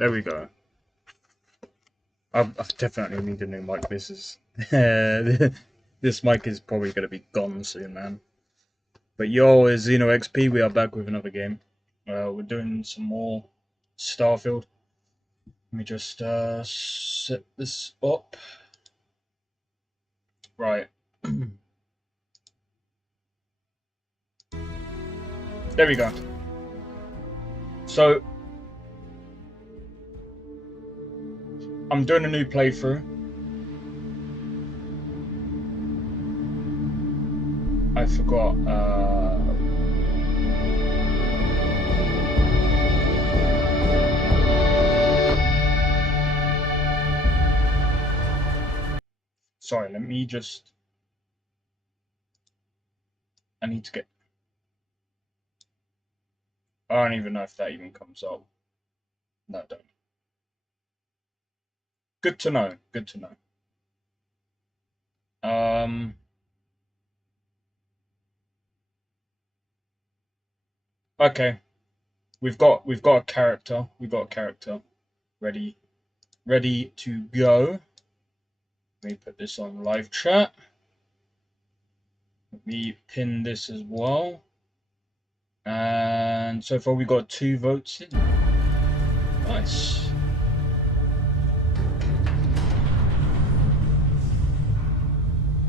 There we go. I definitely need a new mic. This is this mic is probably gonna be gone soon, man. But yo, it's Xeno XP. We are back with another game. We're doing some more Starfield. Let me just set this up. Right. There we go. So I'm doing a new playthrough. I forgot. Sorry, let me just. I need to get. I don't even know if that even comes up. No, I don't. Good to know. Good to know. Okay. We've got a character. We've got a character ready to go. Let me put this on live chat. Let me pin this as well. And so far we got 2 votes in. Nice.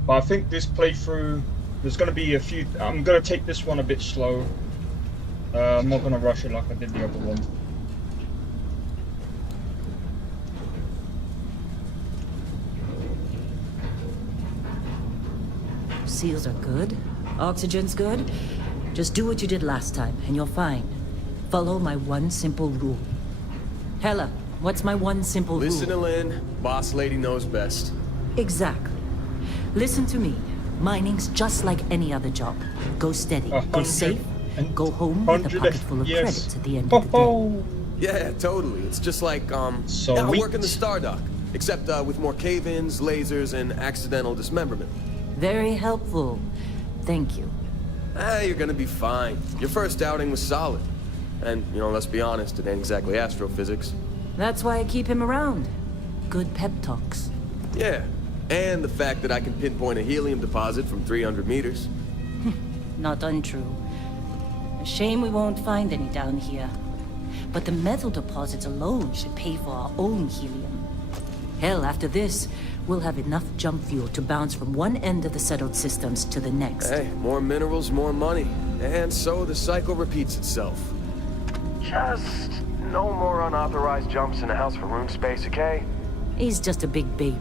But I think this playthrough, there's going to be a few. I'm going to take this one a bit slow. I'm not going to rush it like I did the other one. Seals are good. Oxygen's good. Just do what you did last time, and you're fine. Follow my one simple rule. Hella, what's my one simple rule? Listen to Lynn. Boss lady knows best. Exactly. Listen to me. Mining's just like any other job. Go steady, go safe, and go home with a pocket full of credits at the end of the day. Yeah, totally. It's just like, so I work in the Star Dock, except with more cave-ins, lasers, and accidental dismemberment. Very helpful. Thank you. You're gonna be fine. Your first outing was solid. And, you know, let's be honest, it ain't exactly astrophysics. That's why I keep him around. Good pep talks. Yeah, and the fact that I can pinpoint a helium deposit from 300 meters. Not untrue. A shame we won't find any down here. But the metal deposits alone should pay for our own helium. Hell, after this, we'll have enough jump fuel to bounce from one end of the settled systems to the next. Hey, more minerals, more money. And so the cycle repeats itself. Just no more unauthorized jumps in the house for room space, okay? He's just a big baby.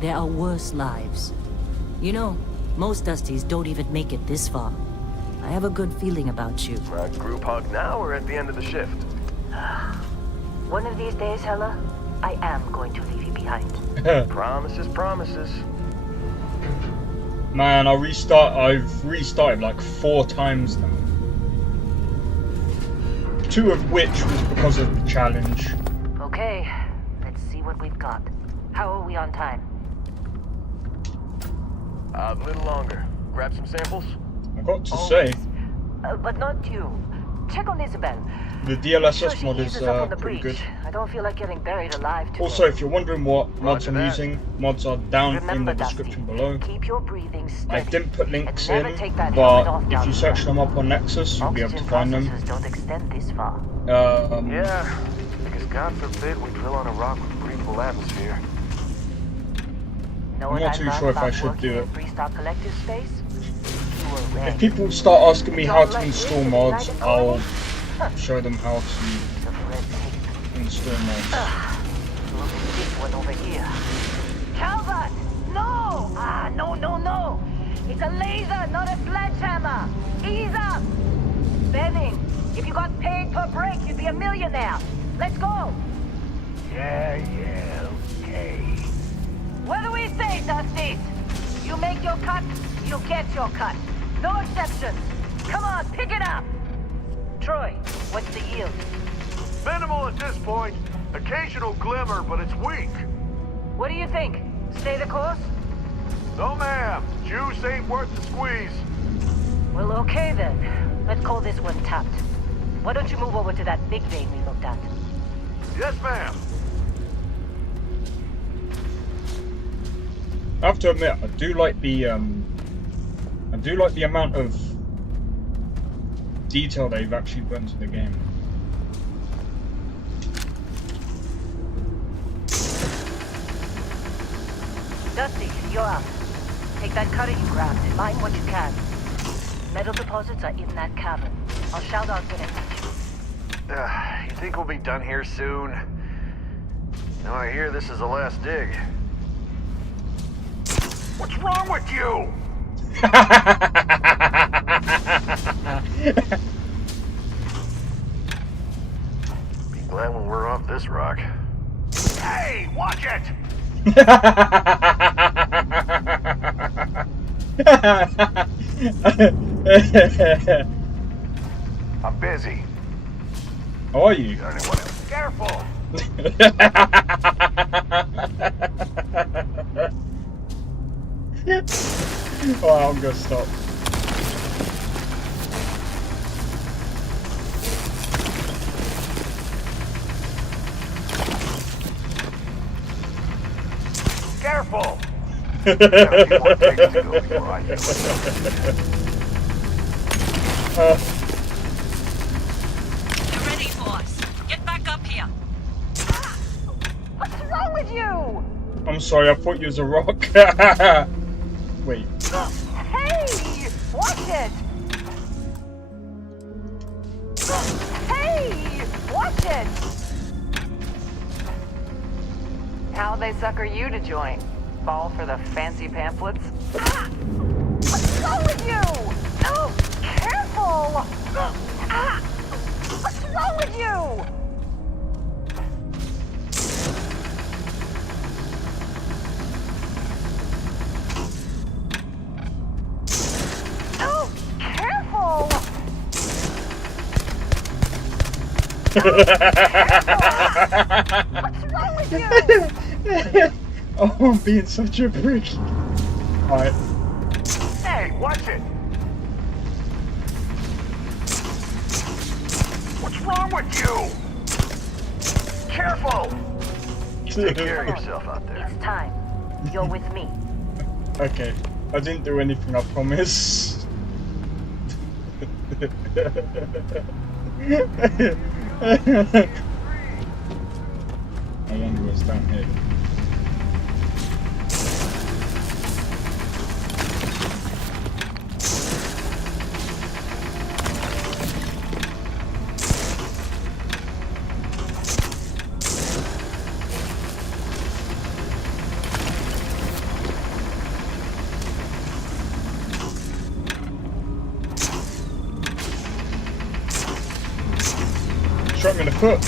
There are worse lives. You know, most Dusties don't even make it this far. I have a good feeling about you. Group hug now or at the end of the shift? One of these days, Hella, I am going to leave you behind. Promises, promises. Man, I've restarted like 4 times now. 2 of which was because of the challenge. Okay, let's see what we've got. How are we on time? A little longer. Grab some samples? I got to say, but not you. Check on Isabel. the DLSS mod is pretty good. I don't feel like getting buried alive today. Also, if you're wondering what mods I'm that. using, mods are down in the Dusty, description below. keep your breathing steady. I didn't put links and in, never take that but helmet off if down you here. search them up on Nexus, you'll be able to Oxygen find them. processes don't extend this far. Yeah, because God forbid we drill on a rock with breathable atmosphere. I'm not too sure if I should do it. Freestock collective space? You were If right. people start asking me how to install mods, I'll show them how to install mods. Look at this one over here. Calvert! No! No. It's a laser, not a sledgehammer. Ease up. Benning, if you got paid per break, you'd be a millionaire. Let's go. Yeah, okay. What do we say, Dusties? You make your cut, you get your cut. No exceptions. Come on, pick it up. Troy, what's the yield? Minimal at this point. Occasional glimmer, but it's weak. What do you think? Stay the course? No, ma'am. Juice ain't worth the squeeze. Well, okay then. Let's call this one tapped. Why don't you move over to that big vein we looked at? Yes, ma'am. I have to admit, I do like the amount of detail they've actually put into the game. Dusty, you're up. Take that cutter you grabbed and mine what you can. Metal deposits are in that cavern. I'll shout out when I need you. You think we'll be done here soon? Now I hear this is the last dig. What's wrong with you? Be glad when we're off this rock. Hey, watch it! I'm busy. How are you? Got anyone else? Careful! Oh, I'm gonna stop. Careful! Gotta be more places to go before I do it. You're ready, boss. Get back up here. What's wrong with you? I'm sorry, I thought you was a rock. Wait. Hey! Watch it! Hey! Watch it! How'd they sucker you to join? Fall for the fancy pamphlets? What's wrong with you? Oh, careful! What's wrong with you? Oh, careful! What's wrong with you? Oh, I'm being such a prick. Alright. Hey, watch it! What's wrong with you? Careful! Take care of yourself out there. It's time. You're with me. Okay. I didn't do anything, I promise. I wonder what's down here. Shot me in the foot.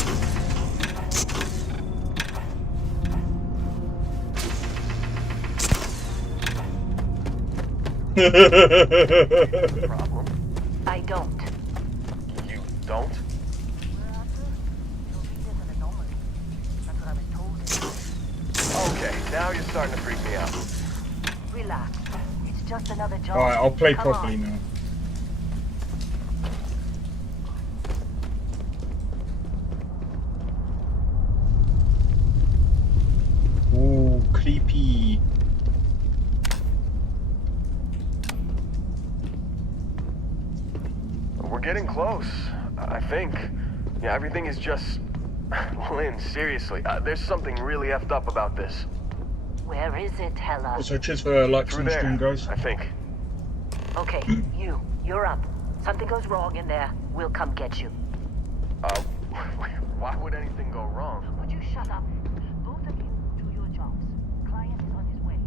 Problem? I don't. You don't? Okay, now you're starting to freak me out. Relax. It's just another job. Alright, I'll play Come properly on. now. Ooh, creepy. We're getting close, I think. Yeah, everything is just... Lynn, seriously, there's something really effed up about this. Where is it, Hella? So cheers for likes Through on the there, stream, guys. I think. Okay, you're up. Something goes wrong in there, we'll come get you. Why would anything go wrong? Would you shut up? Both of you, do your jobs. Client is on his way.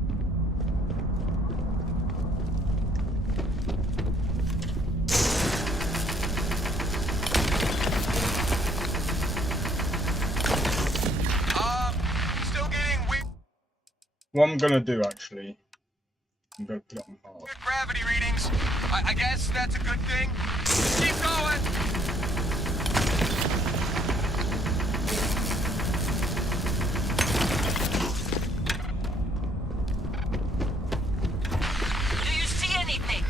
Still getting weird What I'm gonna do actually, I'm gonna put it on hard. gravity readings. I guess that's a good thing. Keep going. Do you see anything?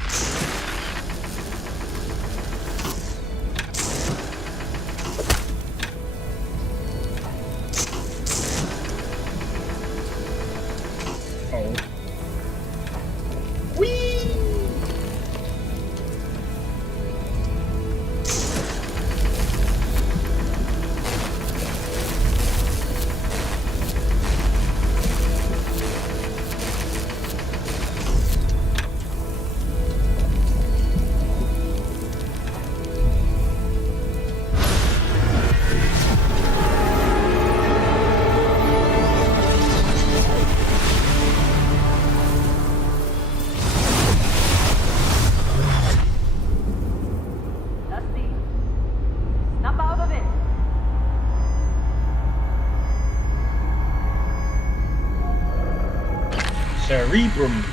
cerebrum.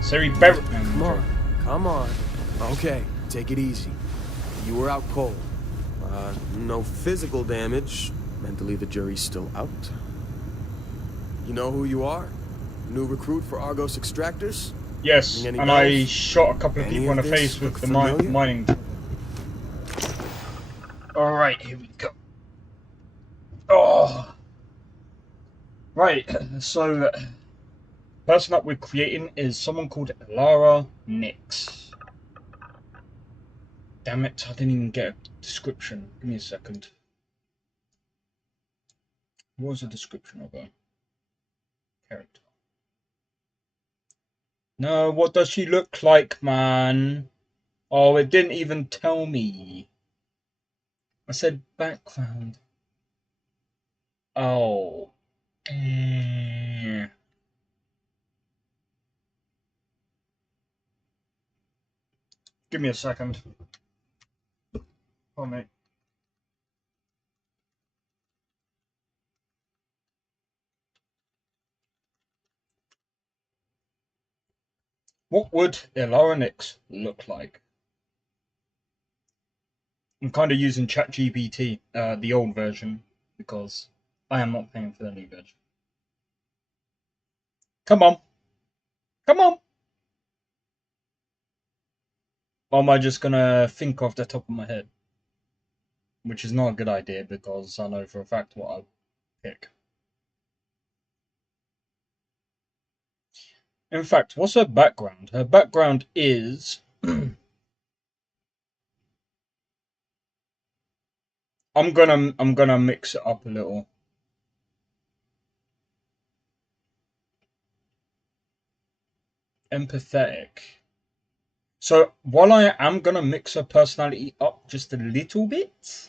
Cerebrum. Come on, come on. Okay, take it easy. You were out cold. No physical damage. Mentally, the jury's still out. You know who you are? New recruit for Argos Extractors? Yes, Ring any and bells? I shot a couple of Any people in of the this face with look the familiar? mining tool. Alright, here we go. Oh! Right, so... person that we're creating is someone called Lara Nix. Damn it, I didn't even get a description. Give me a second. What was the description of her character? No, what does she look like, man? Oh, it didn't even tell me. I said background. Oh. Give me a second. Oh, mate. What would Ilara Nix look like? I'm kind of using ChatGPT, the old version, because I am not paying for the new version. Come on. Come on. Or am I just gonna think off the top of my head? Which is not a good idea because I know for a fact what I'll pick. In fact, what's her background? Her background is... I'm gonna mix it up a little. Empathetic. So while I am gonna mix her personality up just a little bit,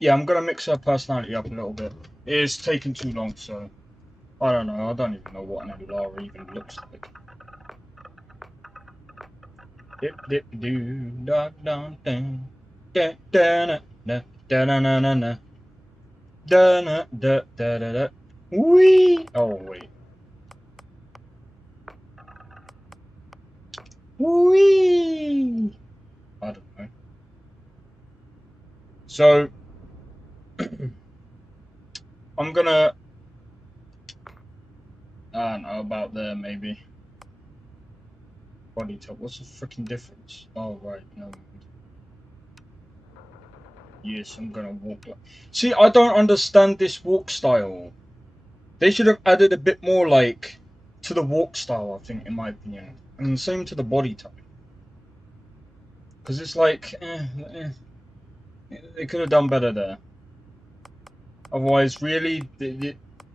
yeah, I'm gonna mix her personality up a little bit. It's taking too long, so I don't know. I don't even know what an Lara even looks like. Dip dip doo da da da da da da da da da da da da da da da da. Wee! Oh wait. Wee! I don't know. So I'm gonna. I don't know about there maybe. Body type. What's the freaking difference? Oh right, no. Yes, I'm gonna walk. See, I don't understand this walk style. They should have added a bit more like to the walk style. I think, in my opinion, and same to the body type. Because it's like, they could have done better there. Otherwise, really,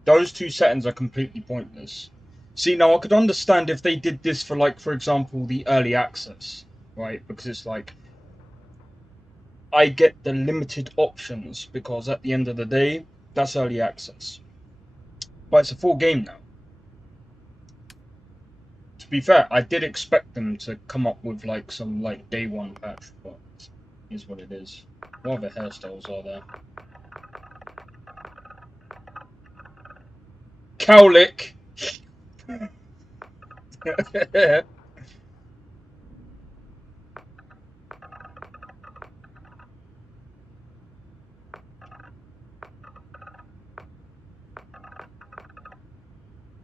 those two settings are completely pointless. See, now I could understand if they did this for, like, for example, the early access, right? Because it's like, I get the limited options because at the end of the day, that's early access. But it's a full game now. To be fair, I did expect them to come up with like some like day one patch, but it is what it is. What other hairstyles are there? Cowlick!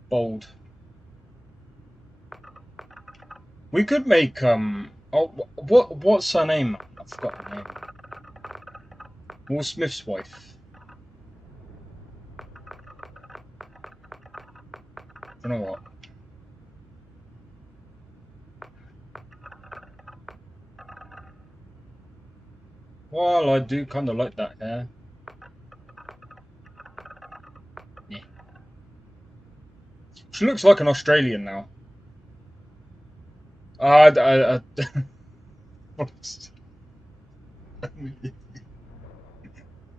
Bold. We could make oh, what's her name? I forgot her name. Will Smith's wife. You know what? Well, I do kind of like that hair. Yeah. She looks like an Australian now.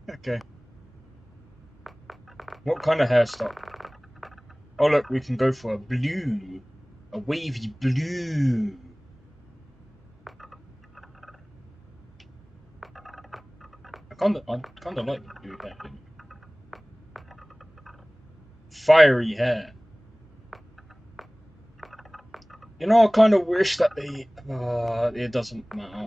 Okay. What kind of hairstyle? Oh look, we can go for a blue. A wavy blue. I I kind of like the blue hair. Fiery hair. You know, I kind of wish that they. It doesn't matter.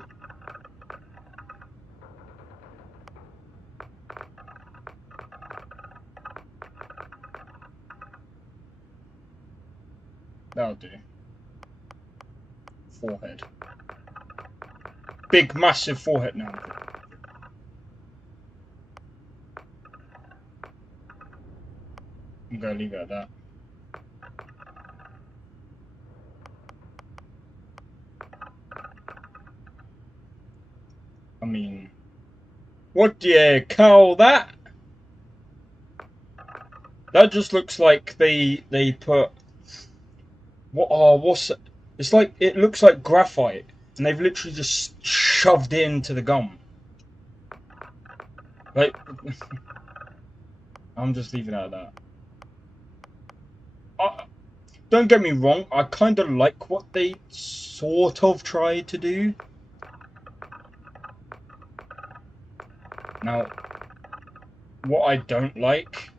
That'll do. Forehead. Big, massive forehead now. I'm gonna leave it at that. I mean, what do you call that? That just looks like they put what's it? It's like it looks like graphite, and they've literally just shoved it into the gum. Like, I'm just leaving it at that. Don't get me wrong, I kind of like what they sort of tried to do. Now, what I don't like,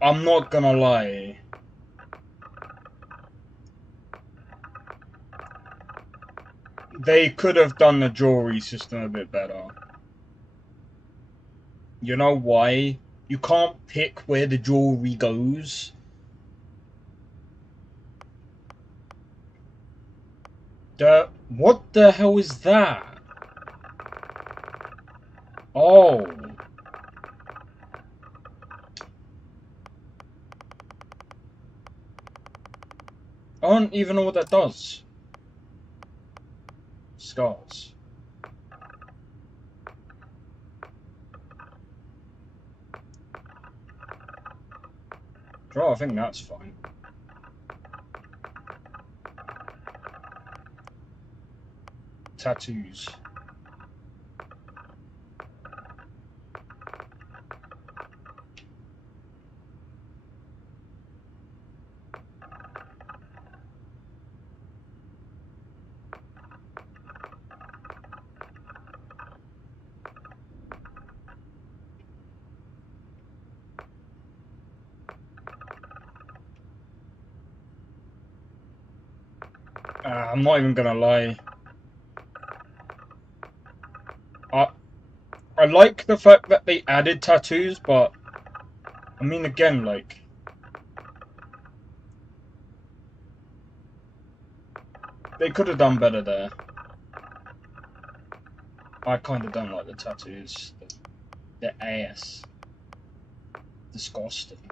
I'm not gonna lie, they could have done the jewelry system a bit better. You know why? You can't pick where the jewelry goes. What the hell is that? Oh. I don't even know what that does. Scars. Oh, I think that's fine. Tattoos. I'm not even gonna lie. I like the fact that they added tattoos, but I mean, again, like, they could have done better there. I kind of don't like the tattoos. The ass. Disgusting.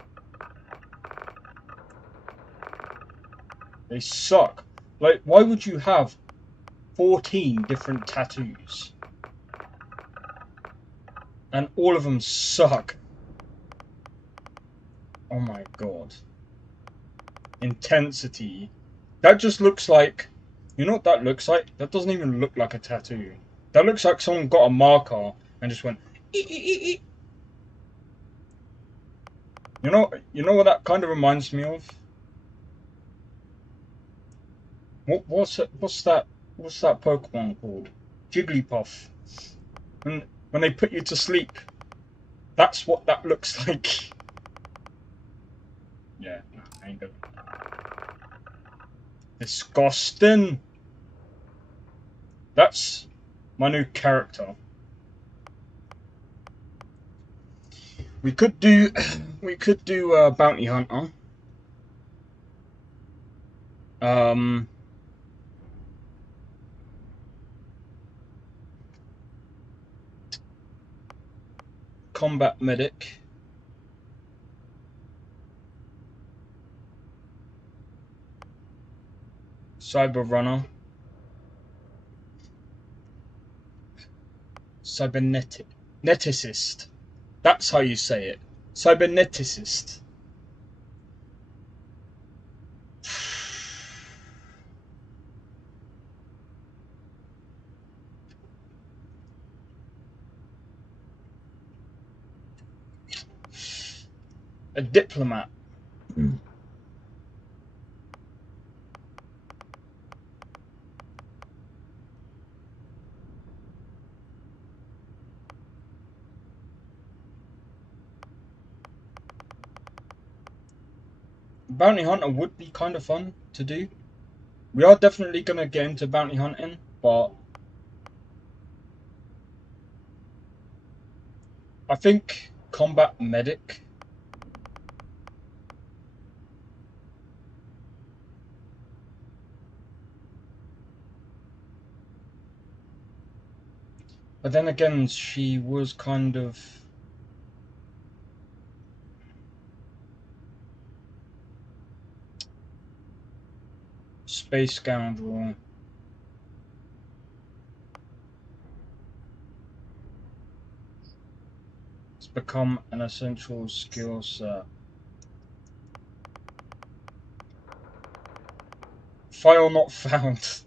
They suck. Like, why would you have 14 different tattoos? And all of them suck. Oh my god. Intensity. That just looks like... You know what that looks like? That doesn't even look like a tattoo. That looks like someone got a marker and just went... You know what that kind of reminds me of? What's that Pokemon called? Jigglypuff. When they put you to sleep. That's what that looks like. Yeah, no, I ain't good. Disgusting. That's my new character. We could do Bounty Hunter. Combat Medic. Cyber Runner. Cyberneticist. That's how you say it. Cyberneticist. A diplomat. Bounty Hunter would be kind of fun to do. We are definitely going to get into bounty hunting, but I think combat medic. But then again, she was kind of... Space scoundrel. It's become an essential skill set. File not found.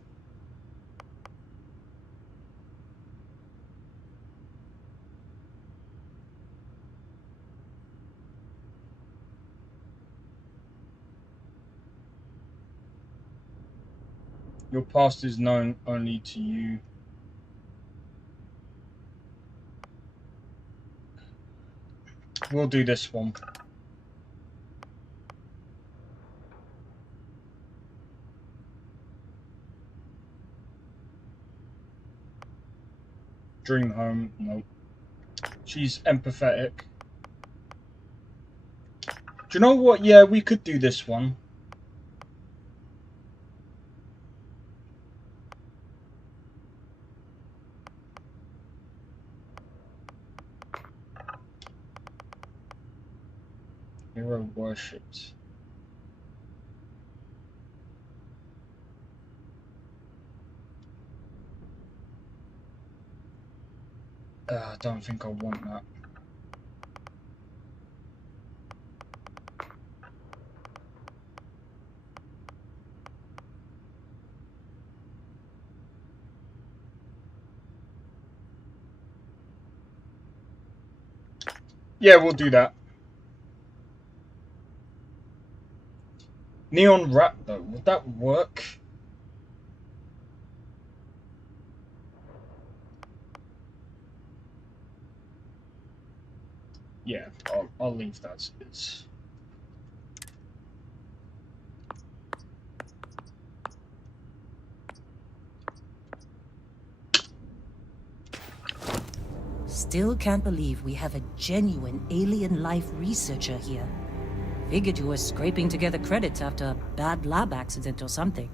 Your past is known only to you. We'll do this one. Dream home, nope. She's empathetic. Do you know what? Yeah, we could do this one. Hero worshipped. I don't think I want that. Yeah, we'll do that. Neon Rat, though, would that work? Yeah, I'll leave that as it is. Still can't believe we have a genuine alien life researcher here. Figured you were scraping together credits after a bad lab accident or something.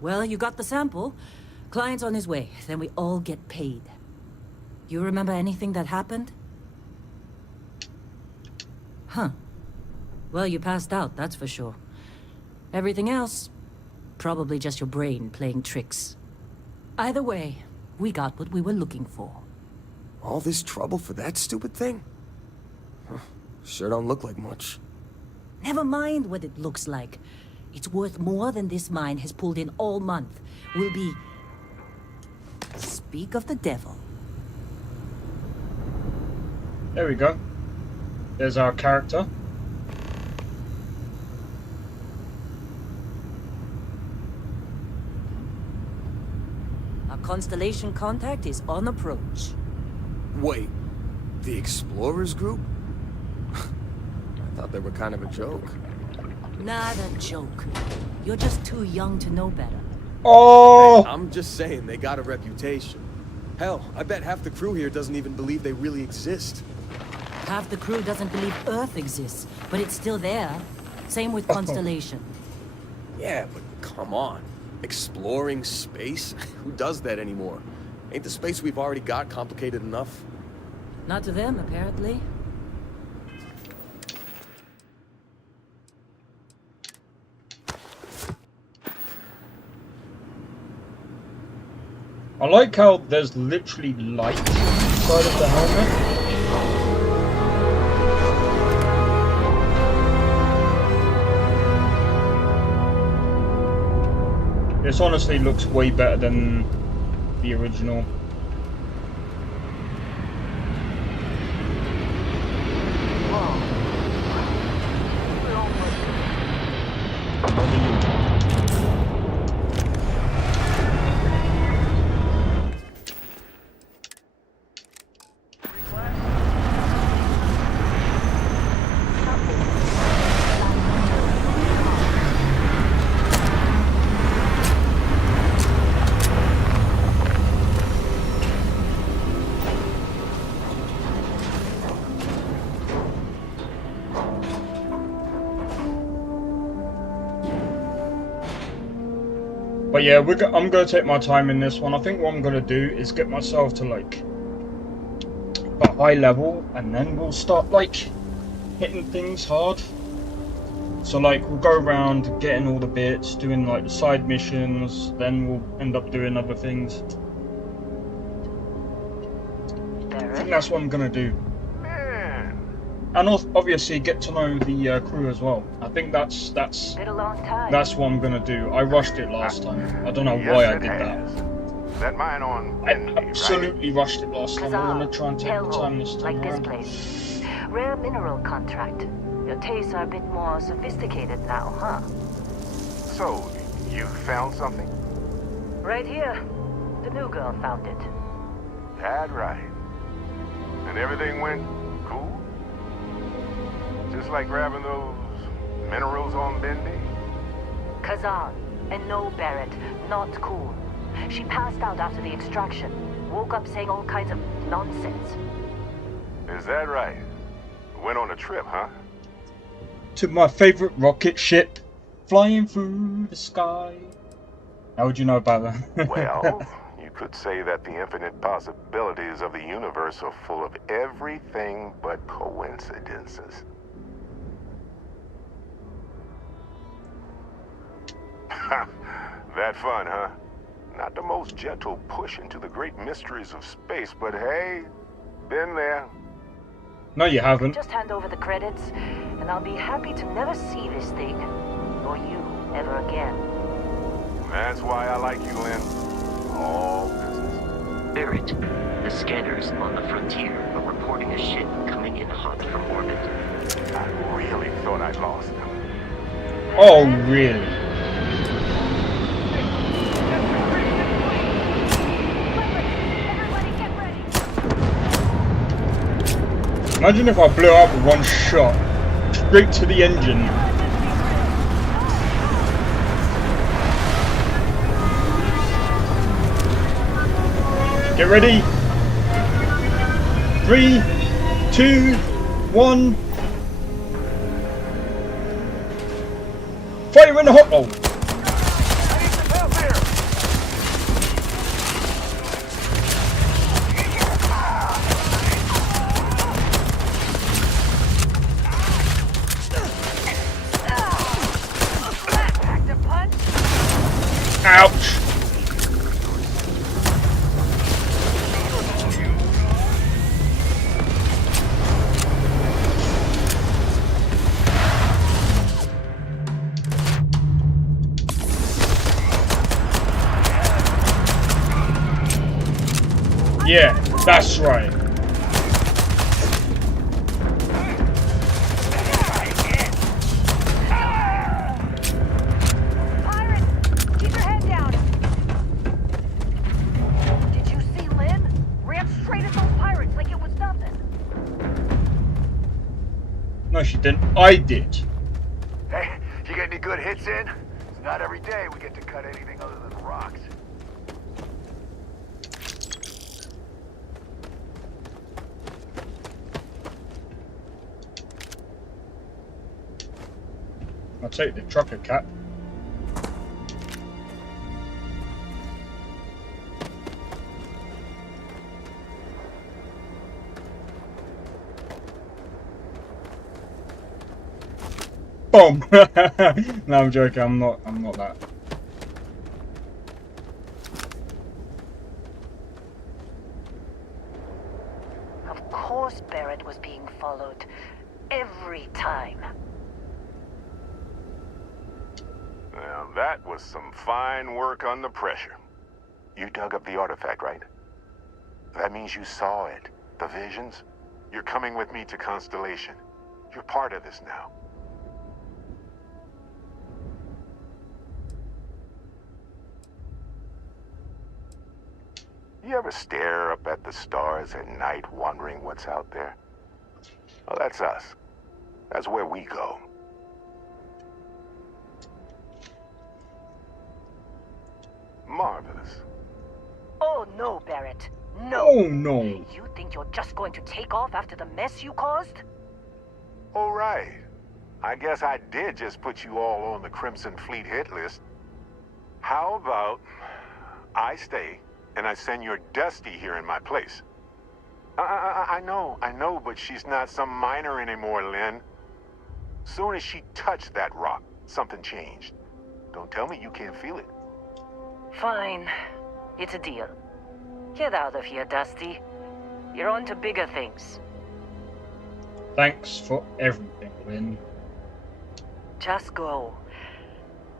Well, you got the sample. Client's on his way, then we all get paid. You remember anything that happened? Huh. Well, you passed out, that's for sure. Everything else? Probably just your brain playing tricks. Either way, we got what we were looking for. All this trouble for that stupid thing? Huh. Sure don't look like much. Never mind what it looks like. It's worth more than this mine has pulled in all month. We'll be... Speak of the devil. There we go. There's our character. Our constellation contact is on approach. Wait, the Explorers group? I thought they were kind of a joke. Not a joke. You're just too young to know better. Oh! Hey, I'm just saying they got a reputation. Hell, I bet half the crew here doesn't even believe they really exist. Half the crew doesn't believe Earth exists, but it's still there. Same with Constellation. Yeah, but come on. Exploring space? Who does that anymore? Ain't the space we've already got complicated enough? Not to them, apparently. I like how there's literally light inside of the helmet. This honestly looks way better than the original. But yeah, I'm gonna take my time in this one. I think what I'm gonna do is get myself to like a high level, and then we'll start like hitting things hard. So like we'll go around getting all the bits, doing like the side missions, then we'll end up doing other things. I think that's what I'm gonna do. And obviously get to know the crew as well. I think that's Been a long time. what I'm gonna do. I rushed it last time. I don't know why I did that. That mine on I Bendy, absolutely rushed it last time. I'm gonna try and take the time this time like this around. place. Rare mineral contract. Your tastes are a bit more sophisticated now, huh? So, you found something? Right here. The new girl found it. That right. And everything went cool? Just like grabbing those minerals on Bendy? Kazan. And no, Barrett. Not cool. She passed out after the extraction. Woke up saying all kinds of nonsense. Is that right? Went on a trip, huh? To my favorite rocket ship, flying through the sky. How would you know about that? Well, you could say that the infinite possibilities of the universe are full of everything but coincidences. That fun, huh? Not the most gentle push into the great mysteries of space, but hey, been there. No, you haven't. Just hand over the credits, and I'll be happy to never see this thing, or you, ever again. That's why I like you, Lynn. All business. Barrett, the scanners on the frontier are reporting a ship coming in hot from orbit. I really thought I'd lost them. Oh, really? Imagine if I blew up with one shot, straight to the engine. Get ready. 3, 2, 1. Fire in the hot hole. Ouch! Yeah, that's right. No, she didn't. I did. Hey, you get any good hits in? It's not every day we get to cut anything other than rocks. I'll take the trucker cap. Boom! No, I'm joking. I'm not that. Of course Barrett was being followed. Every time. Now, that was some fine work under pressure. You dug up the artifact, right? That means you saw it. The visions? You're coming with me to Constellation. You're part of this now. You ever stare up at the stars at night wondering what's out there? Well, that's us. That's where we go. Marvelous. Oh no, Barrett. No. Oh no! You think you're just going to take off after the mess you caused? All right. I guess I did just put you all on the Crimson Fleet hit list. How about I stay and I send your Dusty here in my place? I know, but she's not some minor anymore, Lynn. Soon as she touched that rock, something changed. Don't tell me you can't feel it. Fine. It's a deal. Get out of here, Dusty. You're on to bigger things. Thanks for everything, Lynn. Just go.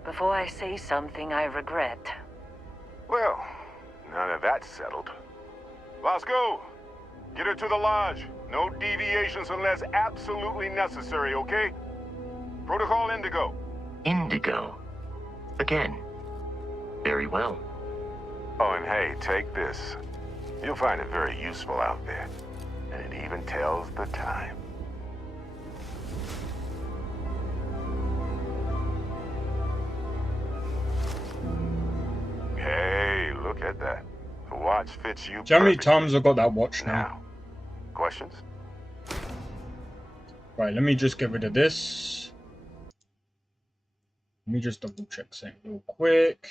Before I say something I regret. Well, now that that's settled. Vasco, get her to the lodge. No deviations unless absolutely necessary, okay? Protocol Indigo. Indigo. Again. Very well. Oh, and hey, take this. You'll find it very useful out there. And it even tells the time. Hey, look at that. The watch fits you Do you know how many perfectly. times I've got that watch now? Now, questions? Right, let me just get rid of this. Let me just double check something real quick.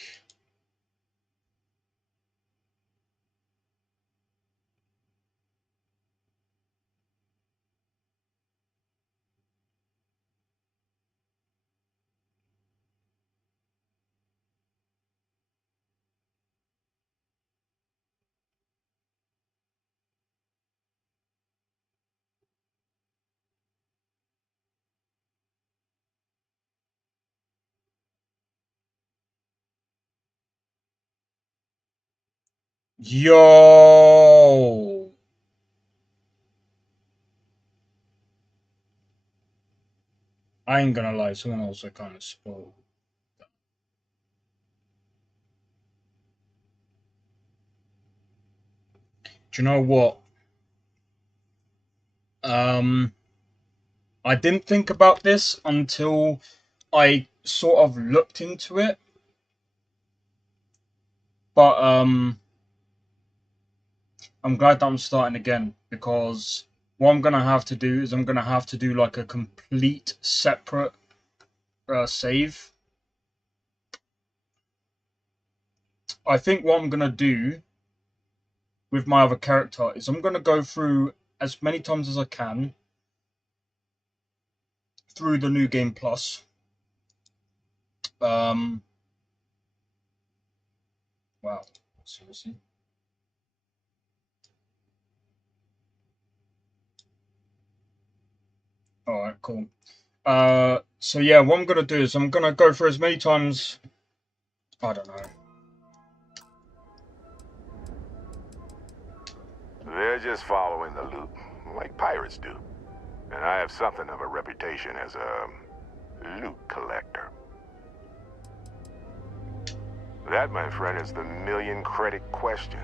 Yo! I ain't gonna lie, someone also kind of spoiled. Do you know what? I didn't think about this until I sort of looked into it. But I'm glad that I'm starting again, because what I'm gonna have to do is I'm gonna have to do like a complete separate save. I think what I'm gonna do with my other character is I'm gonna go through as many times as I can through the New Game Plus. Wow, seriously. Alright, cool. So yeah, what I'm gonna do is I'm gonna go through as many times. I don't know. They're just following the loot, like pirates do. And I have something of a reputation as a loot collector. That, my friend, is the million-credit question.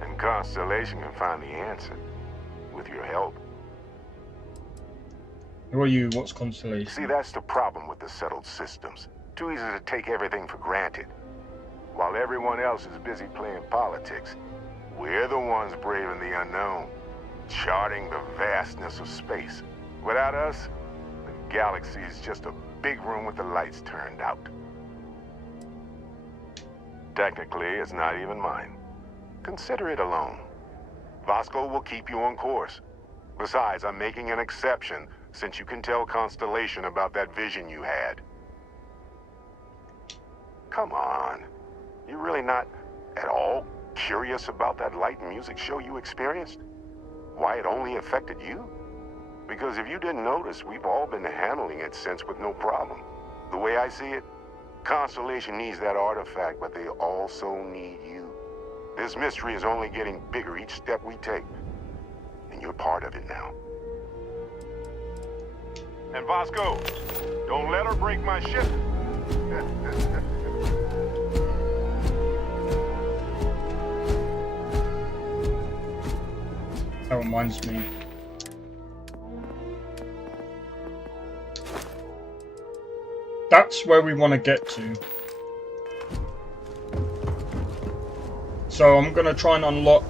And Constellation can find the answer, with your help. Who are you? What's Constellation? See, that's the problem with the settled systems. Too easy to take everything for granted. While everyone else is busy playing politics, we're the ones braving the unknown, charting the vastness of space. Without us, the galaxy is just a big room with the lights turned out. Technically, it's not even mine. Consider it alone. Vasco will keep you on course. Besides, I'm making an exception since you can tell Constellation about that vision you had. Come on. You're really not at all curious about that light and music show you experienced? Why it only affected you? Because if you didn't notice, we've all been handling it since with no problem. The way I see it, Constellation needs that artifact, but they also need you. This mystery is only getting bigger each step we take. And you're part of it now. And Vasco, don't let her break my ship. That reminds me. That's where we want to get to. So I'm going to try and unlock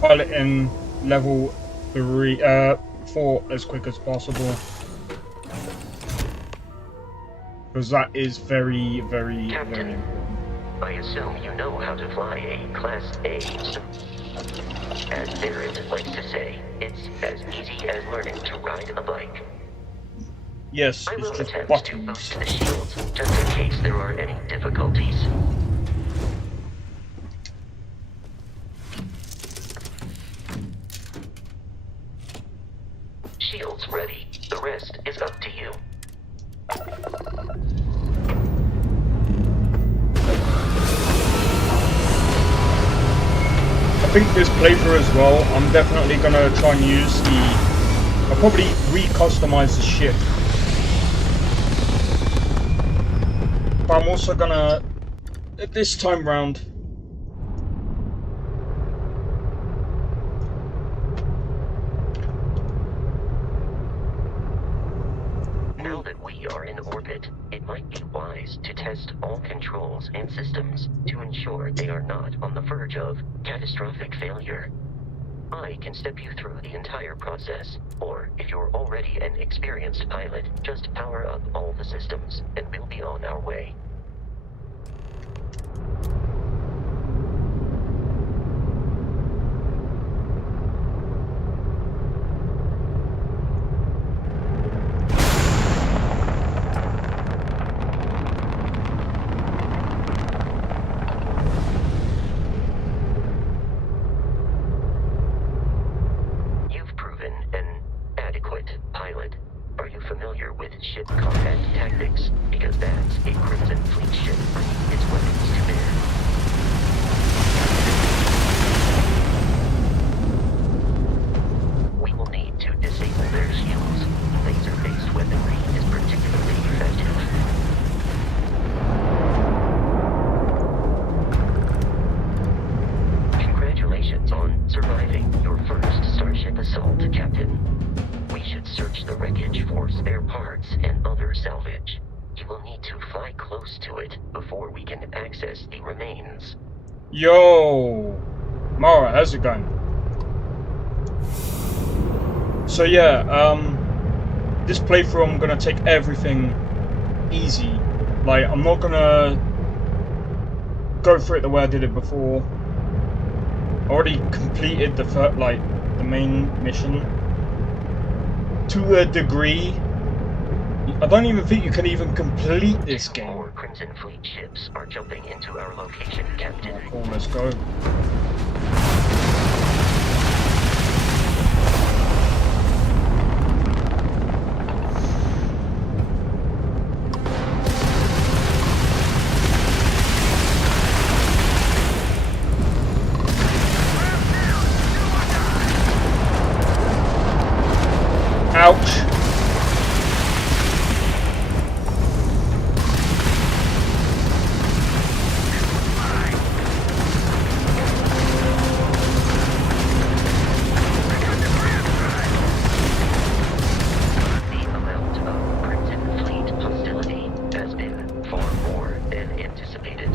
piloting level 4 as quick as possible. Because that is very, very, very important. I assume you know how to fly a Class A. As Barrett likes to say, it's as easy as learning to ride a bike. Yes, I it's will just attempt to buttons. boost the shields, just in case there are any difficulties. Shields ready. The rest is up to you. I think this playthrough as well, I'm definitely gonna try and use I'll probably re-customize the ship. But I'm also gonna, this time round, Now that we are in orbit, it might be wise to test all controls and systems to ensure they are not on the verge of catastrophic failure. I can step you through the entire process, or if you're already an experienced pilot, just power up all the systems, and we'll be on our way. You've proven an adequate pilot. Are you familiar with ship combat tactics? Because that's a Crimson Fleet ship bringing its weapons to bear. We will need to disable their shields. Laser-based weaponry is particularly effective. Congratulations on surviving your first Starship assault, Captain. We should search the wreckage for spare parts and other salvage. You will need to fly close to it before we can access the remains. yo, Mara, how's it going? So yeah, this playthrough I'm gonna take everything easy. Like, I'm not gonna go through it the way I did it before. I already completed the main mission to a degree. I don't even think you can even complete this Two game. more Crimson Fleet ships are jumping into our location, Captain. Oh, cool, let's go. Ouch. The amount of Crimson Fleet hostility has been far more than anticipated.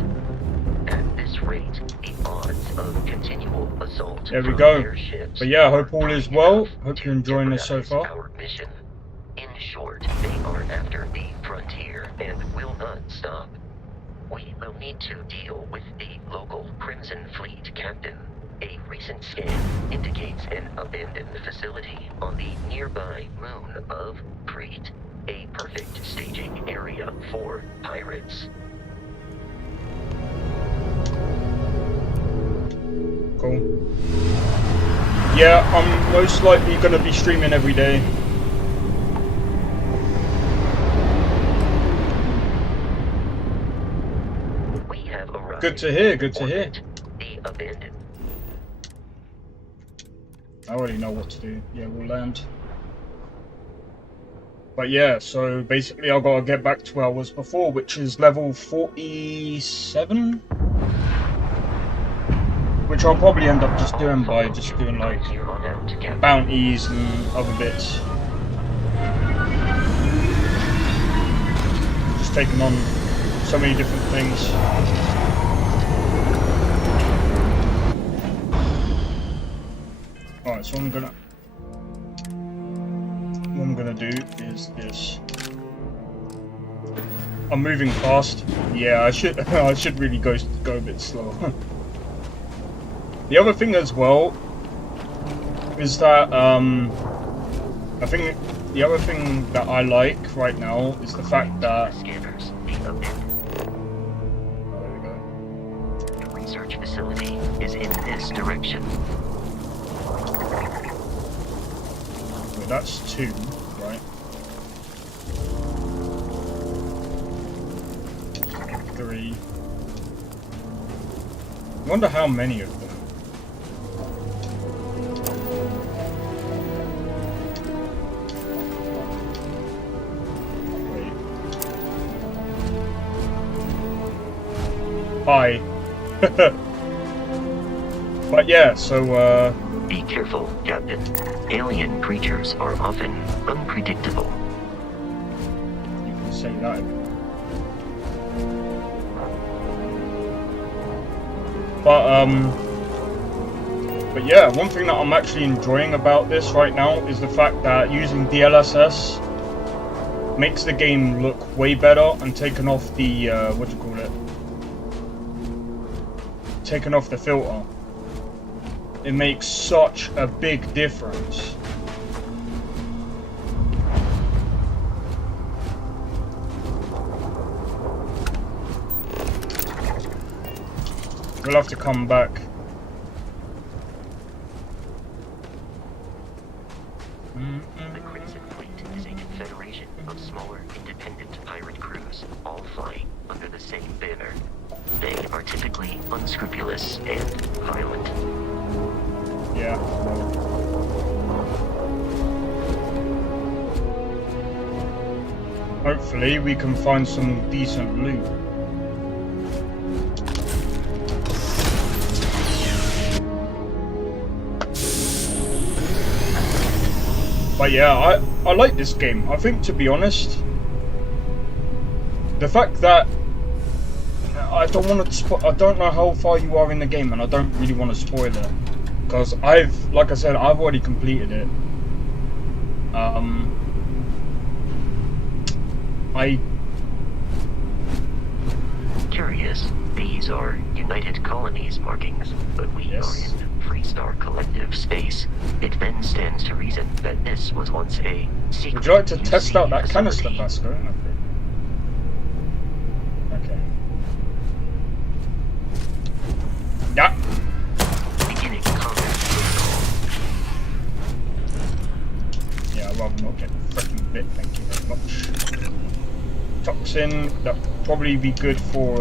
At this rate, the odds of continual assault There we from go. their ships But yeah, I hope all are is high well. enough Hope to you're enjoying this so jeopardize far. our mission. In short, they are after the frontier and will not stop. We will need to deal with the local Crimson Fleet captain. A recent scan indicates an abandoned facility on the nearby moon of Crete, a perfect staging area for pirates. Cool. Yeah, I'm most likely going to be streaming every day. We have arrived. Good to hear, good to hear. The abandoned. I already know what to do. Yeah, we'll land. But yeah, so basically I've got to get back to where I was before, which is level 47? Which I'll probably end up just doing by just doing like bounties and other bits. Just taking on so many different things. Alright, so what I'm gonna do is this. I'm moving fast. Yeah, I should I should really go a bit slower. The other thing as well is that I think the other thing that I like right now is the fact that Scanners being abandoned. oh, there we go. The research facility is in this direction. Wait, that's 2, right? 3. I wonder how many of them. Hi. But yeah, so Be careful, Captain. Alien creatures are often unpredictable. you can say that. But yeah, one thing that I'm actually enjoying about this right now is the fact that using DLSS makes the game look way better and taking off the what do you call it? Taking off the filter. It makes such a big difference. We'll have to come back. The Crimson Fleet is a confederation of smaller, independent pirate crews, all flying under the same banner. They are typically unscrupulous and violent. Yeah. Hopefully we can find some decent loot. But yeah, I like this game. I think, to be honest, the fact that I don't want to I don't know how far you are in the game, and I don't really want to spoil it, because like I said, I've already completed it. Curious, these are United Colonies markings, but we Yes. are in Freestar Collective space. It then stands to reason that this was once a secret. Would you like to test out that UC canister, facility. Vasco? Okay. Yeah. Beginning combat protocol. Yeah, I'd rather not get freaking bit, thank you very much. Toxin, that'd probably be good for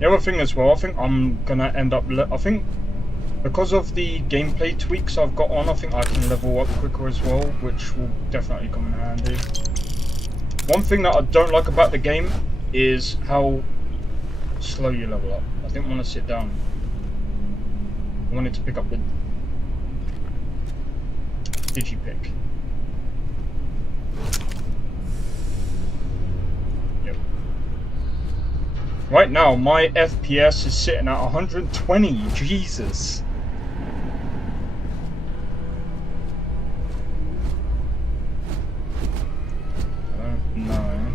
the other thing as well, I think I'm gonna end up I think because of the gameplay tweaks I've got on, I think I can level up quicker as well, which will definitely come in handy. One thing that I don't like about the game is how slow you level up. I didn't want to sit down. I wanted to pick up the digipick. Yep. Right now, my FPS is sitting at 120. Jesus. I don't know.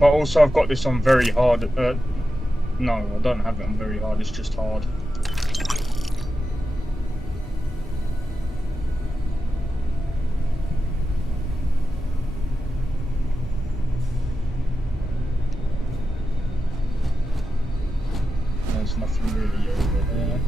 But also, I've got this on very hard. No, I don't have it on very hard. It's just hard. There's nothing really over there.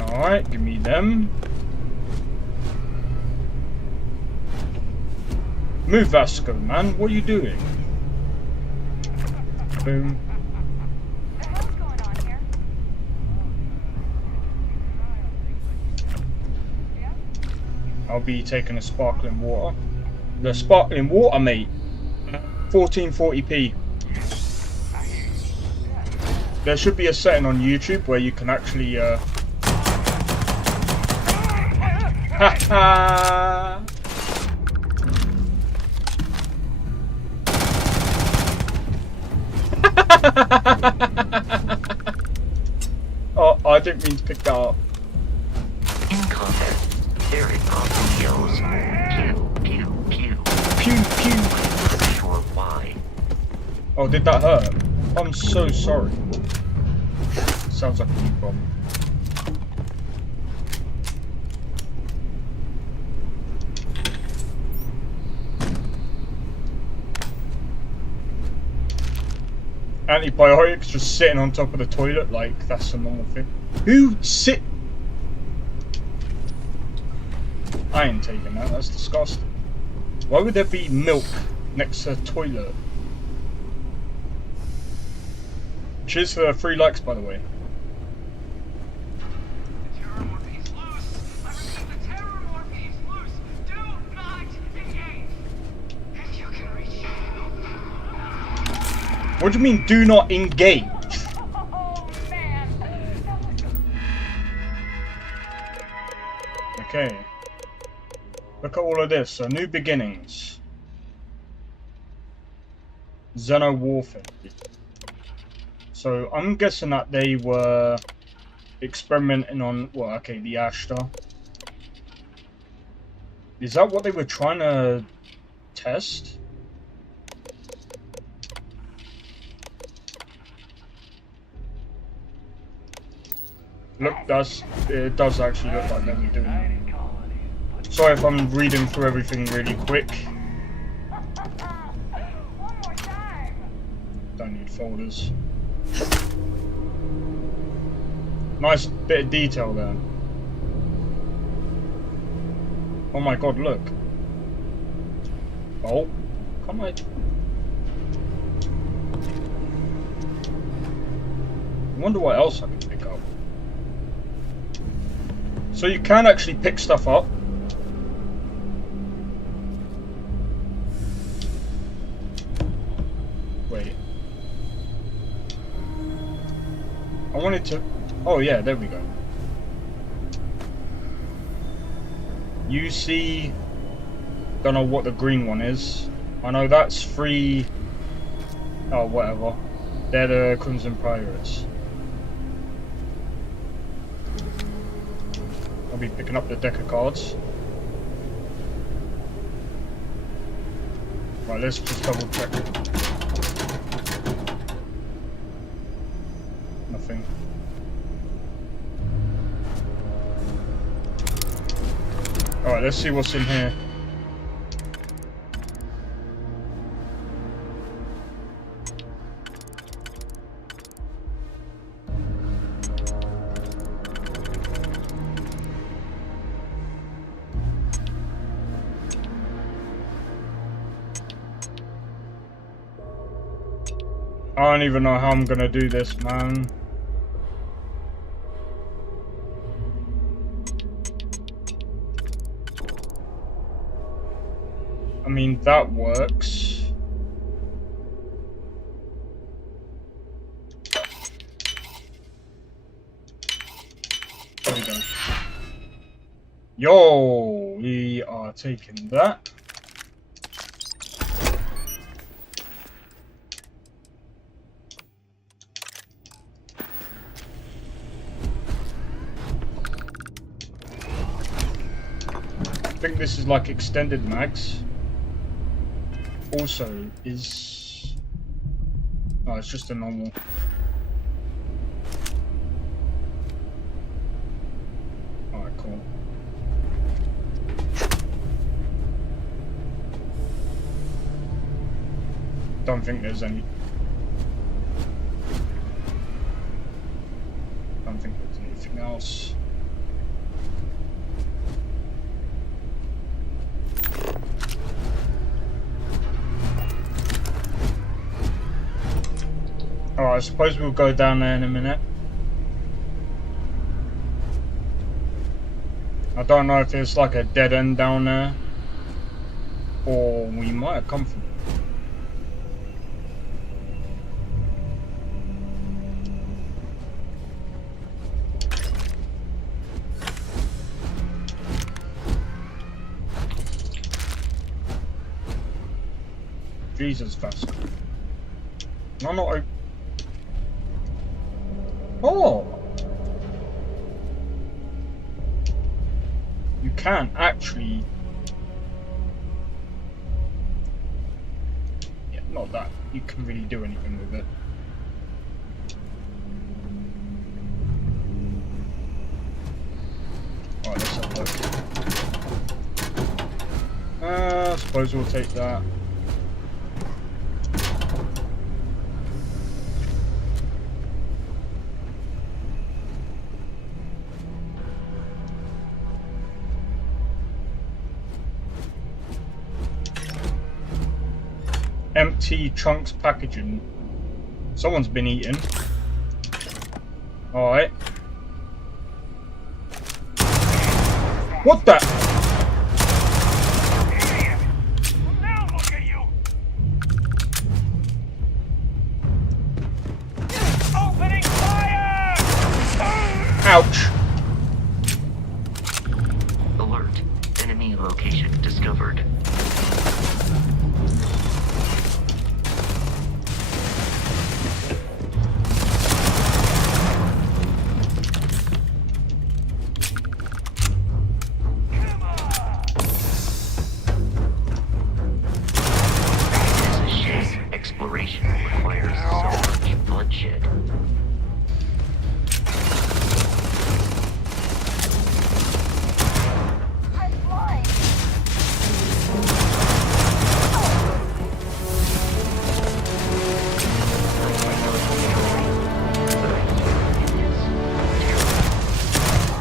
Alright, give me them. Move, Vasco, man. What are you doing? Boom. I'll be taking a sparkling water. The sparkling water, mate. 1440p. There should be a setting on YouTube where you can actually haha. Oh, I didn't mean to pick that up. In combat, Derek often yells, pew, pew, pew. Pew pew. I'm not sure why. Oh, did that hurt? I'm so sorry. Sounds like a new bomb. Antibiotics just sitting on top of the toilet like that's a normal thing. Who sit? I ain't taking that, that's disgusting. Why would there be milk next to a toilet? Cheers for the 3 likes, by the way. What do you mean, do not engage? Okay. Look at all of this. So, new beginnings. Xeno Warfare. So, I'm guessing that they were experimenting on, well, okay, the Ashtar. Is that what they were trying to test? Look, it does actually look like them doing it. Sorry if I'm reading through everything really quick. Don't need folders. Nice bit of detail there. Oh my god, look. Oh, come on. I wonder what else I can pick up. So you can actually pick stuff up. Wait. I wanted to... Oh yeah, there we go. You see... Don't know what the green one is. I know that's free... Oh, whatever. They're the Crimson Pirates. I'll be picking up the deck of cards. Right, let's just double check. Nothing. Alright, let's see what's in here. I don't even know how I'm gonna do this, man. I mean, that works. There we go. Yo, we are taking that. I think this is like extended mags. Also is... Oh, it's just a normal. Alright, cool. Don't think there's any... Don't think there's anything else. Alright, I suppose we'll go down there in a minute. I don't know if there's like a dead end down there, or we might have come from it. Jesus, fast. I'm not. Oh! You can actually. Yeah, not that. You can really do anything with it. Alright, let's have a look. I suppose we'll take that. Empty trunks packaging. Someone's been eating. Alright. What the? Now look at you! Opening fire! Ouch. Alert. Enemy location discovered. Exploration requires so much bloodshed. I'm blind!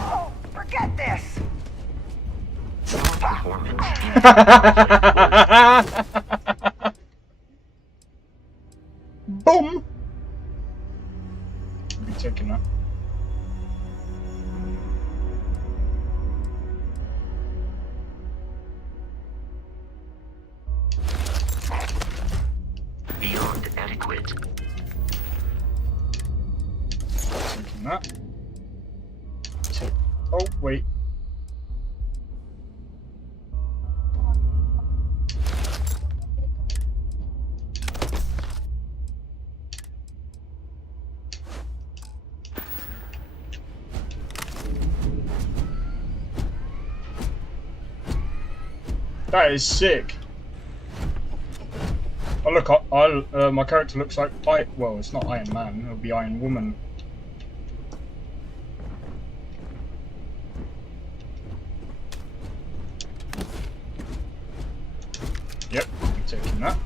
Oh, forget this! Performance. Boom! I'll be taking that. Beyond adequate. Taking that. Oh, wait. That is sick. Oh look, my character looks like well, it's not Iron Man. It'll be Iron Woman. Yep, I'm taking that.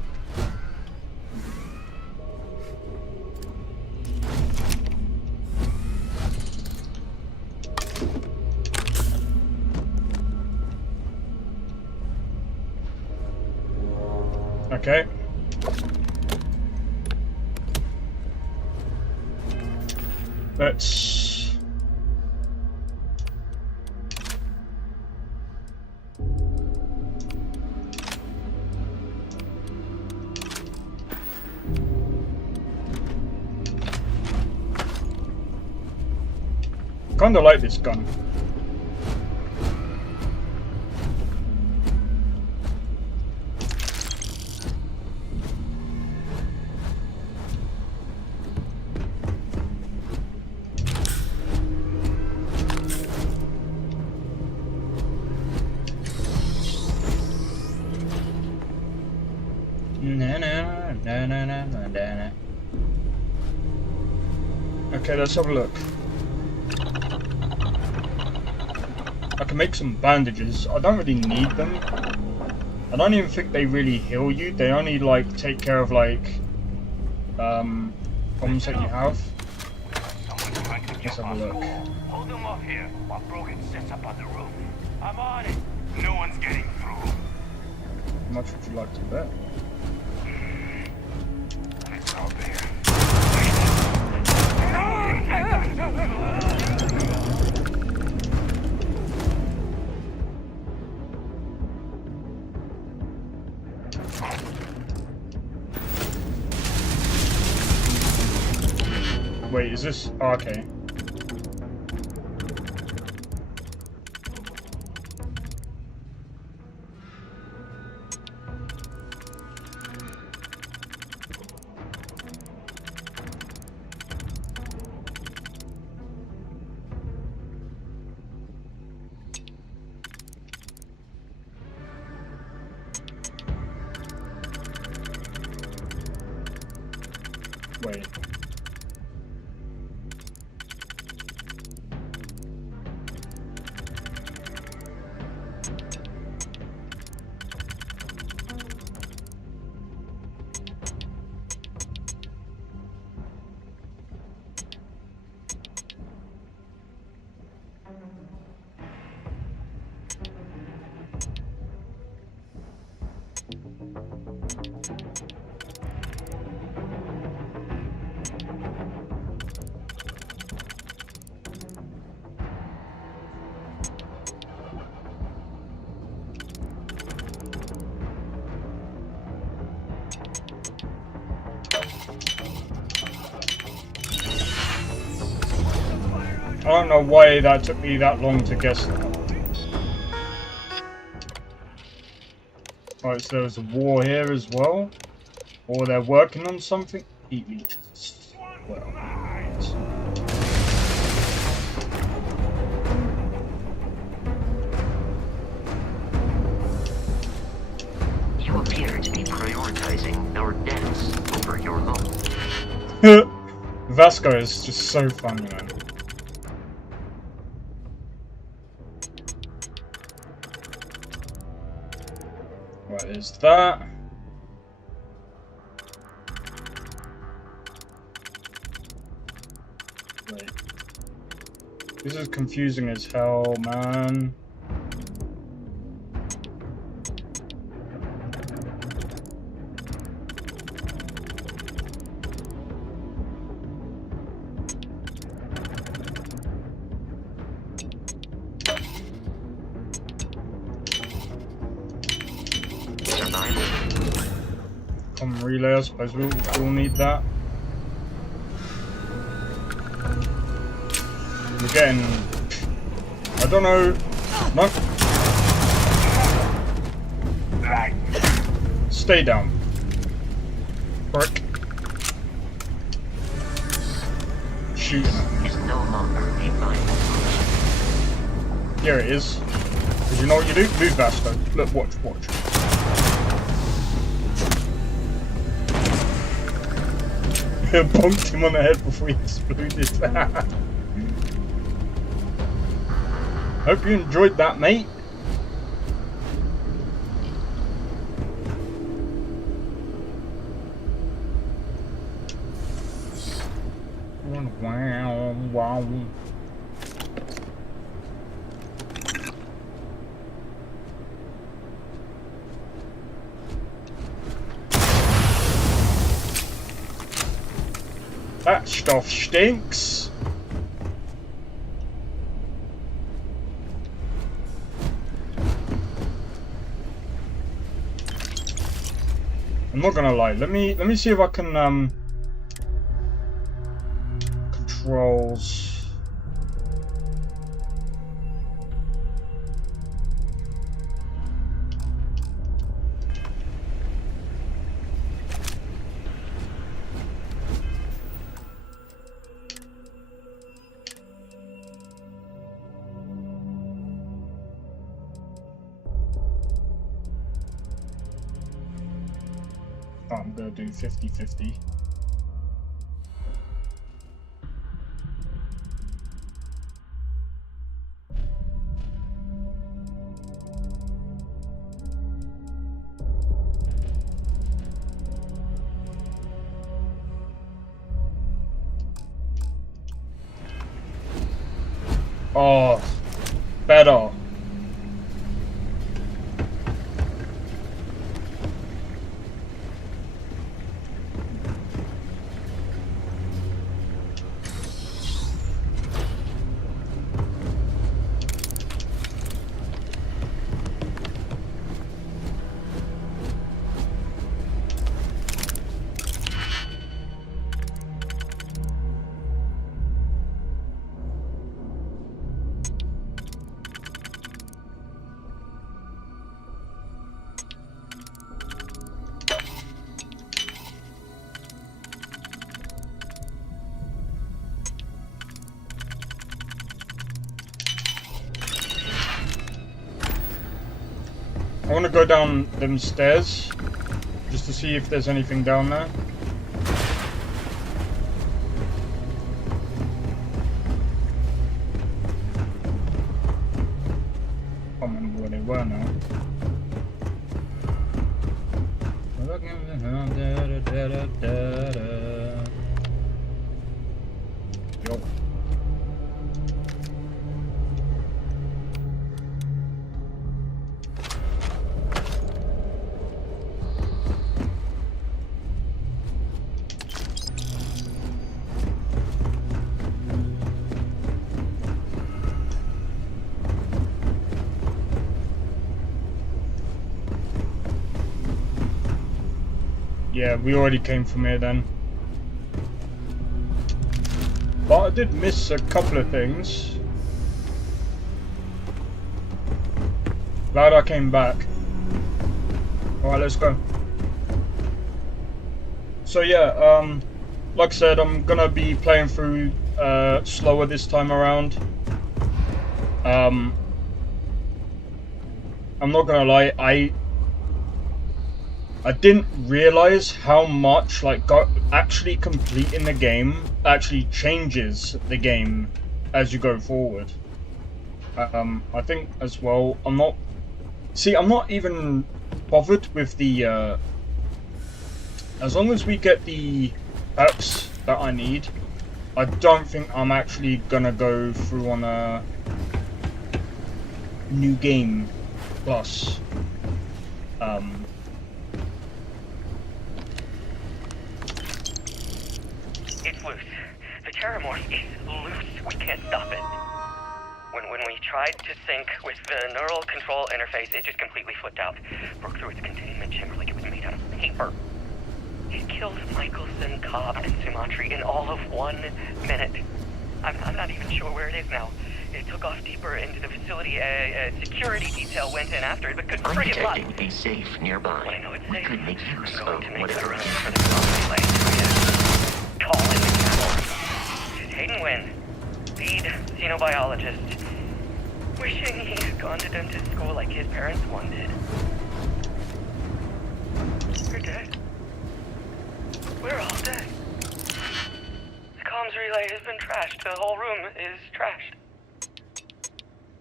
Okay. Let's... Kinda like this gun. Okay, let's have a look. I can make some bandages. I don't really need them. I don't even think they really heal you. They only like take care of like problems that you have. Let's have a look. Hold them off here while Brogan sets up on the roof. I'm on it. No one's getting through. How much would you like to bet? It's out there. Wait, is this... Oh, okay. Wait. I don't know why that took me that long to guess that. Right, so there's a war here as well. Or they're working on something. Eat meat. Well, yes. You appear to be prioritizing your debts over your home. Vasco is just so funny, man. Right, there's that. Wait. This is confusing as hell, man. Common relay, I suppose we'll need that. We're getting... I don't know... No. Stay down. Brick. Shoot. Is no longer a viable solution. Here it is. Because you know what you do? Move Vasco. Look, watch. Bonked him on the head before he exploded. Hope you enjoyed that, mate. Wow. That stuff stinks. I'm not gonna lie. Let me see if I can controls. I'm gonna do 50-50. Oh, better. I want to go down them stairs just to see if there's anything down there. can't remember where they were now. Yo. Yeah, we already came from here then. But I did miss a couple of things. Glad I came back. Alright, let's go. So yeah, like I said, I'm gonna be playing through slower this time around. I'm not gonna lie, I didn't realize how much actually completing the game actually changes the game as you go forward. I think as well, I'm not even bothered with the as long as we get the perks that I need, I don't think I'm actually gonna go through on a new game plus. It's loose. The Terramorph is loose. We can't stop it. When we tried to sync with the neural control interface, it just completely flipped out. Broke through its containment chamber like it was made out of paper. It killed Michelson, Cobb, and Sumatri in all of 1 minute. I'm not even sure where it is now. It took off deeper into the facility. A security detail went in after it, but couldn't I'm bring it up. detecting a safe nearby. Well, I know it's We safe. could make use I'm going of to make whatever. arrangements for the property light. Call in the cavalry. Hayden Wynn, lead xenobiologist. Wishing he had gone to dentist school like his parents wanted. We're dead. We're all dead. The comms relay has been trashed. The whole room is trashed.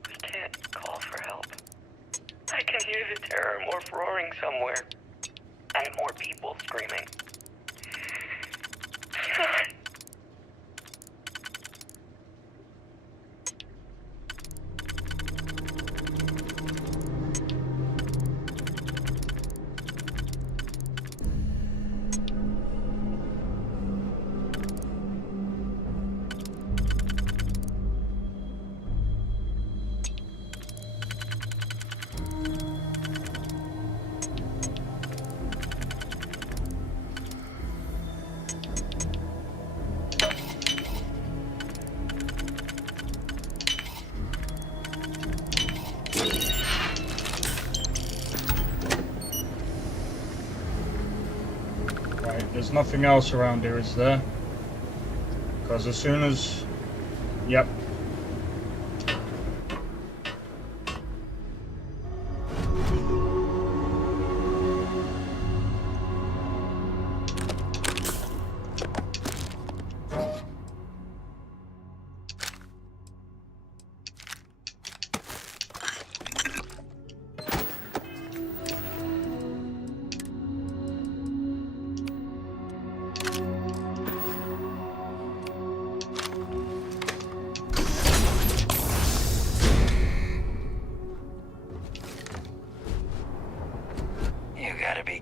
We can't call for help. I can hear the Terramorph roaring somewhere. And more people screaming. There's nothing else around here, is there? Because as soon as... Yep.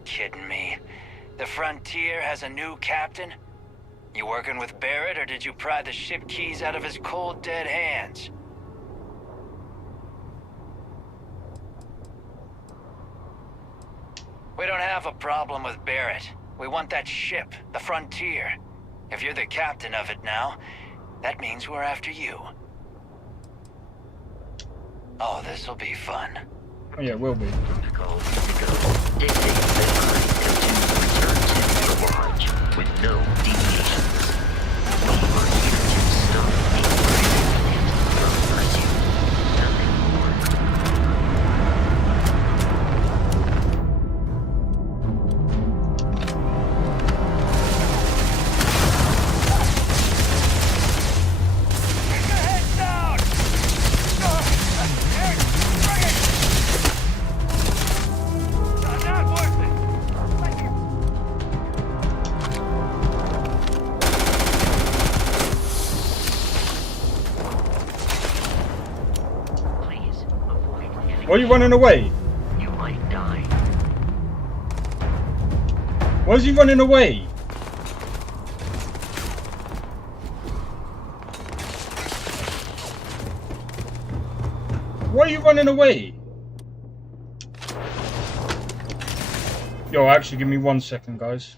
Kidding me. The Frontier has a new captain? You working with Barrett, or did you pry the ship keys out of his cold, dead hands? We don't have a problem with Barrett. We want that ship, the Frontier. If you're the captain of it now, that means we're after you. Oh, this'll be fun. Oh yeah, it will be. Protocol Indigo dictates that I am to return to the lodge with no deviations. We are here to stop the and from pursuit. Nothing more. Get your head down! Eric, bring it! Why are you running away? You might die. Why is he running away? Why are you running away? Yo, actually, give me 1 second, guys.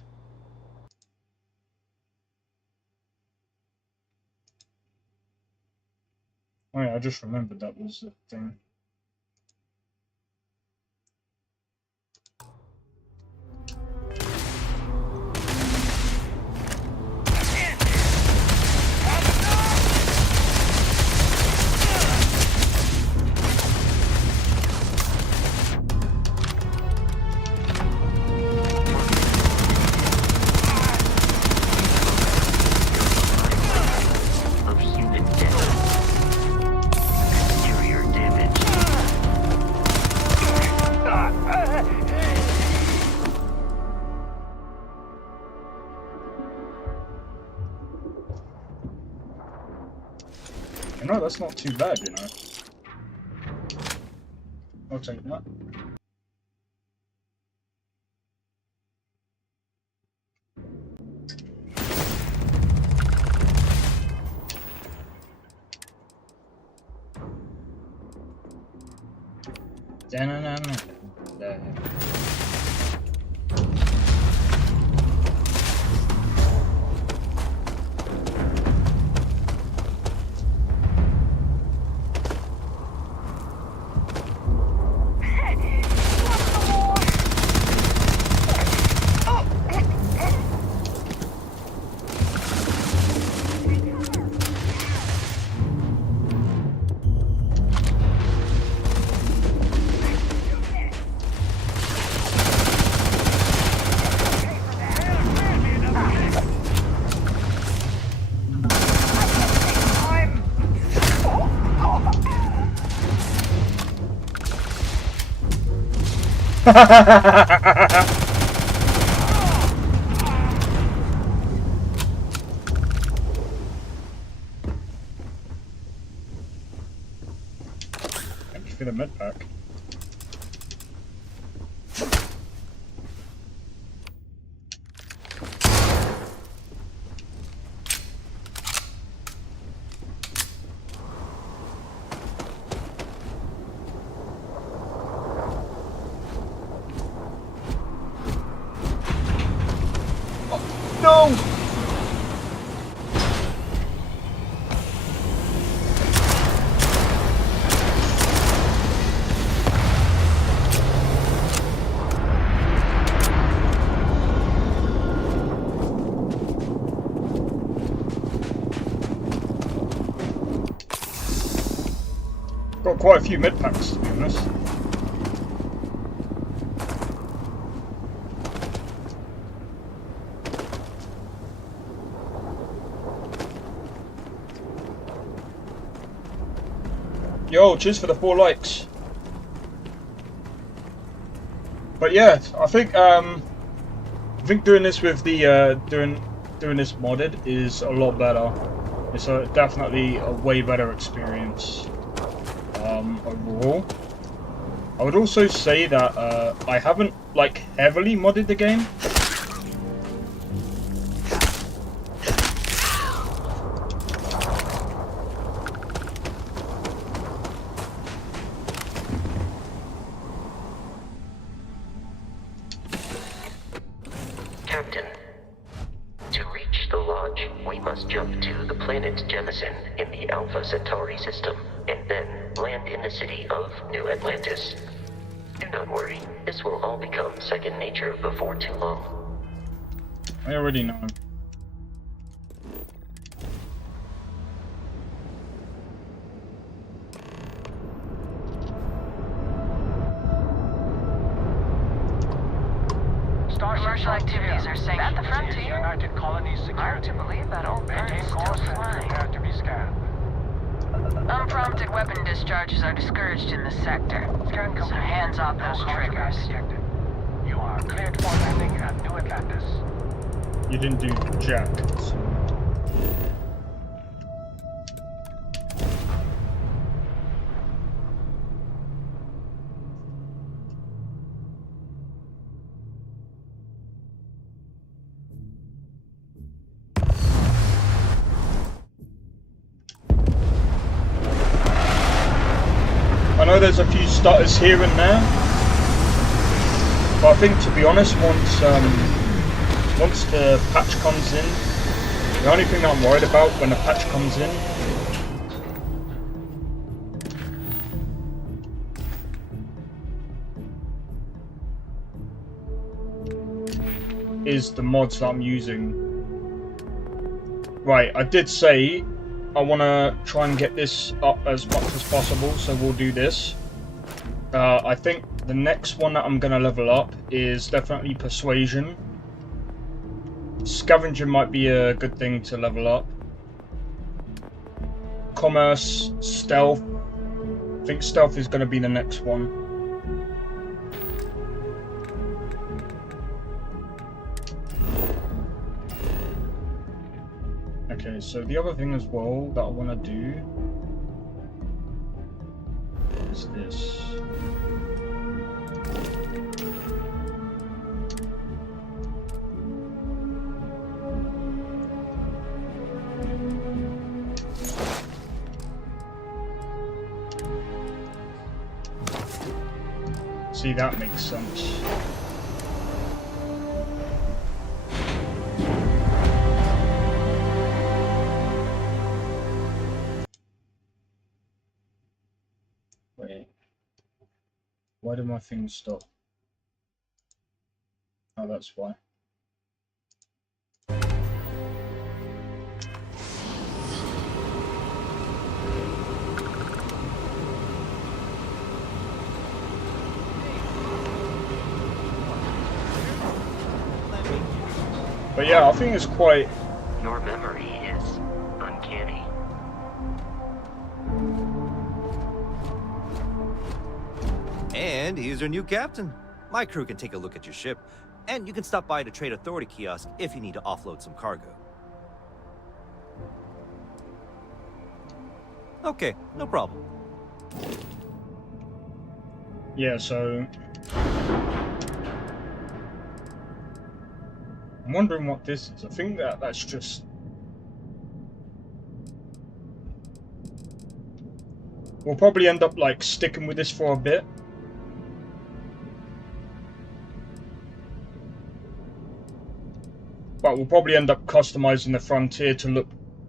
Oh yeah, I just remembered that was the thing. Of human death. Exterior damage. You know, that's not too bad, you know. I'll take that. Da-na-na-na. Thank you for the med pack. No! Got quite a few med packs, to be honest. Yo, cheers for the 4 likes. But yeah, I think doing this with the doing this modded is a lot better. It's definitely a way better experience overall. I would also say that I haven't like heavily modded the game. Captain, to reach the lodge, we must jump to the planet Jemison in the Alpha Centauri system, and then land in the city of New Atlantis. Do not worry, this will all become second nature before too long. I already know. Commercial activities are sanctioned at the frontier. United Colonies Hard security. to believe that old bird's Maintain still course and flying. prepare to be scanned. Unprompted weapon discharges are discouraged in this sector. Scan So complete. hands off No those contraband triggers. detected. You are cleared for landing at New Atlantis. You didn't do jack. So. there's a few stutters here and there, but I think, to be honest, once the patch comes in, the only thing I'm worried about when the patch comes in is the mods that I'm using. Right, I did say I want to try and get this up as much as possible, so we'll do this. I think the next one that I'm going to level up is definitely Persuasion. Scavenging might be a good thing to level up. Commerce, Stealth. I think Stealth is going to be the next one. Okay, so the other thing as well that I want to do is this. See, that makes sense. Wait. Why did my thing stop? Oh, that's why. But yeah, I think it's quite... Your memory is uncanny. And here's your new captain. My crew can take a look at your ship, and you can stop by the Trade Authority kiosk if you need to offload some cargo. Okay, no problem. Yeah, so... I'm wondering what this is. I think that's just... We'll probably end up, like, sticking with this for a bit. But we'll probably end up customizing the frontier to look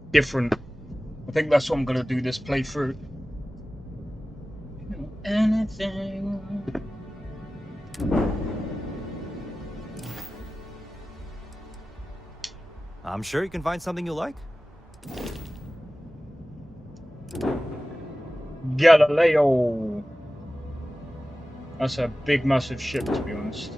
different. I think that's what I'm going to do this playthrough. Anything... I'm sure you can find something you like. Galileo. That's a big, massive ship, to be honest.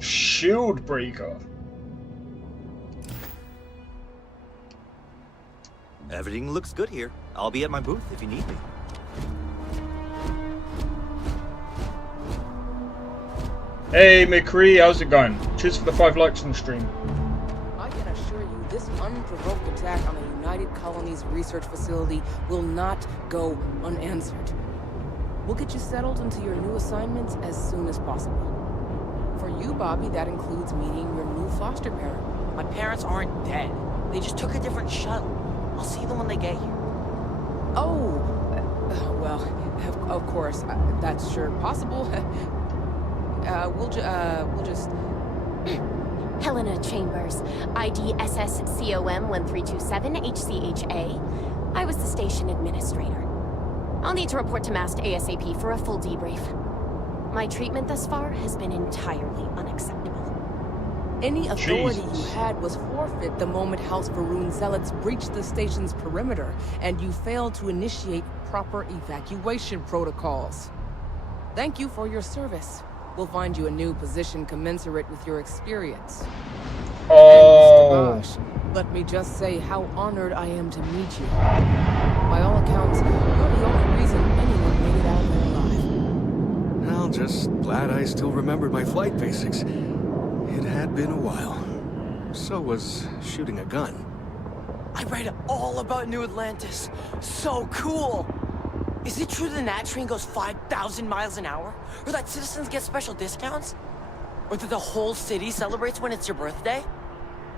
Shield breaker. Everything looks good here. I'll be at my booth if you need me. Hey, McCree, how's it going? Cheers for the 5 likes on the stream. I can assure you, this unprovoked attack on the United Colonies research facility will not go unanswered. We'll get you settled into your new assignments as soon as possible. For you, Bobby, that includes meeting your new foster parent. My parents aren't dead. They just took a different shuttle. I'll see them when they get here. Oh, well, of course, that's sure possible. We'll just... Helena Chambers, ID SSCOM 1327 HCHA. I was the station administrator. I'll need to report to Mast ASAP for a full debrief. My treatment thus far has been entirely unacceptable. Any authority you had was forfeit the moment House Varun zealots breached the station's perimeter, and you failed to initiate proper evacuation protocols. Thank you for your service. We'll find you a new position commensurate with your experience. Oh. And Mr. Bosch, let me just say how honored I am to meet you. By all accounts, you're the only reason anyone made it out there alive. Well, just glad I still remembered my flight basics. It had been a while. So was shooting a gun. I read all about New Atlantis. So cool! Is it true the Nat train goes 5,000 miles an hour? Or that citizens get special discounts? Or Or that the whole city celebrates when it's your birthday?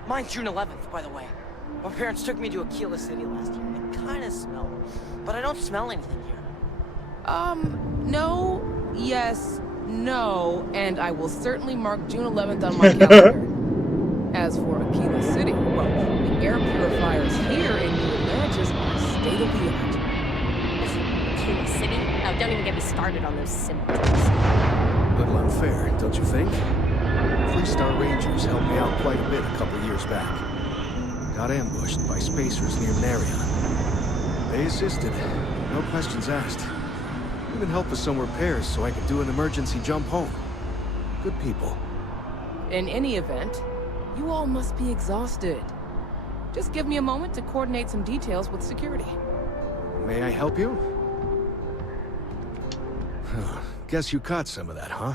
Mine's June 11th, by the way. My parents took me to Aquila City last year. It kinda smelled, but I don't smell anything here. No, yes, no, and I will certainly mark June 11th on my calendar. As for Aquila City, well, the air purifiers here in New Atlantis are state of the art. Aquila City? Oh, don't even get me started on those symbols. A little unfair, don't you think? 3-star Rangers helped me out quite a bit a couple years back. Got ambushed by spacers near Narion. They assisted, no questions asked. Even helped with some repairs so I could do an emergency jump home. Good people. In any event, you all must be exhausted. Just give me a moment to coordinate some details with security. May I help you? Guess you caught some of that, huh?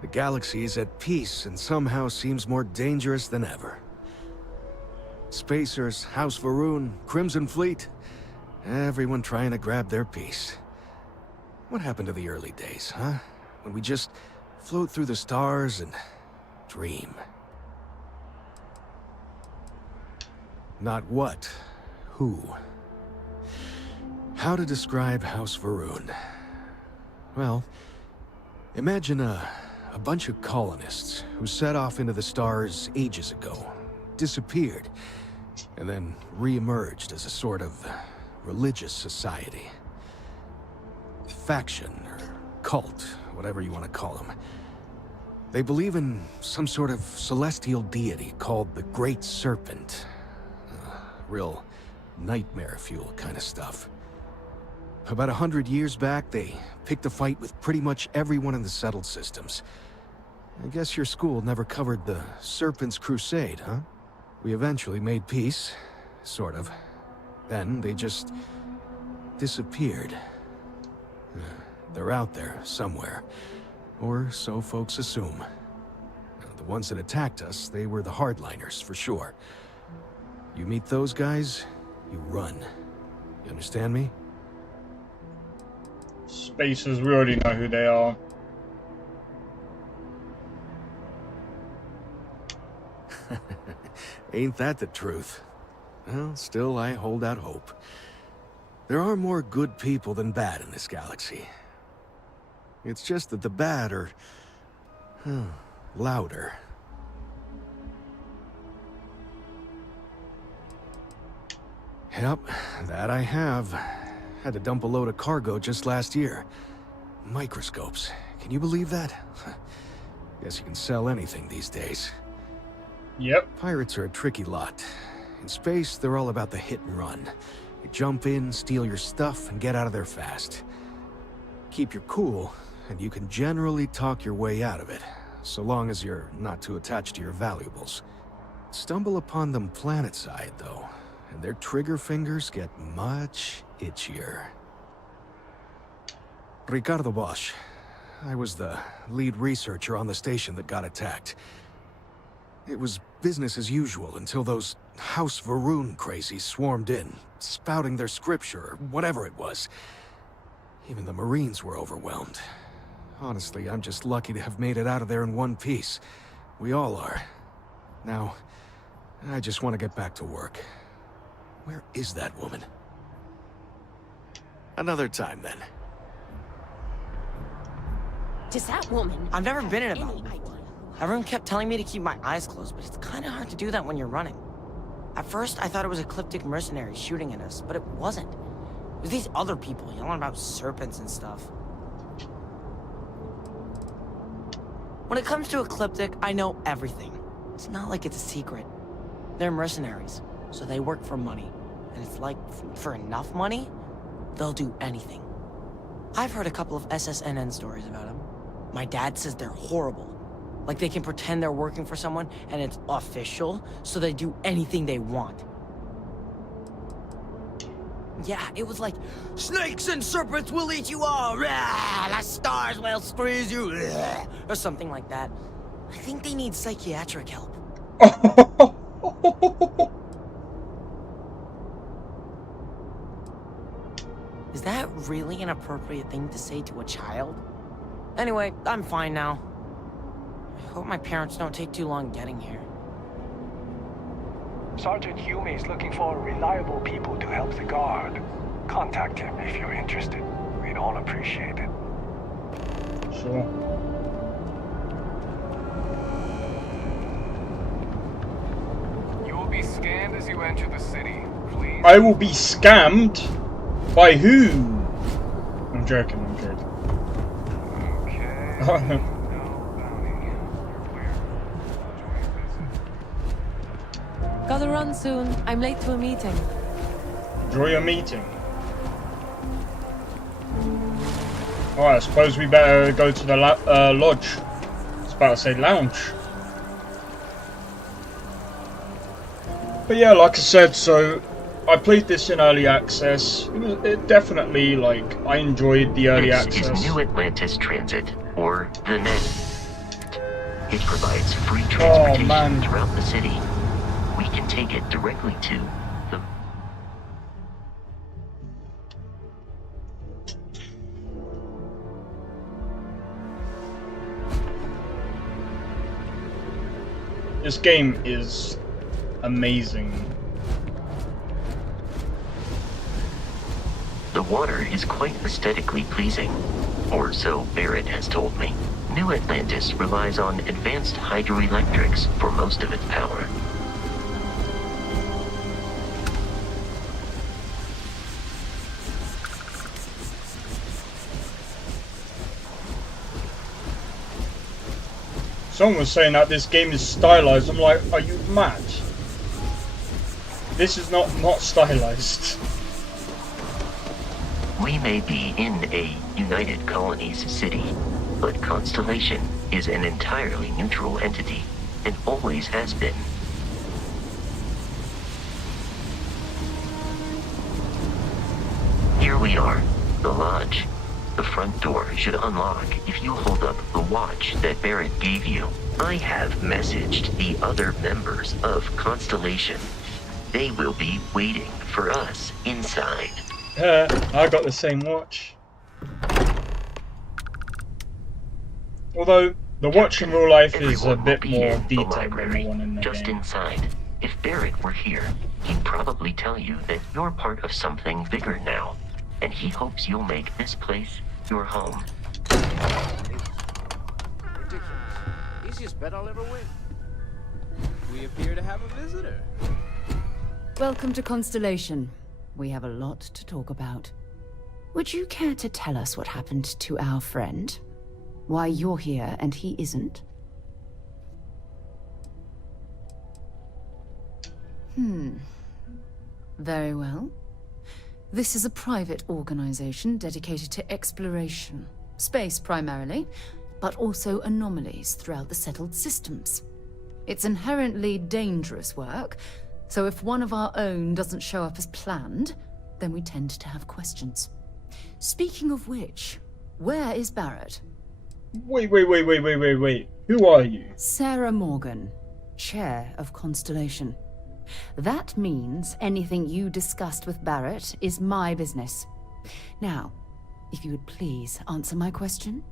The galaxy is at peace and somehow seems more dangerous than ever. Spacers, House Varun, Crimson Fleet, everyone trying to grab their piece. What happened to the early days, huh? When we just float through the stars and dream. Not what, who. How to describe House Varun? Well, imagine a bunch of colonists who set off into the stars ages ago, disappeared, and then re-emerged as a sort of religious society. Faction, or cult, whatever you want to call them. They believe in some sort of celestial deity called the Great Serpent. Real nightmare fuel kind of stuff. About 100 years back, they picked a fight with pretty much everyone in the settled systems. I guess your school never covered the Serpent's Crusade, huh? We eventually made peace, sort of. Then they just disappeared. They're out there somewhere, or so folks assume. The ones that attacked us, they were the hardliners, for sure. You meet those guys, you run. You understand me? Spacers, we already know who they are. Ain't that the truth? Well, still, I hold out hope. There are more good people than bad in this galaxy. It's just that the bad are louder. Yep, that I have. Had to dump a load of cargo just last year. Microscopes. Can you believe that? Guess you can sell anything these days. Yep. Pirates are a tricky lot. In space, they're all about the hit and run. You jump in, steal your stuff, and get out of there fast. Keep your cool, and you can generally talk your way out of it, so long as you're not too attached to your valuables. Stumble upon them planetside, though, and their trigger fingers get much itchier. Ricardo Bosch. I was the lead researcher on the station that got attacked. It was business as usual until those House Varun crazies swarmed in, spouting their scripture, or whatever it was. Even the Marines were overwhelmed. Honestly, I'm just lucky to have made it out of there in one piece. We all are. Now, I just want to get back to work. Where is that woman? Another time, then. Does that woman... I've never been in a any battle before. idea? Everyone kept telling me to keep my eyes closed, but it's kind of hard to do that when you're running. At first, I thought it was ecliptic mercenaries shooting at us, but it wasn't. It was these other people yelling about serpents and stuff. When it comes to ecliptic, I know everything. It's not like it's a secret. They're mercenaries, so they work for money. And it's like, for enough money, they'll do anything. I've heard a couple of SSNN stories about them. My dad says they're horrible. Like they can pretend they're working for someone and it's official, so they do anything they want. Yeah, it was like, snakes and serpents will eat you all, rah, the stars will squeeze you, rah, or something like that. I think they need psychiatric help. Is that really an appropriate thing to say to a child? Anyway, I'm fine now. hope my parents don't take too long getting here. Sergeant Hume is looking for reliable people to help the guard. Contact him if you're interested. We'd all appreciate it. Sure. You will be scanned as you enter the city. Please. I will be scammed? By who? I'm joking, I'm joking. Okay. Gotta run soon. I'm late to a meeting. Enjoy your meeting. Alright, I suppose we better go to the lodge. I was about to say lounge. But yeah, like I said, so I played this in early access. It definitely, like, I enjoyed the early access. This is New Atlantis Transit, or the NET. It provides free transportation throughout the city. We can take it directly to the... This game is amazing. The water is quite aesthetically pleasing, or so Barrett has told me. New Atlantis relies on advanced hydroelectrics for most of its power. Someone was saying that this game is stylized. I'm like, are you mad? This is not stylized. We may be in a United Colonies city, but Constellation is an entirely neutral entity, and always has been. Here we are, the lodge. The front door should unlock if you hold up the watch that Barrett gave you. I have messaged the other members of Constellation. They will be waiting for us inside. I got the same watch. Although the watch in real life is a bit more detailed than the one in the just game. Inside. If Barrett were here, he'd probably tell you that you're part of something bigger now, and he hopes you'll make this place your home. Ridiculous. Easiest bet I'll ever win. We appear to have a visitor. Welcome to Constellation. We have a lot to talk about. Would you care to tell us what happened to our friend? Why you're here and he isn't? Very well. This is a private organization dedicated to exploration. Space primarily, but also anomalies throughout the settled systems. It's inherently dangerous work, so if one of our own doesn't show up as planned, then we tend to have questions. Speaking of which, where is Barrett? Wait. Who are you? Sarah Morgan, Chair of Constellation. That means anything you discussed with Barrett is my business. Now, if you would please answer my question.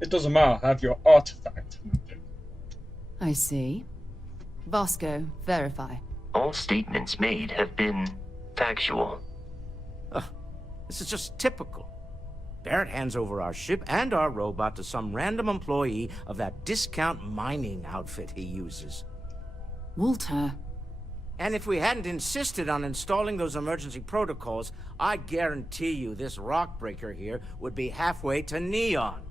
It doesn't matter, have your artifact. I see. Vasco, verify. All statements made have been factual. This is just typical. Barrett hands over our ship and our robot to some random employee of that discount mining outfit he uses. Walter. And if we hadn't insisted on installing those emergency protocols, I guarantee you this rock breaker here would be halfway to Neon.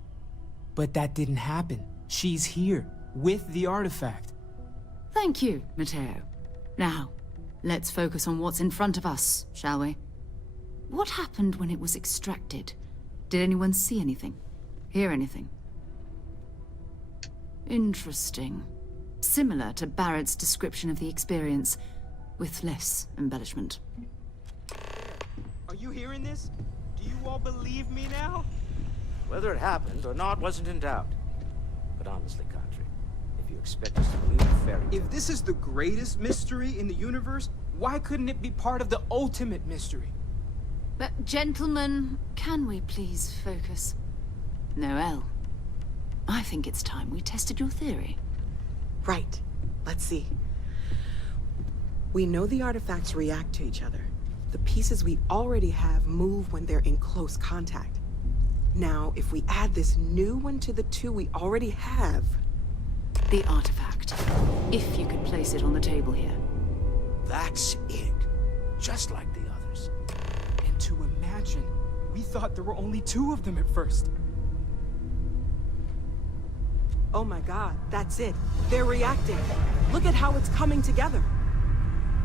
But that didn't happen. She's here, with the artifact. Thank you, Matteo. Now, let's focus on what's in front of us, shall we? What happened when it was extracted? Did anyone see anything? Hear anything? Interesting. Similar to Barrett's description of the experience, with less embellishment. Are you hearing this? Do you all believe me now? Whether it happened or not wasn't in doubt. But honestly, Country, if you expect us to believe a fairy tale... If this is the greatest mystery in the universe, why couldn't it be part of the ultimate mystery? But, gentlemen, can we please focus? Noel, I think it's time we tested your theory. Right. Let's see. We know the artifacts react to each other. The pieces we already have move when they're in close contact. Now, if we add this new one to the two we already have... The artifact. If you could place it on the table here. That's it. Just like the others. And to imagine, we thought there were only 2 of them at first. Oh my god, that's it. They're reacting. Look at how it's coming together.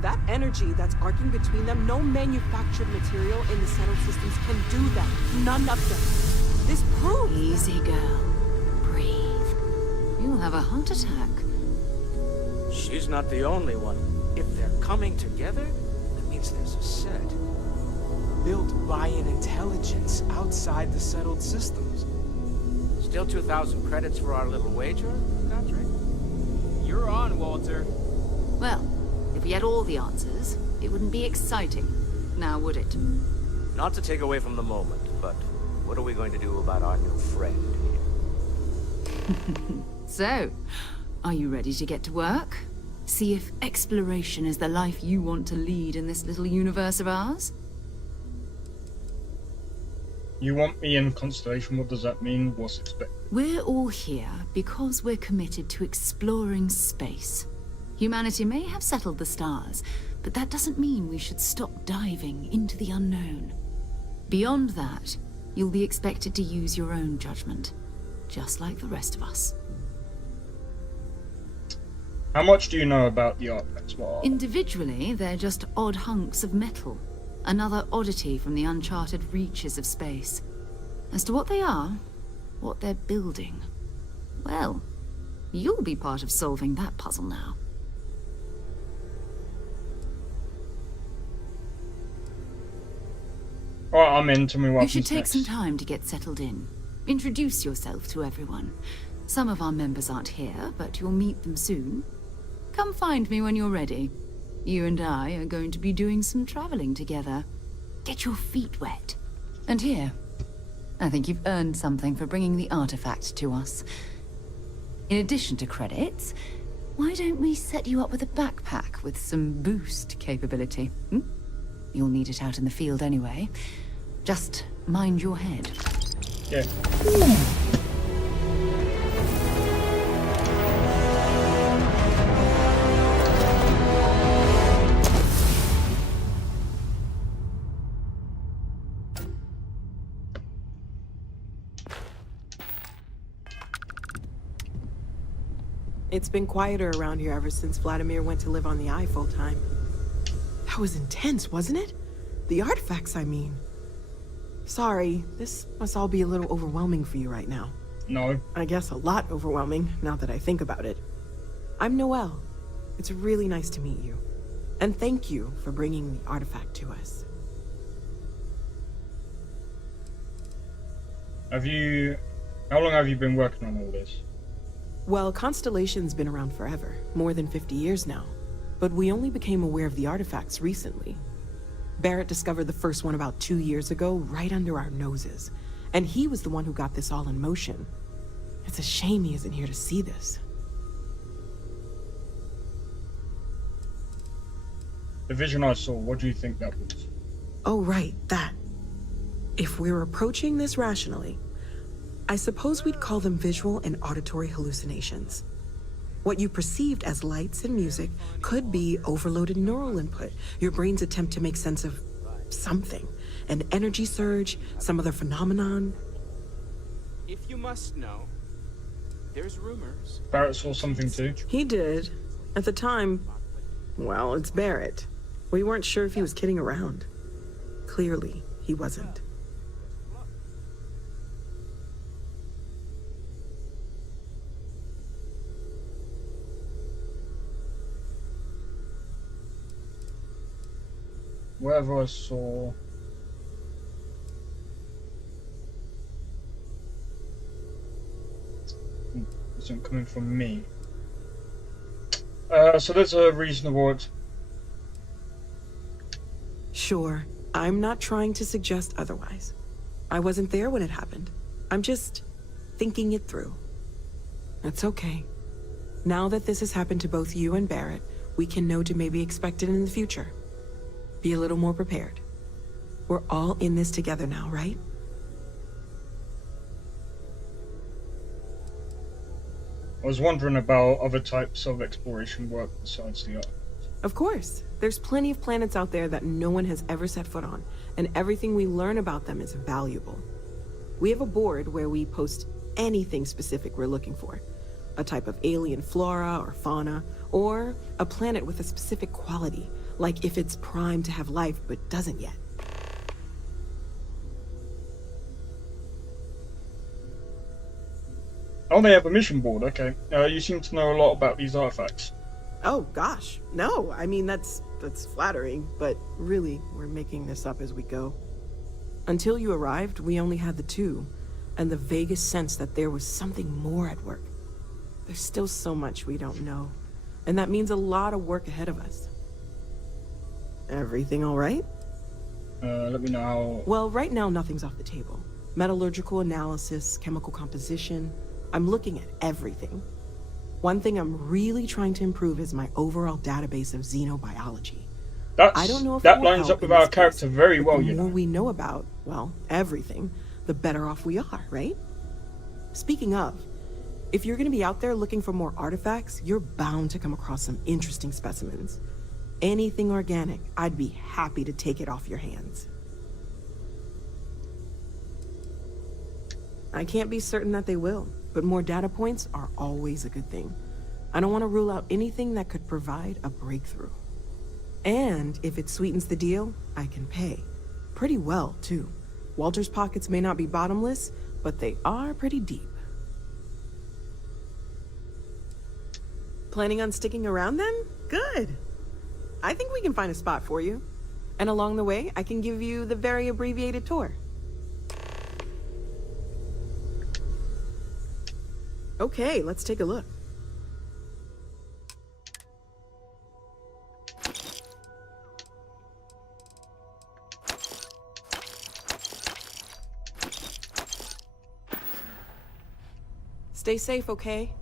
That energy that's arcing between them, no manufactured material in the settled systems can do that. None of them. This proves... Easy, girl. Breathe. You'll have a heart attack. She's not the only one. If they're coming together, that means there's a set. Built by an intelligence outside the settled systems. Still 2,000 credits for our little wager, Patrick? You're on, Walter. Well, if we had all the answers, it wouldn't be exciting. Now, would it? Not to take away from the moment, but what are we going to do about our new friend here? So, are you ready to get to work? See if exploration is the life you want to lead in this little universe of ours? You want me in Constellation? What does that mean? What's expected? We're all here because we're committed to exploring space. Humanity may have settled the stars, but that doesn't mean we should stop diving into the unknown. Beyond that, you'll be expected to use your own judgment, just like the rest of us. How much do you know about the artifacts? Individually, they're just odd hunks of metal. Another oddity from the uncharted reaches of space. As to what they are, what they're building, well, you'll be part of solving that puzzle now. Alright, I'm in. Tell me what You should take next. some time to get settled in. Introduce yourself to everyone. Some of our members aren't here, but you'll meet them soon. Come find me when you're ready. You and I are going to be doing some traveling together. Get your feet wet. And here, I think you've earned something for bringing the artifact to us. In addition to credits, why don't we set you up with a backpack with some boost capability? You'll need it out in the field anyway. Just mind your head. Yeah. It's been quieter around here ever since Vladimir went to live on the Eye full-time. That was intense, wasn't it? The artifacts, I mean. Sorry, this must all be a little overwhelming for you right now. No. I guess a lot overwhelming, now that I think about it. I'm Noelle. It's really nice to meet you. And thank you for bringing the artifact to us. How long have you been working on all this? Well, Constellation's been around forever, more than 50 years now. But we only became aware of the artifacts recently. Barrett discovered the first one about 2 years ago, right under our noses. And he was the one who got this all in motion. It's a shame he isn't here to see this. The vision I saw, what do you think that was? Oh, right, that. If we're approaching this rationally, I suppose we'd call them visual and auditory hallucinations. What you perceived as lights and music could be overloaded neural input, your brain's attempt to make sense of something. An energy surge, some other phenomenon. If you must know, there's rumors. Barrett saw something too? He did. At the time, well, it's Barrett. We weren't sure if he was kidding around. Clearly, he wasn't. Wherever I saw... isn't coming from me. So there's a reasonable... Sure, I'm not trying to suggest otherwise. I wasn't there when it happened. I'm just thinking it through. That's okay. Now that this has happened to both you and Barrett, we can know to maybe expect it in the future. Be a little more prepared. We're all in this together now, right? I was wondering about other types of exploration work besides the Earth. Of course. There's plenty of planets out there that no one has ever set foot on, and everything we learn about them is valuable. We have a board where we post anything specific we're looking for. A type of alien flora or fauna, or a planet with a specific quality, like if it's primed to have life but doesn't yet. Oh, they have a mission board, okay. You seem to know a lot about these artifacts. Oh gosh, no, I mean that's flattering, but really, we're making this up as we go. Until you arrived, we only had the two, and the vaguest sense that there was something more at work. There's still so much we don't know, and that means a lot of work ahead of us. Everything all right? Let me know how... Well, right now nothing's off the table. Metallurgical analysis, chemical composition. I'm looking at everything. One thing I'm really trying to improve is my overall database of xenobiology. I don't know if that lines up with our character very well, you know. The more we know about, well, everything, the better off we are, right? Speaking of, if you're going to be out there looking for more artifacts, you're bound to come across some interesting specimens. Anything organic, I'd be happy to take it off your hands. I can't be certain that they will, but more data points are always a good thing. I don't want to rule out anything that could provide a breakthrough. And if it sweetens the deal, I can pay. Pretty well, too. Walter's pockets may not be bottomless, but they are pretty deep. Planning on sticking around then? Good. I think we can find a spot for you. And along the way, I can give you the very abbreviated tour. Okay, let's take a look. Stay safe, okay?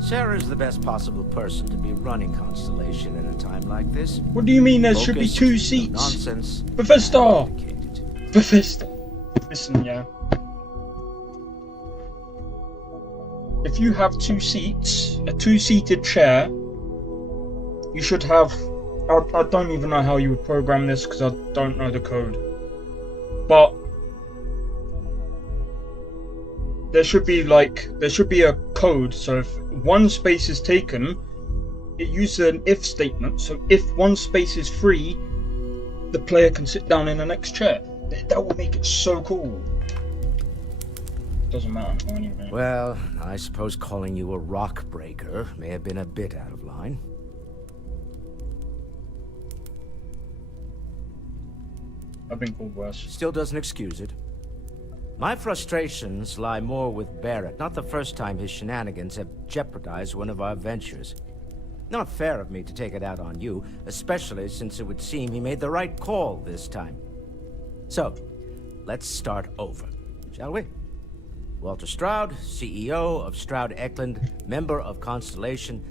Sarah's the best possible person to be running Constellation in a time like this. What do you mean there should be two seats? Nonsense. Bethesda! Bethesda. Listen, yeah. If you have two seats, a two-seated chair, you should have... I don't even know how you would program this because I don't know the code. But there should be a code, so if one space is taken, it uses an if statement, so if one space is free, the player can sit down in the next chair. That would make it so cool. Doesn't matter anyway. Well, I suppose calling you a rock breaker may have been a bit out of line. I've been called worse. Still doesn't excuse it. My frustrations lie more with Barrett. Not the first time his shenanigans have jeopardized one of our ventures. Not fair of me to take it out on you, especially since it would seem he made the right call this time. So, let's start over, shall we? Walter Stroud, CEO of Stroud Eklund, member of Constellation,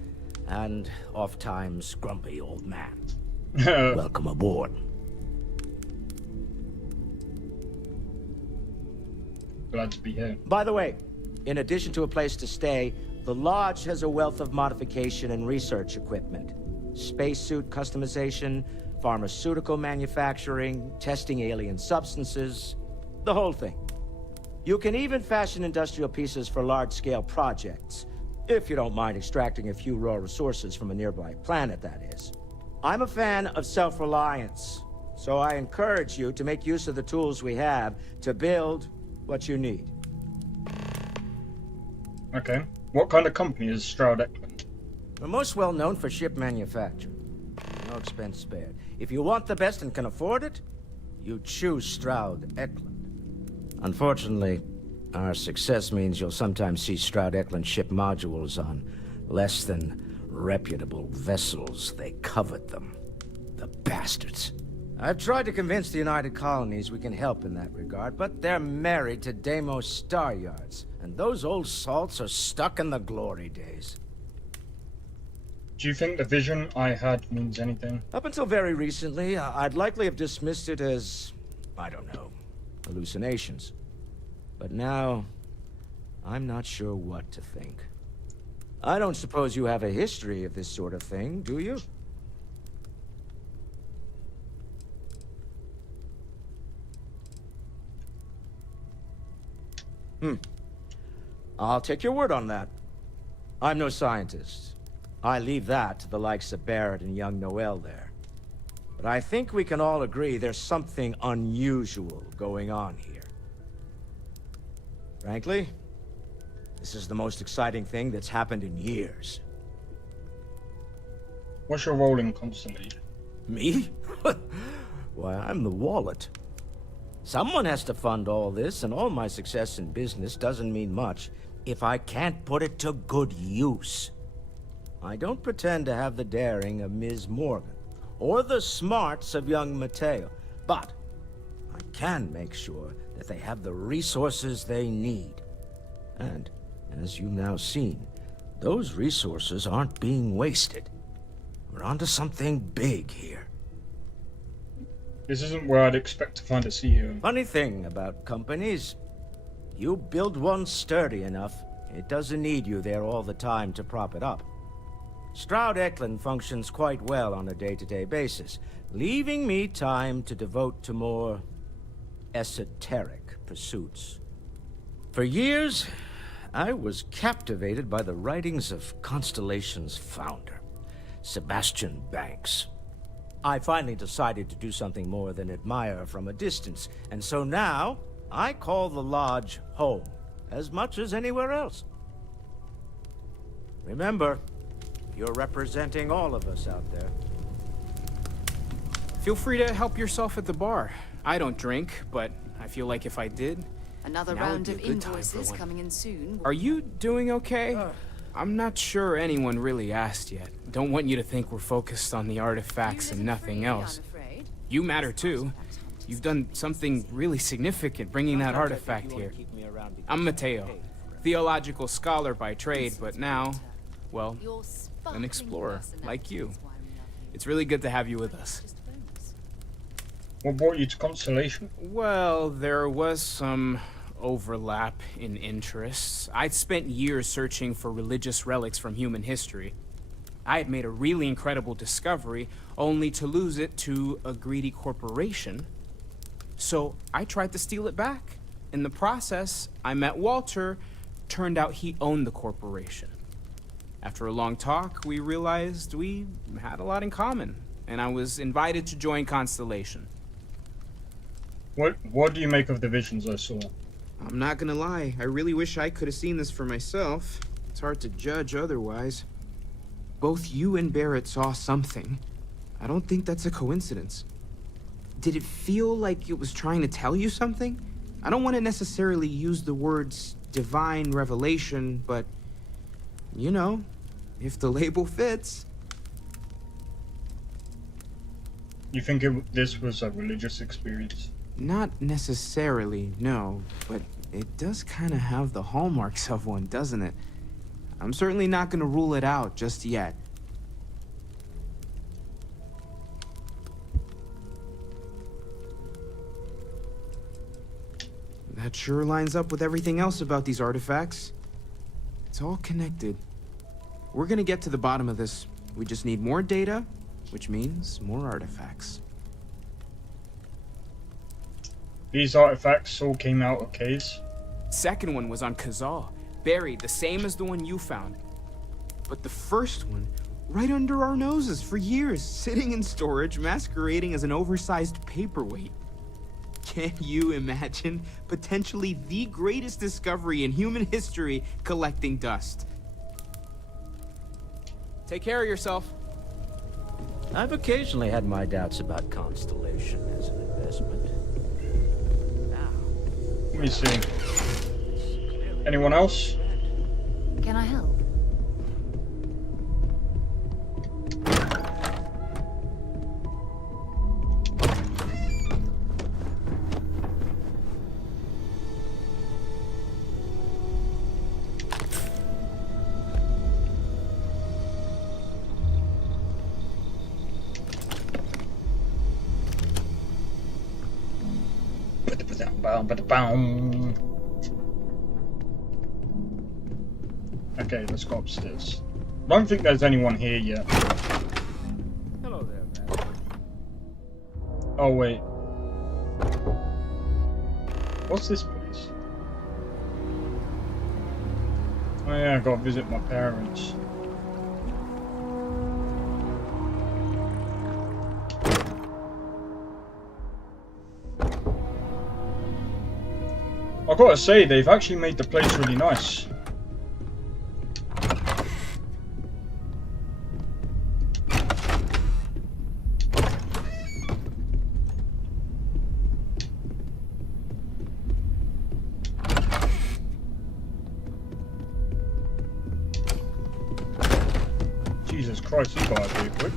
and oft-times grumpy old man. Welcome aboard. Glad to be here. By the way, in addition to a place to stay, the Lodge has a wealth of modification and research equipment. Spacesuit customization, pharmaceutical manufacturing, testing alien substances, the whole thing. You can even fashion industrial pieces for large-scale projects, if you don't mind extracting a few raw resources from a nearby planet, that is. I'm a fan of self-reliance, so I encourage you to make use of the tools we have to build what you need. Okay. What kind of company is Stroud Eklund? We're most well known for ship manufacture. No expense spared. If you want the best and can afford it, you choose Stroud Eklund. Unfortunately, Our success means you'll sometimes see Stroud Eklund ship modules on less than reputable vessels. They covet them. The bastards. I've tried to convince the United Colonies we can help in that regard, but they're married to Deimos Star Yards, and those old salts are stuck in the glory days. Do you think the vision I had means anything? Up until very recently, I'd likely have dismissed it as, I don't know, hallucinations. But now, I'm not sure what to think. I don't suppose you have a history of this sort of thing, do you? I'll take your word on that. I'm no scientist. I leave that to the likes of Barrett and young Noel there. But I think we can all agree there's something unusual going on here. Frankly, this is the most exciting thing that's happened in years. What's your role in Constantly? Me? Why, I'm the wallet. Someone has to fund all this, and all my success in business doesn't mean much if I can't put it to good use. I don't pretend to have the daring of Ms. Morgan, or the smarts of young Mateo, but I can make sure that they have the resources they need. And, as you've now seen, those resources aren't being wasted. We're onto something big here. This isn't where I'd expect to find a CEO. Funny thing about companies, you build one sturdy enough, it doesn't need you there all the time to prop it up. Stroud Eklund functions quite well on a day-to-day basis, leaving me time to devote to more esoteric pursuits. For years, I was captivated by the writings of Constellation's founder, Sebastian Banks. I finally decided to do something more than admire from a distance, and so now, I call the Lodge home, as much as anywhere else. Remember, you're representing all of us out there. Feel free to help yourself at the bar. I don't drink, but I feel like if I did... Another now round would of be a good time for invoices one. coming in soon. Are you doing okay? I'm not sure anyone really asked yet. Don't want you to think we're focused on the artifacts and nothing else. You matter too. You've done something really significant bringing that artifact here. I'm Mateo, theological scholar by trade, but now, well, an explorer like you. It's really good to have you with us. What brought you to Constellation? Well, there was some overlap in interests. I'd spent years searching for religious relics from human history. I had made a really incredible discovery, only to lose it to a greedy corporation. So I tried to steal it back. In the process, I met Walter. Turned out he owned the corporation. After a long talk, we realized we had a lot in common, and I was invited to join Constellation. What do you make of the visions I saw? I'm not gonna lie, I really wish I could have seen this for myself. It's hard to judge otherwise. Both you and Barrett saw something. I don't think that's a coincidence. Did it feel like it was trying to tell you something? I don't want to necessarily use the words divine revelation, but, you know, if the label fits. You think this was a religious experience? Not necessarily, no, but it does kind of have the hallmarks of one, doesn't it? I'm certainly not going to rule it out just yet. That sure lines up with everything else about these artifacts. It's all connected. We're gonna get to the bottom of this. We just need more data, which means more artifacts. These artifacts all came out of caves? Second one was on Kazal, buried the same as the one you found. But the first one, right under our noses for years, sitting in storage, masquerading as an oversized paperweight. Can you imagine potentially the greatest discovery in human history collecting dust? Take care of yourself. I've occasionally had my doubts about Constellation as an investment. Let me see. Anyone else? Can I help? Okay, let's go upstairs. I don't think there's anyone here yet. Hello there, man. Oh wait. What's this place? Oh yeah, I gotta visit my parents. I gotta say, they've actually made the place really nice. Jesus Christ, you guys are quick.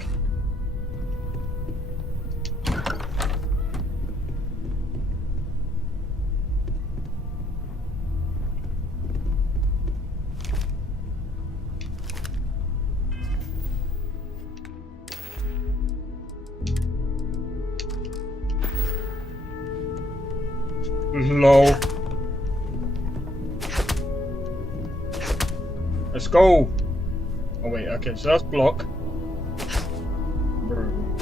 Lol. Let's go. Oh wait, okay, so that's block. Bro.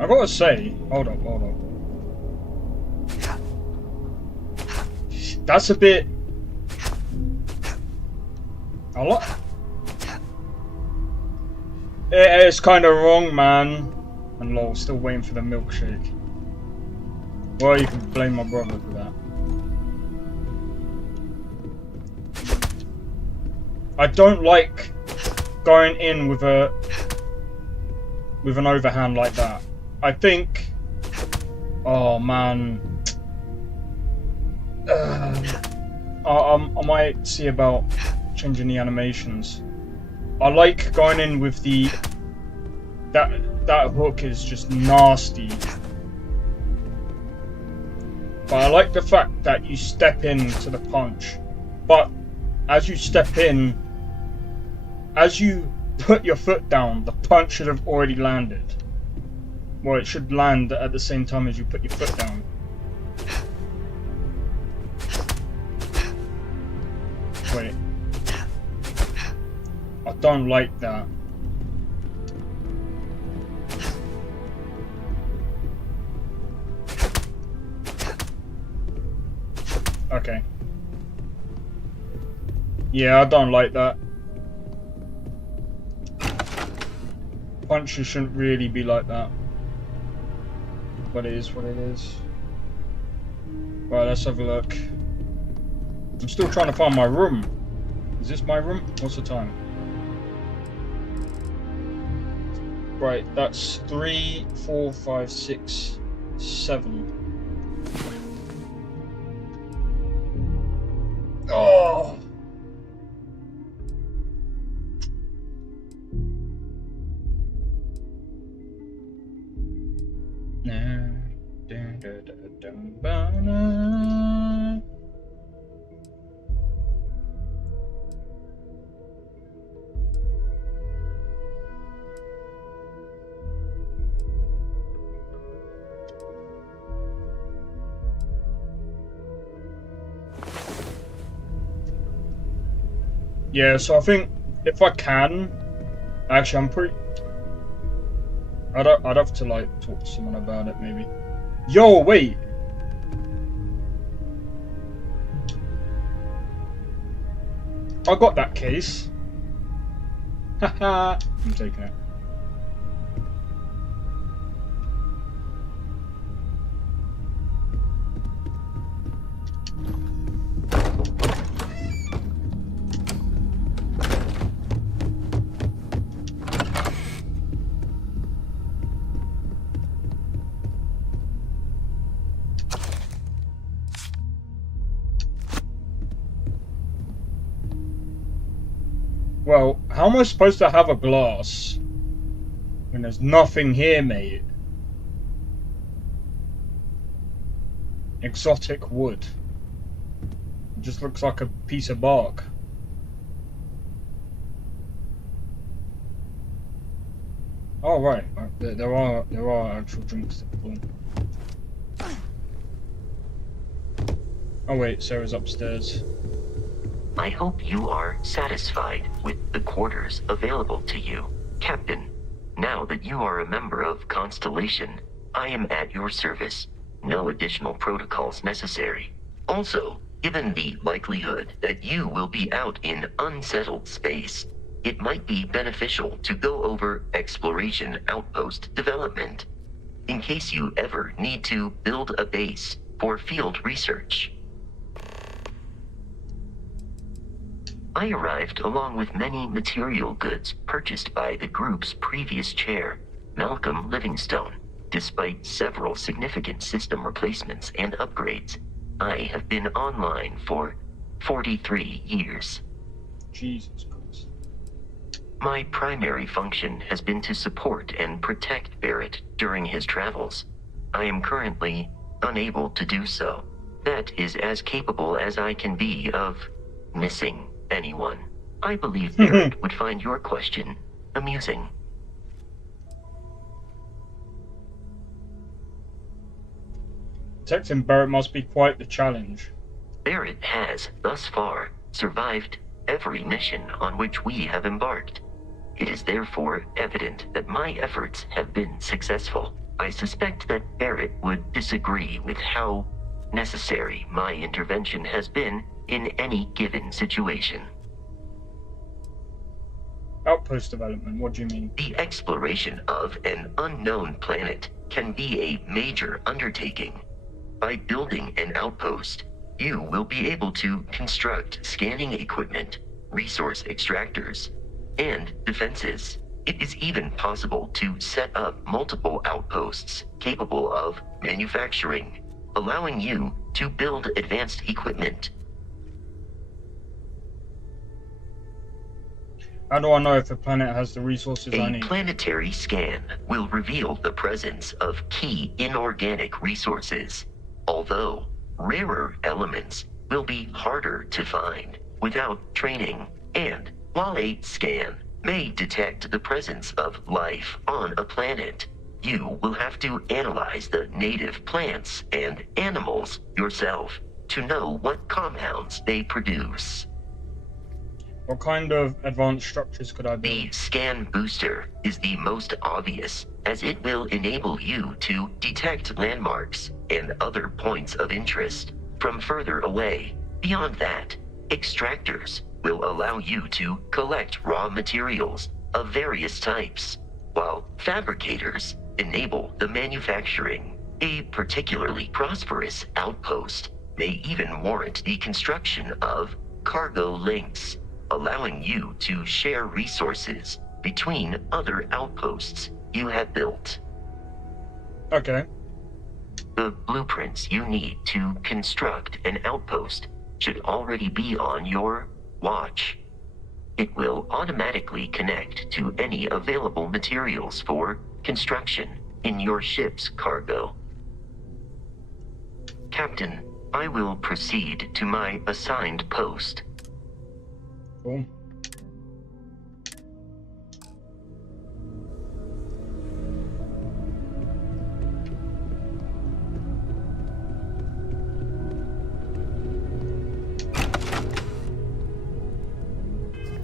I gotta say, hold up. That's a bit. I like. It's kind of wrong, man. And lol, still waiting for the milkshake. Well, you can blame my brother for that. I don't like going in with an overhand like that. I think. Oh man. I might see about changing the animations. I like going in with the that hook is just nasty. But I like the fact that you step into the punch. But as you step in, as you put your foot down, the punch should have already landed. Well, it should land at the same time as you put your foot down. Wait. I don't like that. Okay. Yeah, I don't like that. Punches shouldn't really be like that. But it is what it is. Right, let's have a look. I'm still trying to find my room. Is this my room? What's the time? Right, that's 3, 4, 5, 6, 7. Oh! Yeah, so I think if I can, actually I'm pretty. I'd have to like talk to someone about it maybe. Yo, wait. I got that case. Haha, I'm taking it. Well, how am I supposed to have a glass when there's nothing here, mate? Exotic wood. It just looks like a piece of bark. Oh right, there are actual drinks to pull. Oh wait, Sarah's upstairs. I hope you are satisfied with the quarters available to you, Captain. Now that you are a member of Constellation, I am at your service. No additional protocols necessary. Also, given the likelihood that you will be out in unsettled space, it might be beneficial to go over exploration outpost development, in case you ever need to build a base for field research. I arrived along with many material goods purchased by the group's previous chair, Malcolm Livingstone. Despite several significant system replacements and upgrades, I have been online for 43 years. Jesus Christ. My primary function has been to support and protect Barrett during his travels. I am currently unable to do so. That is as capable as I can be of missing anyone. I believe Barrett would find your question amusing. Protecting Barrett must be quite the challenge. Barrett has, thus far, survived every mission on which we have embarked. It is therefore evident that my efforts have been successful. I suspect that Barrett would disagree with how necessary my intervention has been in any given situation. Outpost development, what do you mean? The exploration of an unknown planet can be a major undertaking. By building an outpost, you will be able to construct scanning equipment, resource extractors, and defenses. It is even possible to set up multiple outposts capable of manufacturing, allowing you to build advanced equipment. How do I know if a planet has the resources I need? A planetary scan will reveal the presence of key inorganic resources, although rarer elements will be harder to find without training. And while a scan may detect the presence of life on a planet, you will have to analyze the native plants and animals yourself to know what compounds they produce. What kind of advanced structures could I build? The scan booster is the most obvious, as it will enable you to detect landmarks and other points of interest from further away. Beyond that, extractors will allow you to collect raw materials of various types, while fabricators enable the manufacturing. A particularly prosperous outpost may even warrant the construction of cargo links, allowing you to share resources between other outposts you have built. Okay. The blueprints you need to construct an outpost should already be on your watch. It will automatically connect to any available materials for construction in your ship's cargo. Captain, I will proceed to my assigned post. Cool.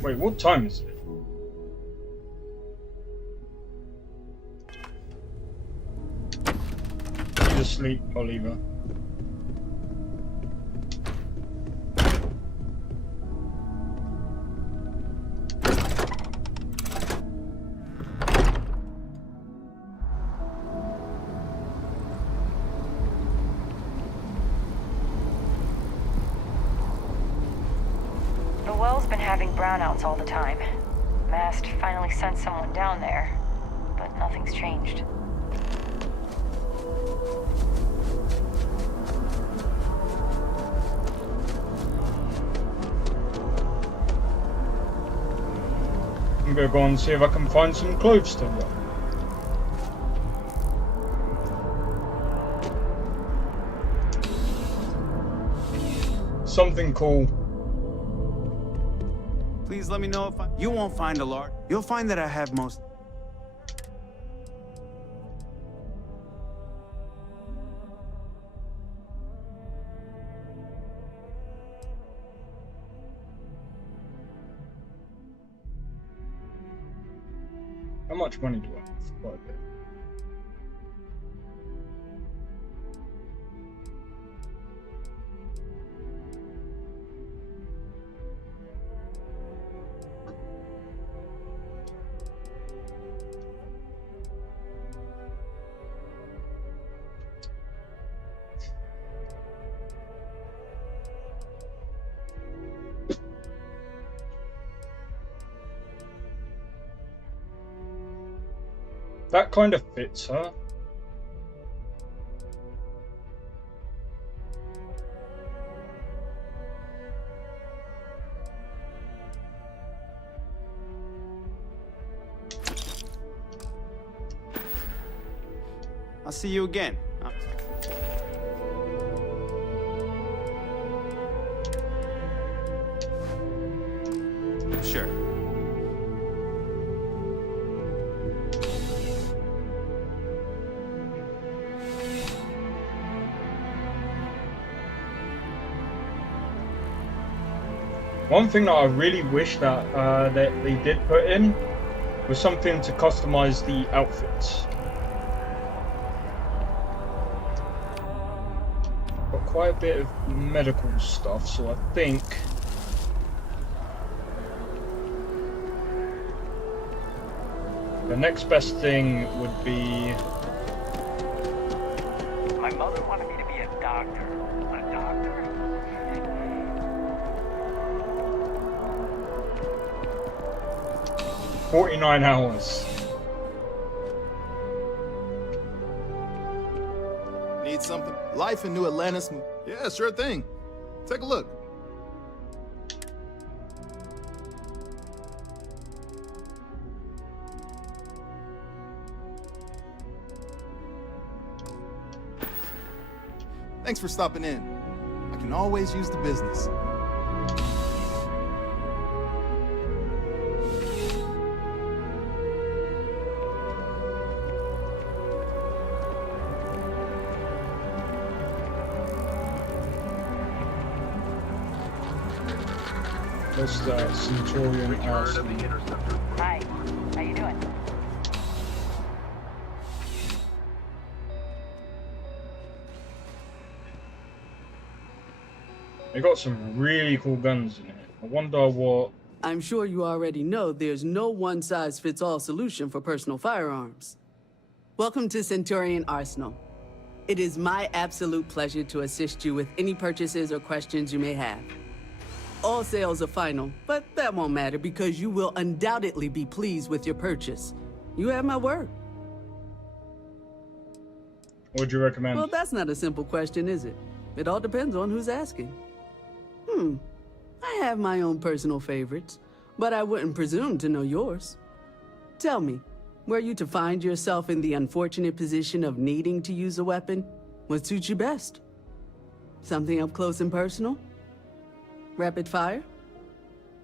Wait, what time is it? Just sleep, Oliver. The well's been having brownouts all the time. Mast finally sent someone down there, but nothing's changed. maybe I'll go and see if I can find some clothes to wear. Something cool. Please let me know if you won't find a large. You'll find that I have most. How much money do I have? Quite a bit. That kind of fits her. I'll see you again. Sure. One thing that I really wish that that they did put in was something to customize the outfits. Got quite a bit of medical stuff, so I think the next best thing would be. My mother wanted me to be a doctor. A doctor? 49 hours. Need something? Life in New Atlantis? Yeah, sure thing. Take a look. Thanks for stopping in. I can always use the business. What's that? Centurion Arsenal. Hi, how you doing? They got some really cool guns in it. I wonder what. I'm sure you already know there's no one-size-fits-all solution for personal firearms. Welcome to Centurion Arsenal. It is my absolute pleasure to assist you with any purchases or questions you may have. All sales are final, but that won't matter because you will undoubtedly be pleased with your purchase. You have my word. What would you recommend? Well, that's not a simple question, is it? It all depends on who's asking. I have my own personal favorites, but I wouldn't presume to know yours. Tell me, were you to find yourself in the unfortunate position of needing to use a weapon, what suits you best? Something up close and personal? Rapid fire?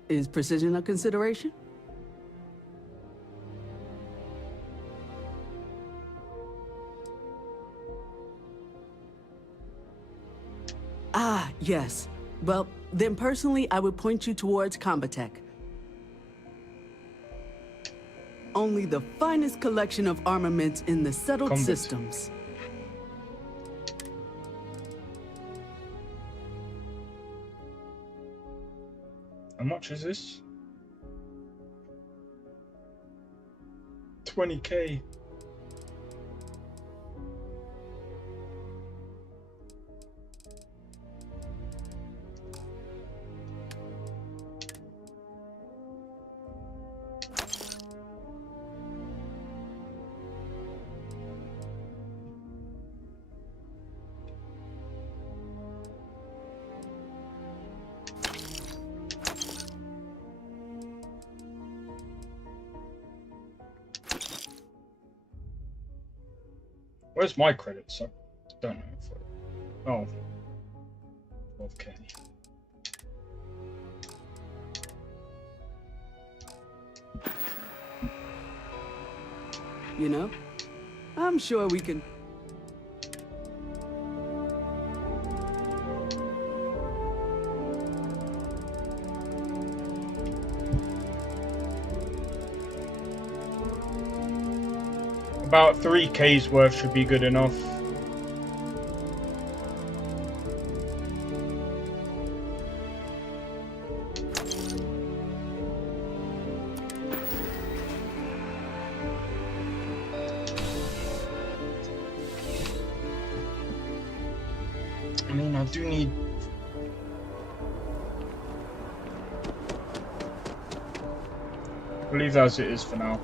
Is precision a consideration? Ah, yes. Well, then personally, I would point you towards Combatech. Only the finest collection of armaments in the settled systems. How much is this? 20k. Where's my credits? I don't know. Oh, 12K. You know, I'm sure we can... About 3K's worth should be good enough. I mean, I do need... I'll leave it as it is for now.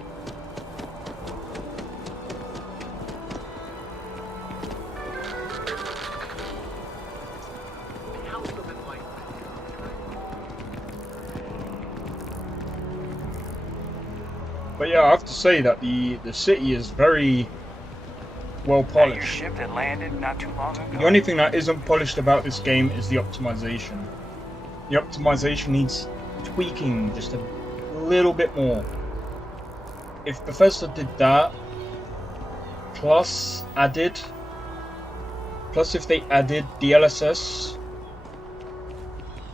But yeah, I have to say that the city is very well polished. Your ship that landed not too long ago. The only thing that isn't polished about this game is the optimization. The optimization needs tweaking just a little bit more. If Bethesda did that, plus if they added DLSS,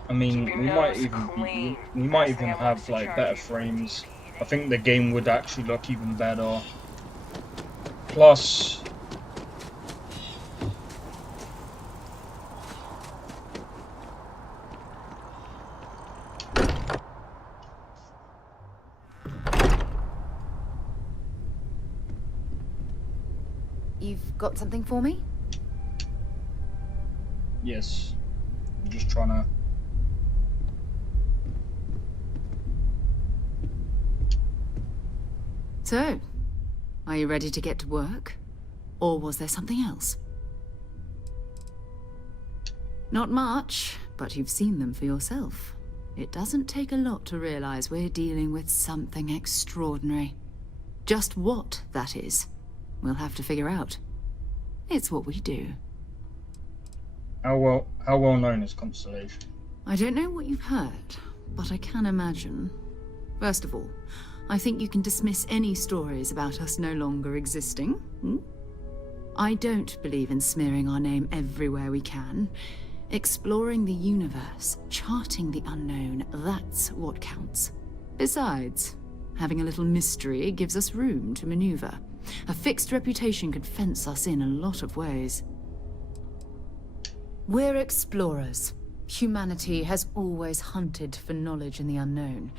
I mean, we might even have like better frames. I think the game would actually look even better. Plus, You've got something for me? yes, I'm just trying to... So, are you ready to get to work? Or was there something else? Not much, but you've seen them for yourself. It doesn't take a lot to realize we're dealing with something extraordinary. Just what that is, we'll have to figure out. It's what we do. How well known is Constellation? I don't know what you've heard, but I can imagine. First of all, I think you can dismiss any stories about us no longer existing. I don't believe in smearing our name everywhere we can. Exploring the universe, charting the unknown, that's what counts. Besides, having a little mystery gives us room to maneuver. A fixed reputation could fence us in a lot of ways. We're explorers. Humanity has always hunted for knowledge in the unknown.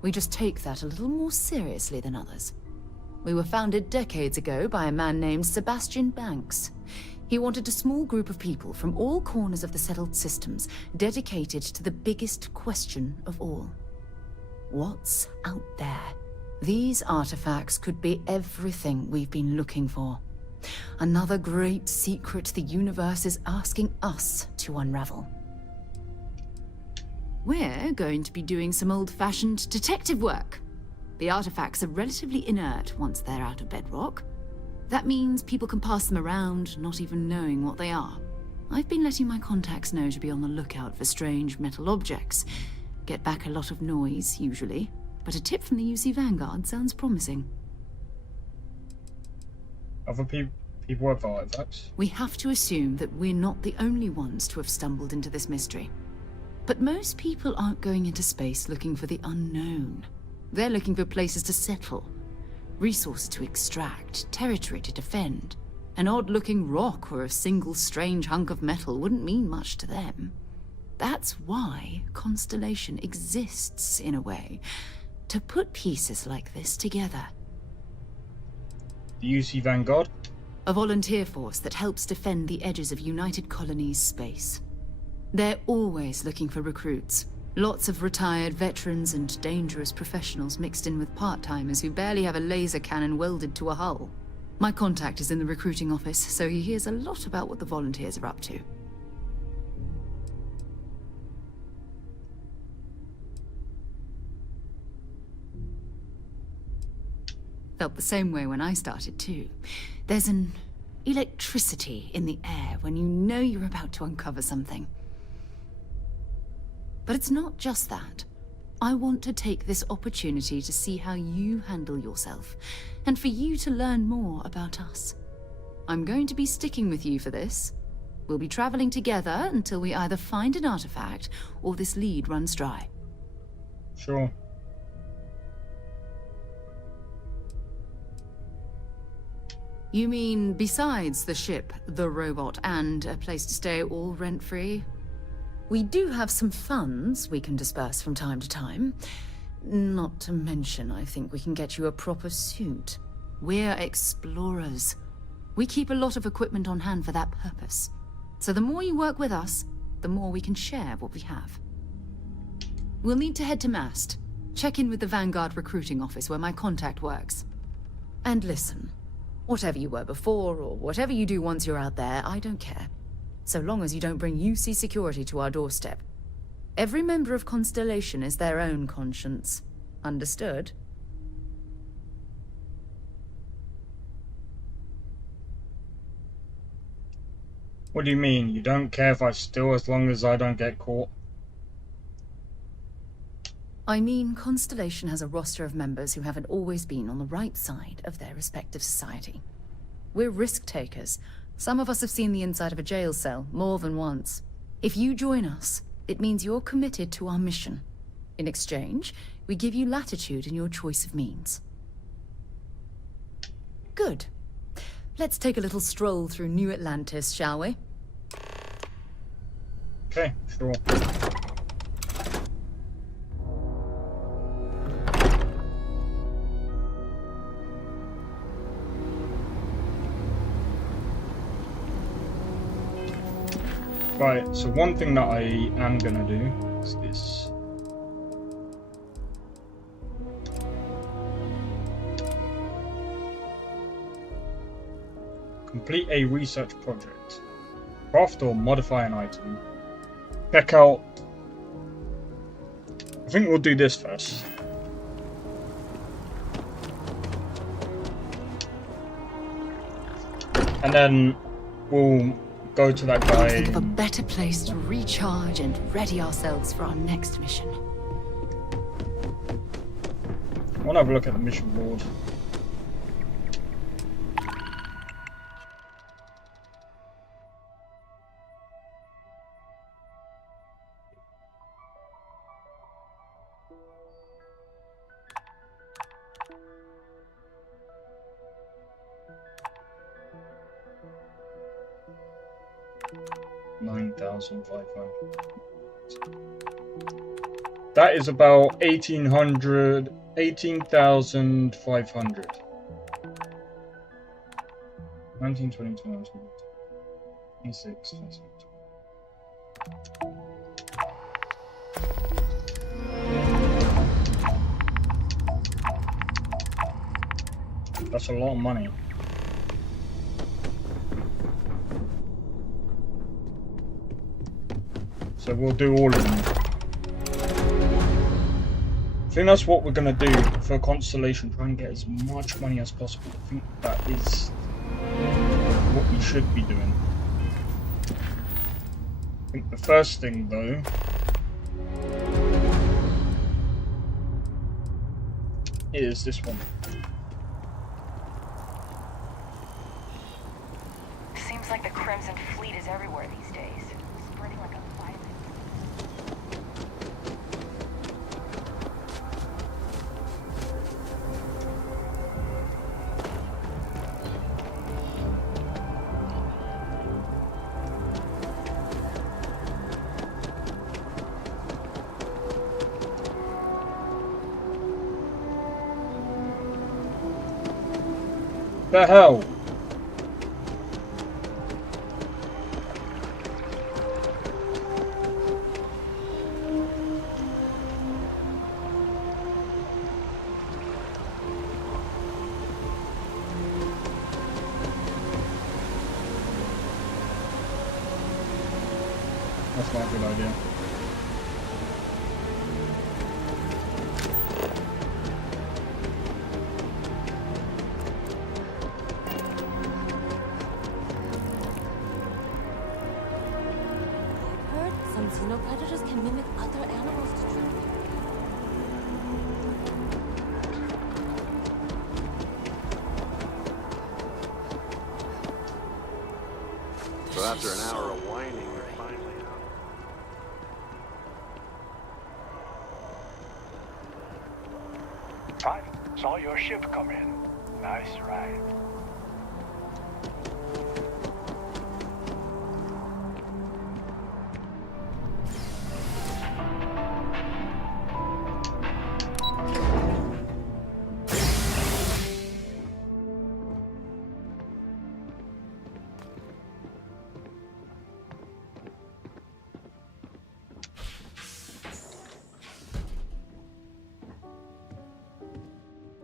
We just take that a little more seriously than others. We were founded decades ago by a man named Sebastian Banks. He wanted a small group of people from all corners of the settled systems dedicated to the biggest question of all. What's out there? These artifacts could be everything we've been looking for. Another great secret the universe is asking us to unravel. We're going to be doing some old-fashioned detective work. The artifacts are relatively inert once they're out of bedrock. That means people can pass them around, not even knowing what they are. I've been letting my contacts know to be on the lookout for strange metal objects. Get back a lot of noise, usually, but a tip from the UC Vanguard sounds promising. Other people have artifacts? We have to assume that we're not the only ones to have stumbled into this mystery. But most people aren't going into space looking for the unknown. They're looking for places to settle, resources to extract, territory to defend. An odd-looking rock or a single strange hunk of metal wouldn't mean much to them. That's why Constellation exists, in a way, to put pieces like this together. The UC Vanguard? A volunteer force that helps defend the edges of United Colonies space. They're always looking for recruits. Lots of retired veterans and dangerous professionals mixed in with part-timers who barely have a laser cannon welded to a hull. My contact is in the recruiting office, so he hears a lot about what the volunteers are up to. Felt the same way when I started, too. There's an electricity in the air when you know you're about to uncover something. But it's not just that. I want to take this opportunity to see how you handle yourself, and for you to learn more about us. I'm going to be sticking with you for this. We'll be traveling together until we either find an artifact or this lead runs dry. Sure. You mean besides the ship, the robot, and a place to stay all rent-free? We do have some funds we can disperse from time to time. Not to mention, I think we can get you a proper suit. We're explorers. We keep a lot of equipment on hand for that purpose. So the more you work with us, the more we can share what we have. We'll need to head to Mast. Check in with the Vanguard recruiting office where my contact works. And listen, whatever you were before, or whatever you do once you're out there, I don't care. So long as you don't bring UC security to our doorstep. Every member of Constellation is their own conscience. Understood? What do you mean? You don't care if I steal as long as I don't get caught? I mean, Constellation has a roster of members who haven't always been on the right side of their respective society. We're risk takers. Some of us have seen the inside of a jail cell more than once. If you join us, it means you're committed to our mission. In exchange, we give you latitude in your choice of means. Good. Let's take a little stroll through New Atlantis, shall we? Okay, sure. Right, so one thing that I am gonna do is this. Complete a research project. Craft or modify an item. Check out... I think we'll do this first. And then we'll go to that guy. Think of a better place to recharge and ready ourselves for our next mission. I want to have a look at the mission board. That is about 18,500. 19, 20, 21, 26, 27. That's a lot of money. So we'll do all of them. I think that's what we're going to do for Constellation. Try and get as much money as possible. I think that is what we should be doing. I think the first thing, though, is this one. Seems like the Crimson Fleet is everywhere these days. Spreading like a virus. The hell? That's not a good idea. So after an hour of whining, you're finally out. Fine. Saw your ship come in. Nice ride.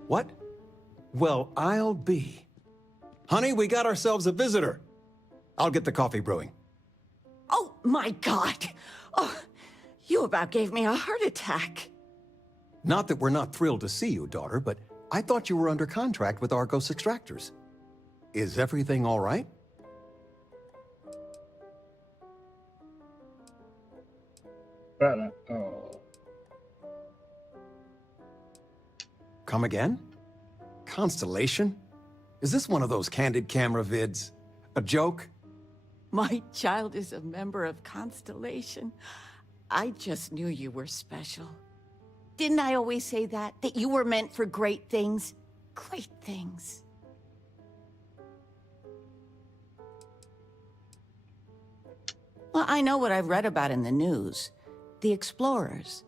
What? Well, I'll be. Honey, we got ourselves a visitor. I'll get the coffee brewing. Oh, my God. Oh, you about gave me a heart attack. Not that we're not thrilled to see you, daughter, but I thought you were under contract with Argos Extractors. Is everything all right? Better. Oh. Come again? Constellation? Is this one of those candid camera vids? A joke? My child is a member of Constellation. I just knew you were special. Didn't I always say that? That you were meant for great things? Great things. Well, I know what I've read about in the news. The Explorers.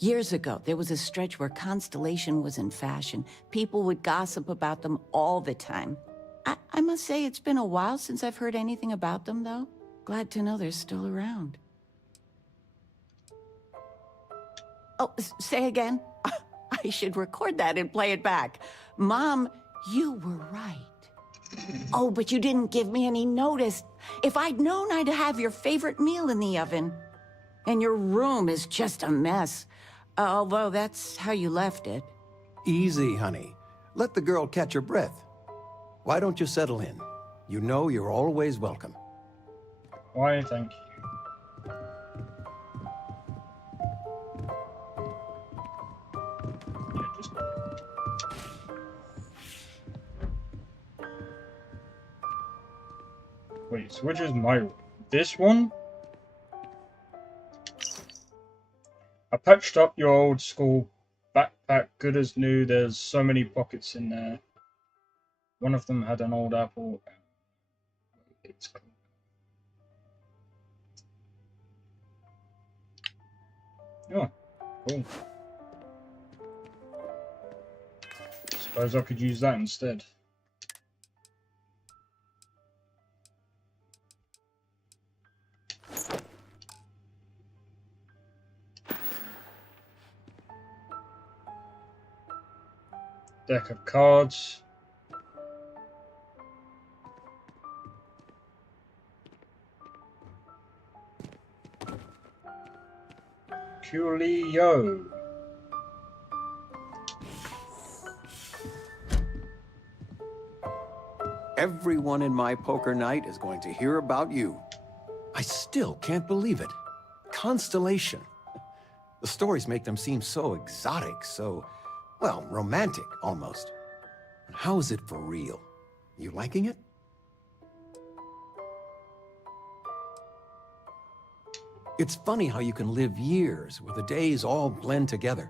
Years ago, there was a stretch where Constellation was in fashion. People would gossip about them all the time. I must say it's been a while since I've heard anything about them, though. Glad to know they're still around. Oh, say again? I should record that and play it back. Mom, you were right. Oh, but you didn't give me any notice. If I'd known, I'd have your favorite meal in the oven. And your room is just a mess. Although that's how you left it. Easy, honey. Let the girl catch her breath. Why don't you settle in? You know you're always welcome. Why, thank you. Yeah, just... Wait, so which is my... This one? I patched up your old school backpack, good as new. There's so many pockets in there. One of them had an old apple. It's cool. Oh, cool. Suppose I could use that instead. Deck of cards. Coolio. Everyone in my poker night is going to hear about you. I still can't believe it. Constellation. The stories make them seem so exotic, so, well, romantic, almost. How is it for real? You liking it? It's funny how you can live years where the days all blend together.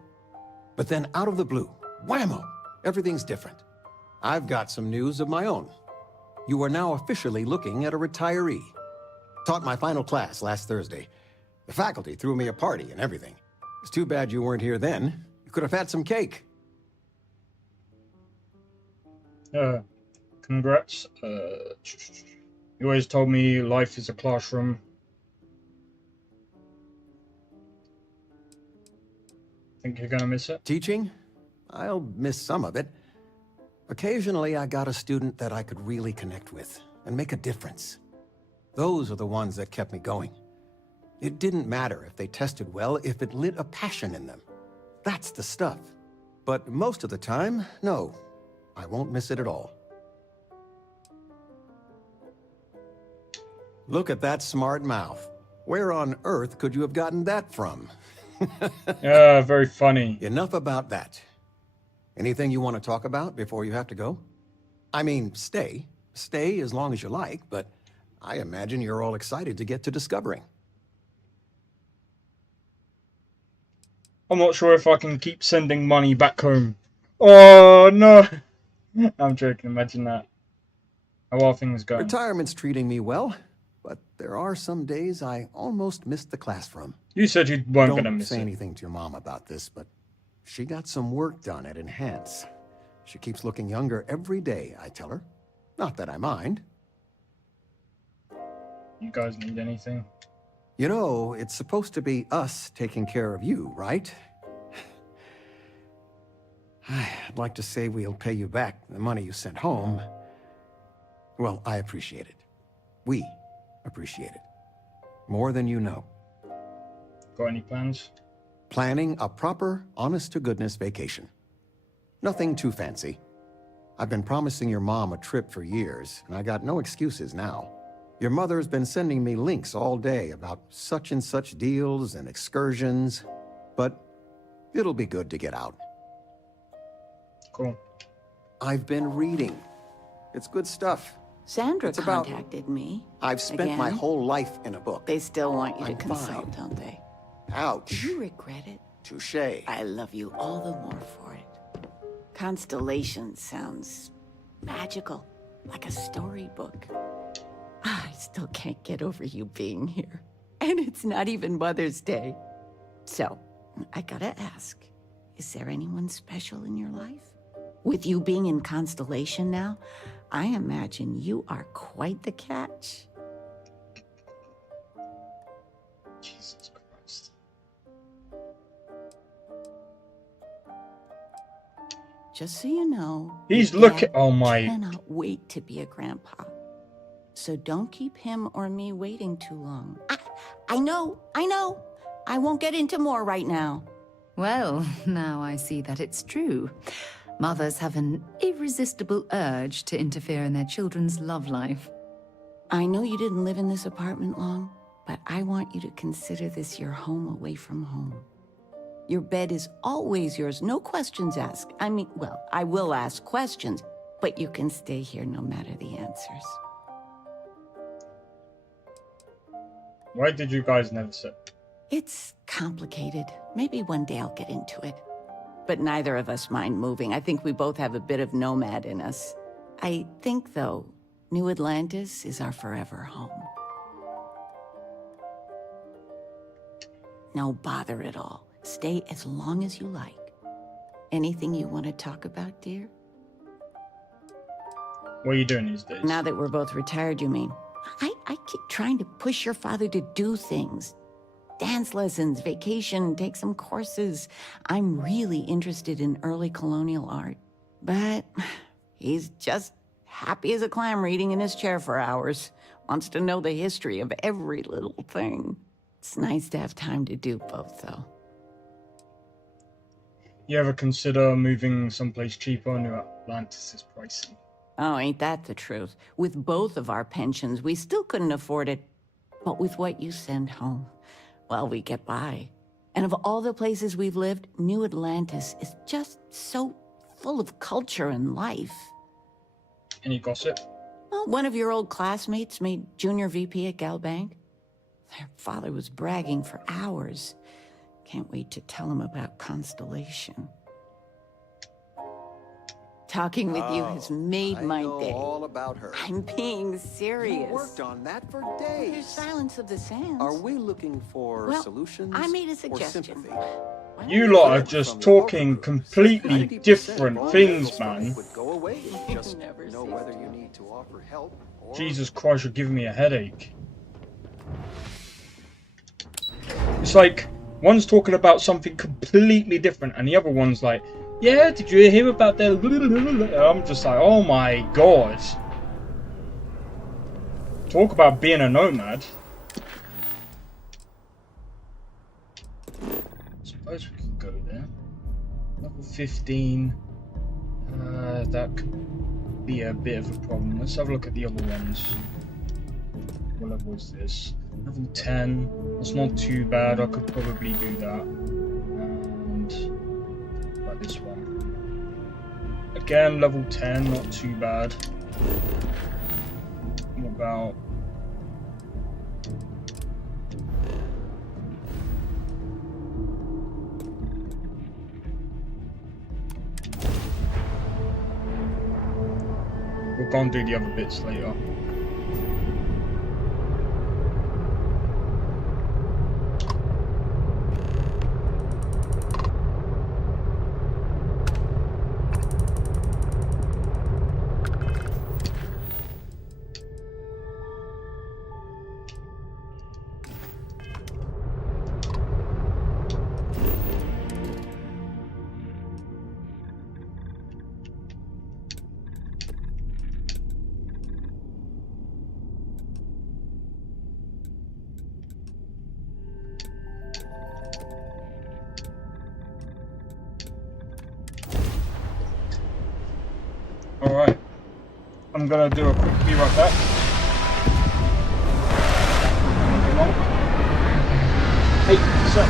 But then out of the blue, whammo, everything's different. I've got some news of my own. You are now officially looking at a retiree. Taught my final class last Thursday. The faculty threw me a party and everything. It's too bad you weren't here then. You could have had some cake. Congrats. You always told me life is a classroom. Think you're gonna miss it? Teaching? I'll miss some of it. Occasionally, I got a student that I could really connect with and make a difference. Those are the ones that kept me going. It didn't matter if they tested well, if it lit a passion in them. That's the stuff. But most of the time, no. I won't miss it at all. Look at that smart mouth. Where on earth could you have gotten that from? Yeah, very funny. Enough about that. Anything you want to talk about before you have to go? I mean, stay. Stay as long as you like, but I imagine you're all excited to get to discovering. I'm not sure if I can keep sending money back home. Oh, no. I'm joking. Imagine that. How are things going? Retirement's treating me well, but there are some days I almost missed the classroom. You said you weren't going to Don't miss say it. anything to your mom about this, but she got some work done at Enhance. She keeps looking younger every day, I tell her. Not that I mind. You guys need anything? You know, it's supposed to be us taking care of you, right? I'd like to say we'll pay you back the money you sent home. Well, I appreciate it. We appreciate it. More than you know. Got any plans? Planning a proper, honest-to-goodness vacation. Nothing too fancy. I've been promising your mom a trip for years, and I got no excuses now. Your mother's been sending me links all day about such and such deals and excursions, but it'll be good to get out. Cool. I've been reading. It's good stuff. Sandra It's about- contacted me. I've spent my Again? whole life in a book. They still want you to I'm consult, fine. don't they? Ouch. Do you regret it? Touché. I love you all the more for it. Constellation sounds magical, like a storybook. I still can't get over you being here. And it's not even Mother's Day. So, I gotta ask, is there anyone special in your life? With you being in Constellation now, I imagine you are quite the catch. Jesus Christ. Just so you know, He's your looking. dad Oh my. cannot wait to be a grandpa. So don't keep him or me waiting too long. I know. I won't get into more right now. Well, now I see that it's true. Mothers have an irresistible urge to interfere in their children's love life. I know you didn't live in this apartment long, but I want you to consider this your home away from home. Your bed is always yours, no questions asked. I mean, well, I will ask questions, but you can stay here no matter the answers. Why did you guys never say? It's complicated. Maybe one day I'll get into it. But neither of us mind moving. I think we both have a bit of nomad in us. I think, though, New Atlantis is our forever home. No bother at all. Stay as long as you like. Anything you want to talk about, dear? What are you doing these days? Now that we're both retired, you mean? I keep trying to push your father to do things. Dance lessons, vacation, take some courses. I'm really interested in early colonial art. But he's just happy as a clam reading in his chair for hours. Wants to know the history of every little thing. It's nice to have time to do both, though. You ever consider moving someplace cheaper? New Atlantis is pricey. Oh, ain't that the truth? With both of our pensions, we still couldn't afford it. But with what you send home, well, we get by. And of all the places we've lived, New Atlantis is just so full of culture and life. Any gossip? Well, one of your old classmates made junior VP at Galbank. Their father was bragging for hours. Can't wait to tell him about Constellation. Talking with you has made my day. I know all about her. I'm being serious. You worked on that for There's days. Silence of the Sands. Are we looking for Well, solutions I made a or suggestion. sympathy? You lot are just talking completely different things, man. Would go away if you just know whether you need to offer help or... Jesus Christ, you're giving me a headache. It's like, one's talking about something completely different, and the other one's like, yeah, did you hear about that? I'm just like, oh my god. Talk about being a nomad. Suppose we could go there. Level 15. That could be a bit of a problem. Let's have a look at the other ones. What level is this? Level 10. That's not too bad. I could probably do that. And like this one. Again, level 10, not too bad. What about We'll go and do the other bits later. Alright, I'm gonna do a quick be right back. Hey, so.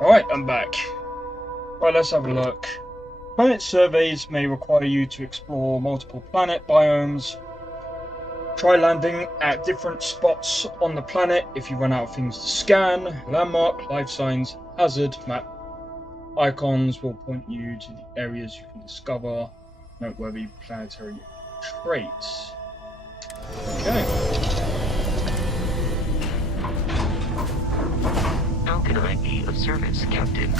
Alright, I'm back. Right, let's have a look. Planet surveys may require you to explore multiple planet biomes. Try landing at different spots on the planet if you run out of things to scan. Landmark, life signs, hazard, map icons will point you to the areas you can discover. Noteworthy planetary traits. Okay. How can I be of service, Captain?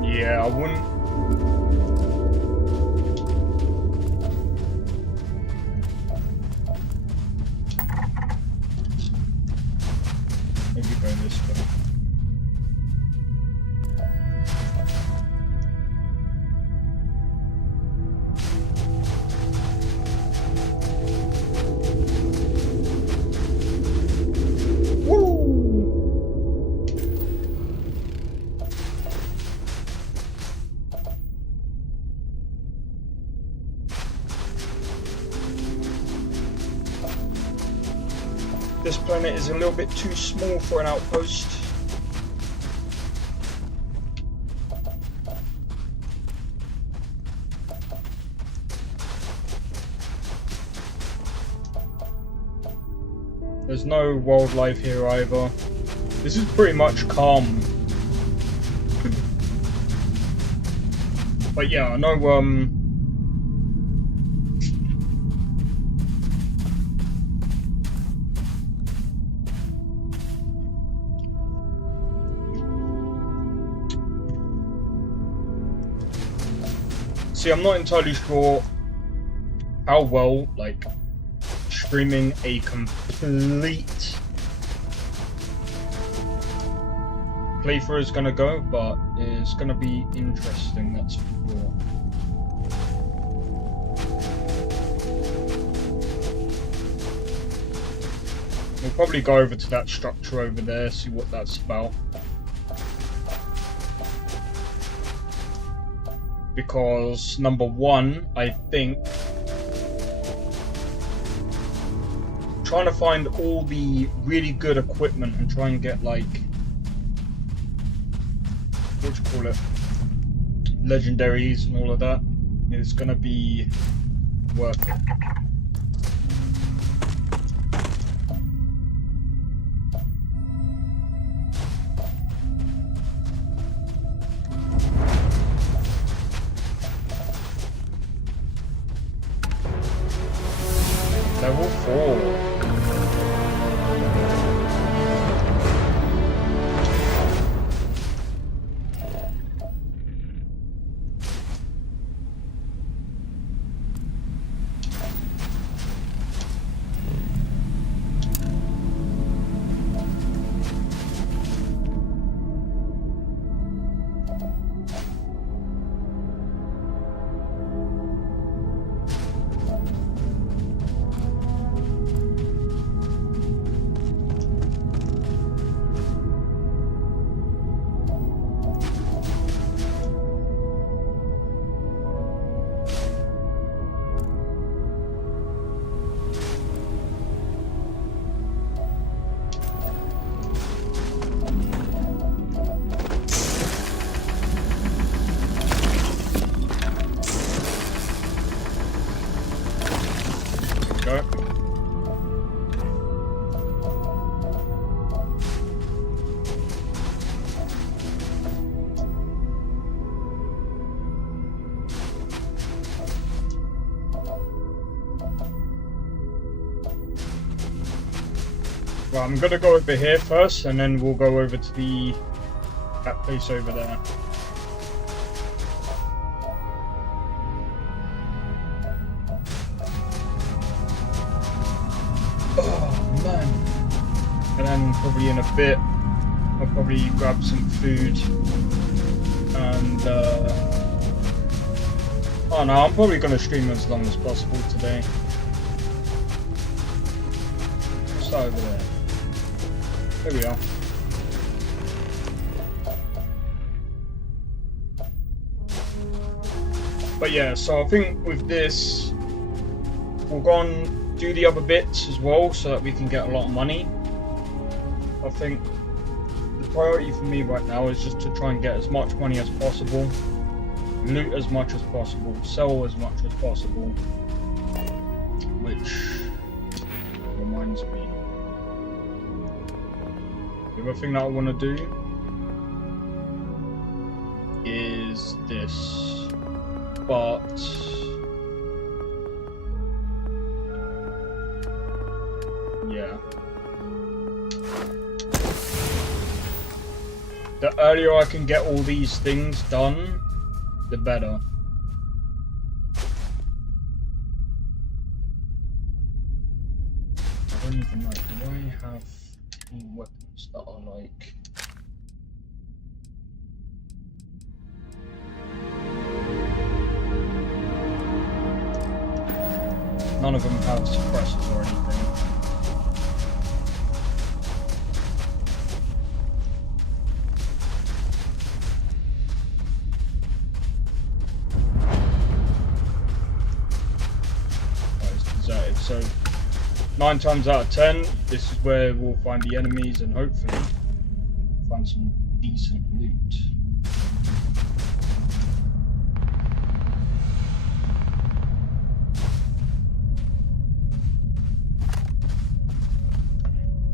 Yeah, I wouldn't. Maybe go this way. This planet is a little bit too small for an outpost. There's no wildlife here either. This is pretty much calm. But yeah, I know see, I'm not entirely sure how well, like, streaming a complete playthrough is gonna go, but it's gonna be interesting, that's for sure. We'll probably go over to that structure over there, see what that's about. Because number one, I think trying to find all the really good equipment and try and get like, what do you call it, legendaries and all of that is gonna be worth it. Level 4. Well, I'm gonna go over here first, and then we'll go over to that place over there. Oh man! And then probably in a bit, I'll probably grab some food, and oh no, I'm probably gonna stream as long as possible today. Let's start over there. There we are. But yeah, so I think with this, we'll go and do the other bits as well so that we can get a lot of money. I think the priority for me right now is just to try and get as much money as possible, loot as much as possible, sell as much as possible, which reminds me. The other thing that I want to do is this, but yeah, the earlier I can get all these things done, the better. I don't even know, do I have any weapons that are like... None of them have suppressors or anything. Oh, it's deserted, so 9 times out of 10, this is where we'll find the enemies and hopefully find some decent loot.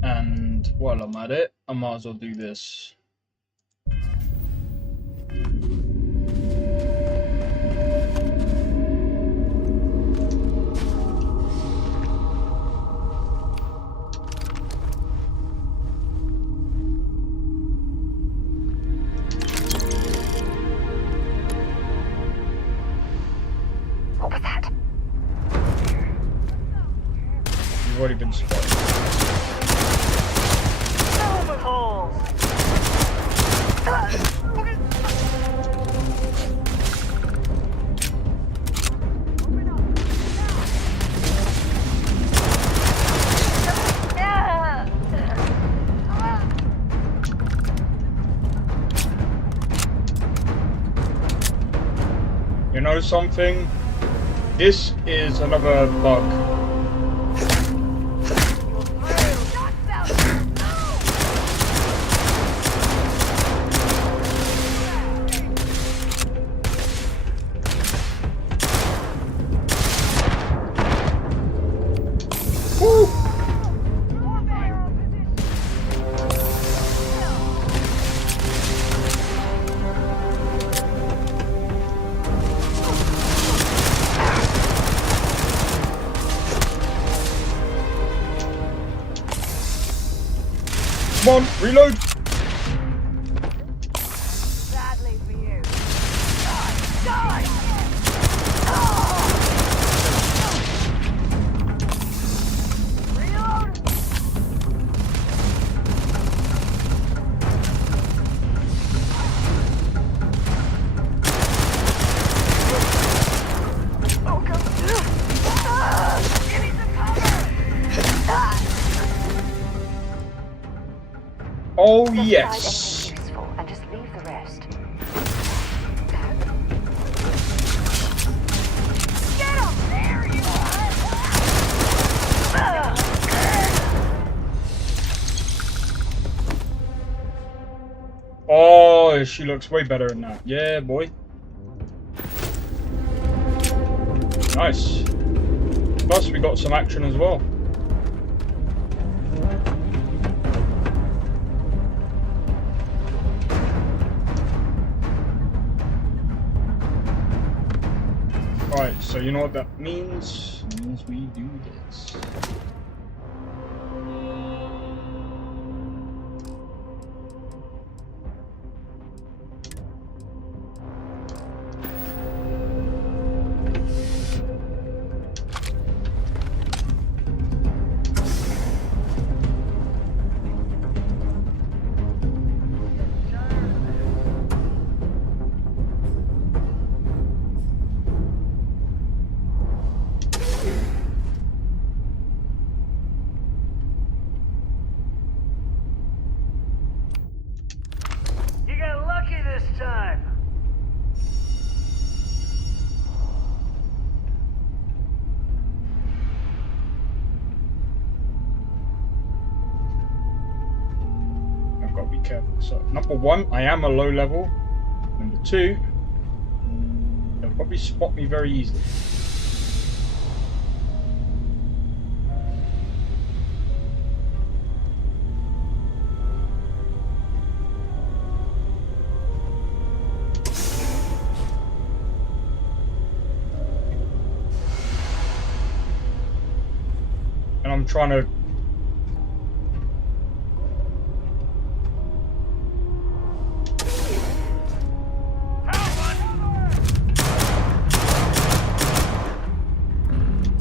And while I'm at it, I might as well do this. What was that? You've already been spotted. something? This is another bug. Come on, reload! Sadly for you. Die! Reload! Oh, come on! Give me some cover! Oh yes! Useful and just leave the rest. Get up there, you Oh, she looks way better than that. Yeah, boy. Nice. Plus, we got some action as well. Right, so you know what that means? It means we do this. You got lucky this time. I've got to be careful. So, number one, I am a low level. Number two, they'll probably spot me very easily. And I'm trying to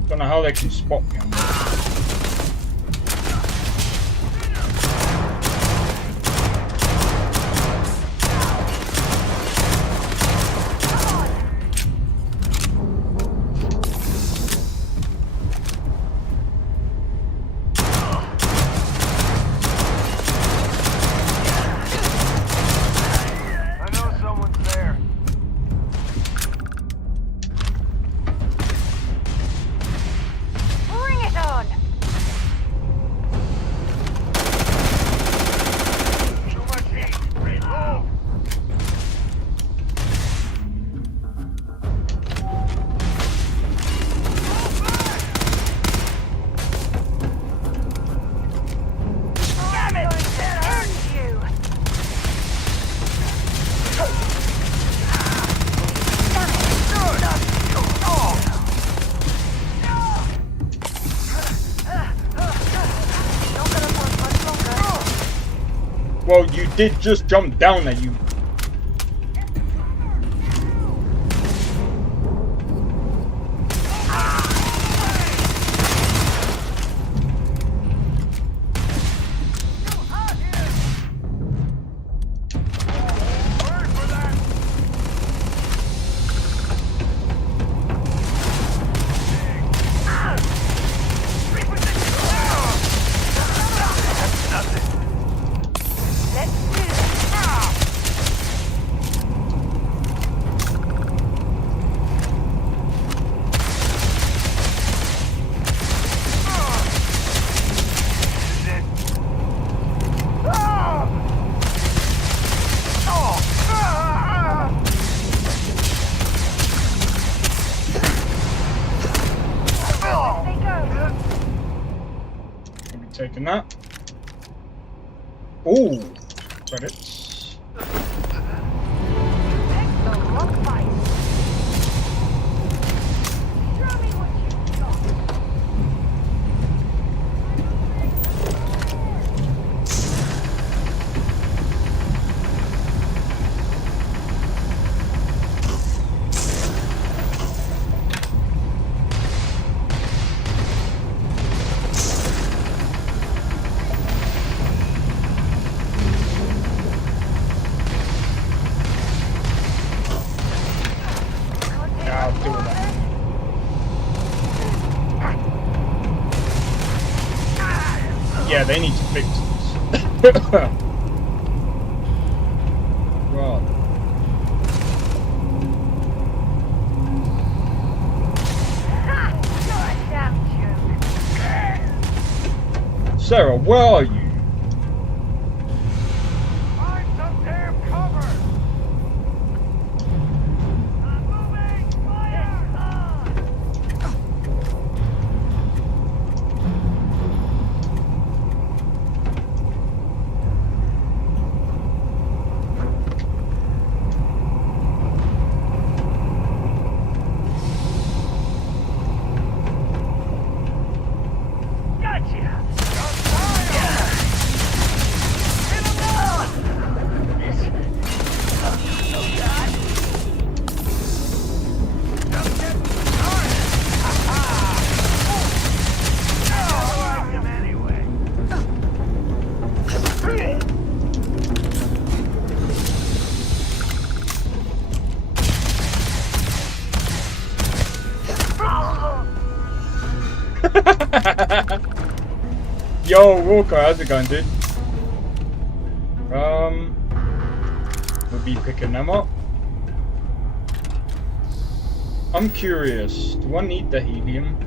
don't know how they can spot me on that. I know someone's there. Bring it on! Too much heat. Reload. Damn it! Earned you! Well, you did just jump down there, you. taking that. Ooh, credits. Yeah, they need to fix this. God. Sarah, where are you? Find some damn cover! I'm moving! Fire! Yo, Walker, how's it going, dude? We'll be picking them up. I'm curious, do I need the helium?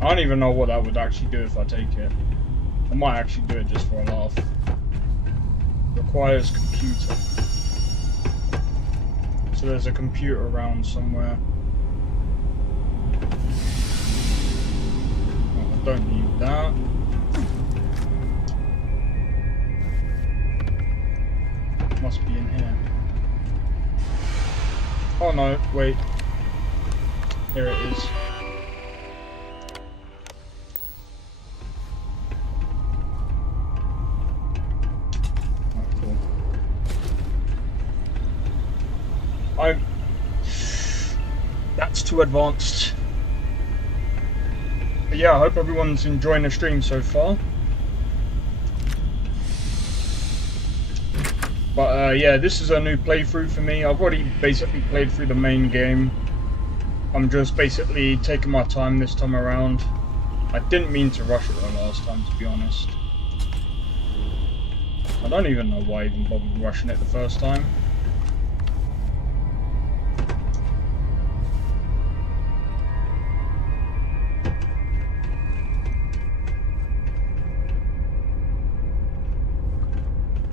I don't even know what that would actually do if I take it. I might actually do it just for a laugh. Requires computer. So there's a computer around somewhere. Oh, I don't need that. Must be in here. Oh no, wait. Here it is. That's too advanced. But yeah, I hope everyone's enjoying the stream so far. But yeah, this is a new playthrough for me. I've already basically played through the main game. I'm just basically taking my time this time around. I didn't mean to rush it the last time, to be honest. I don't even know why I even bothered rushing it the first time.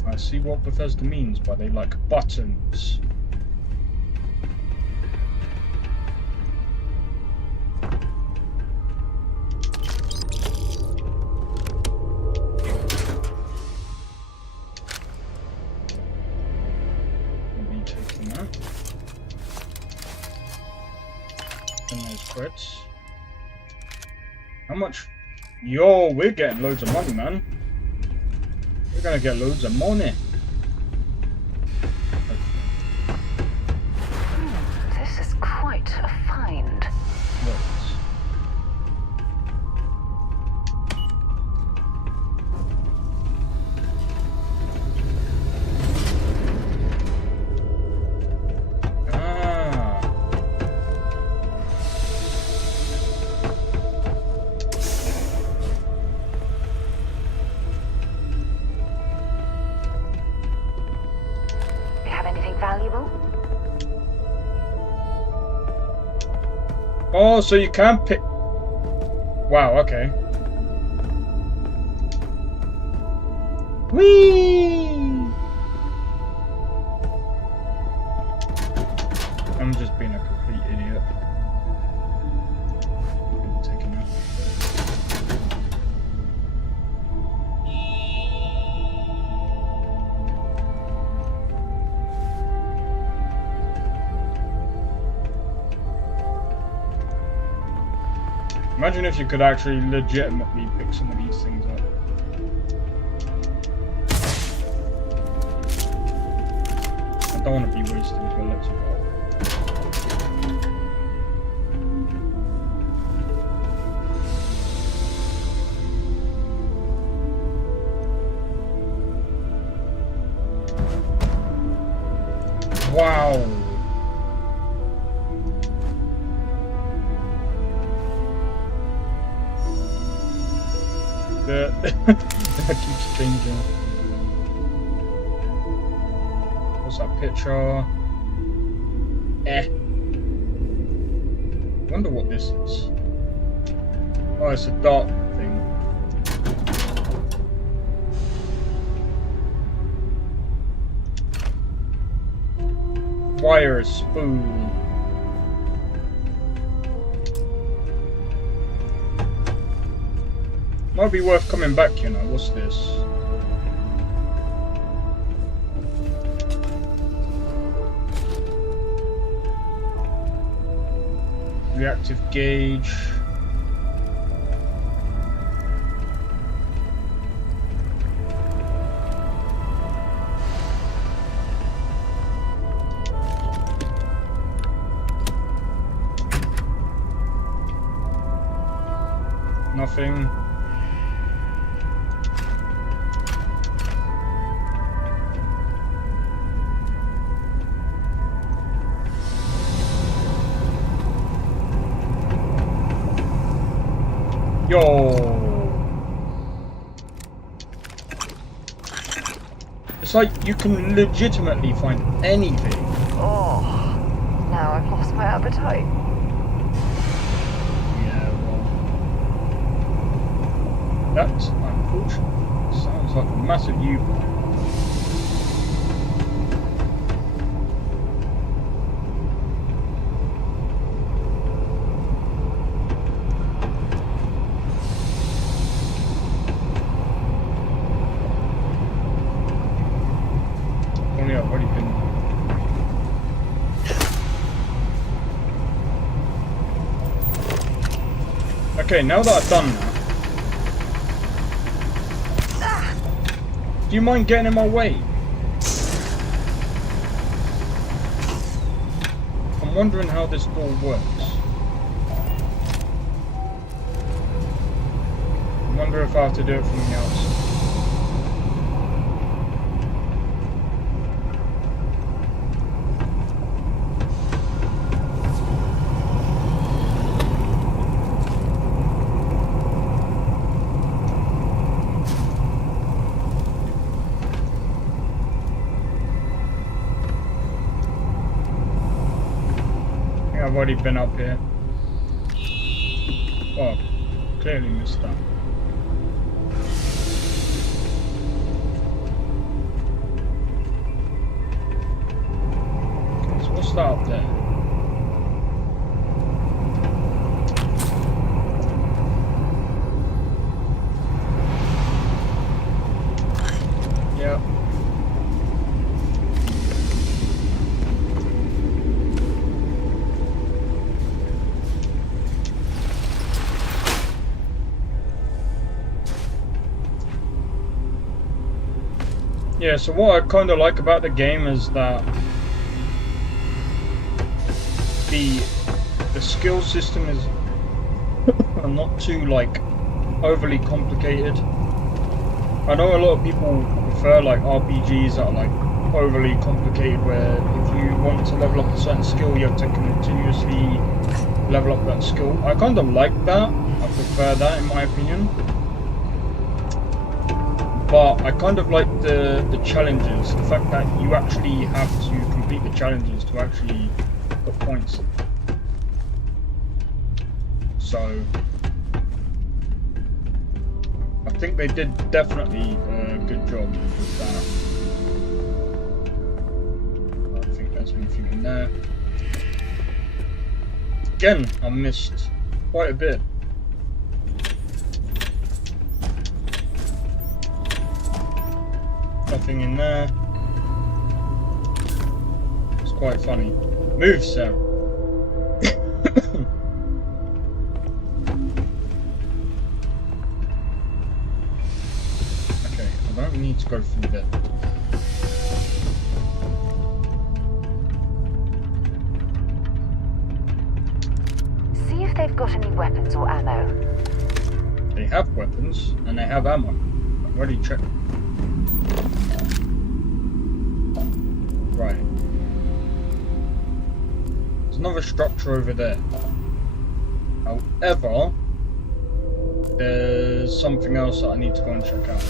I see what Bethesda means by they like buttons. I'll be taking that. And there's crits. How much? Yo, we're getting loads of money, man. We're gonna get loads of money. This is quite a find. Oh, so you can pick. Wow, okay. Whee! I'm just being a complete idiot. Imagine if you could actually legitimately pick some of these things up. I don't want to be wasting bullets. Wow. That keeps changing. What's that picture? Wonder what this is. Oh, it's a dot thing. Wire spoon. Might be worth coming back, you know. What's this? Reactive gauge. Nothing. Yo. It's like you can legitimately find anything. Oh, now I've lost my appetite. Yeah, well. That's unfortunate. Sounds like a massive U-boat. Okay, now that I've done that, do you mind getting in my way? I'm wondering how this door works. I wonder if I have to do it from the outside. I've already been up here. Oh, clearly missed that. Okay, so what's that up there? Yeah. Yeah, so what I kind of like about the game is that the skill system is not too like overly complicated. I know a lot of people prefer like RPGs that are like overly complicated, where if you want to level up a certain skill you have to continuously level up that skill. I kind of like that. I prefer that in my opinion. But I kind of like the challenges, the fact that you actually have to complete the challenges to actually put points. So I think they did definitely a good job with that. I think there's anything in there. Again, I missed quite a bit. Nothing in there. It's quite funny. Move, Sarah. let's go through there. See if they've got any weapons or ammo. They have weapons and they have ammo. I've already checked. Right. There's another structure over there. However, there's something else that I need to go and check out.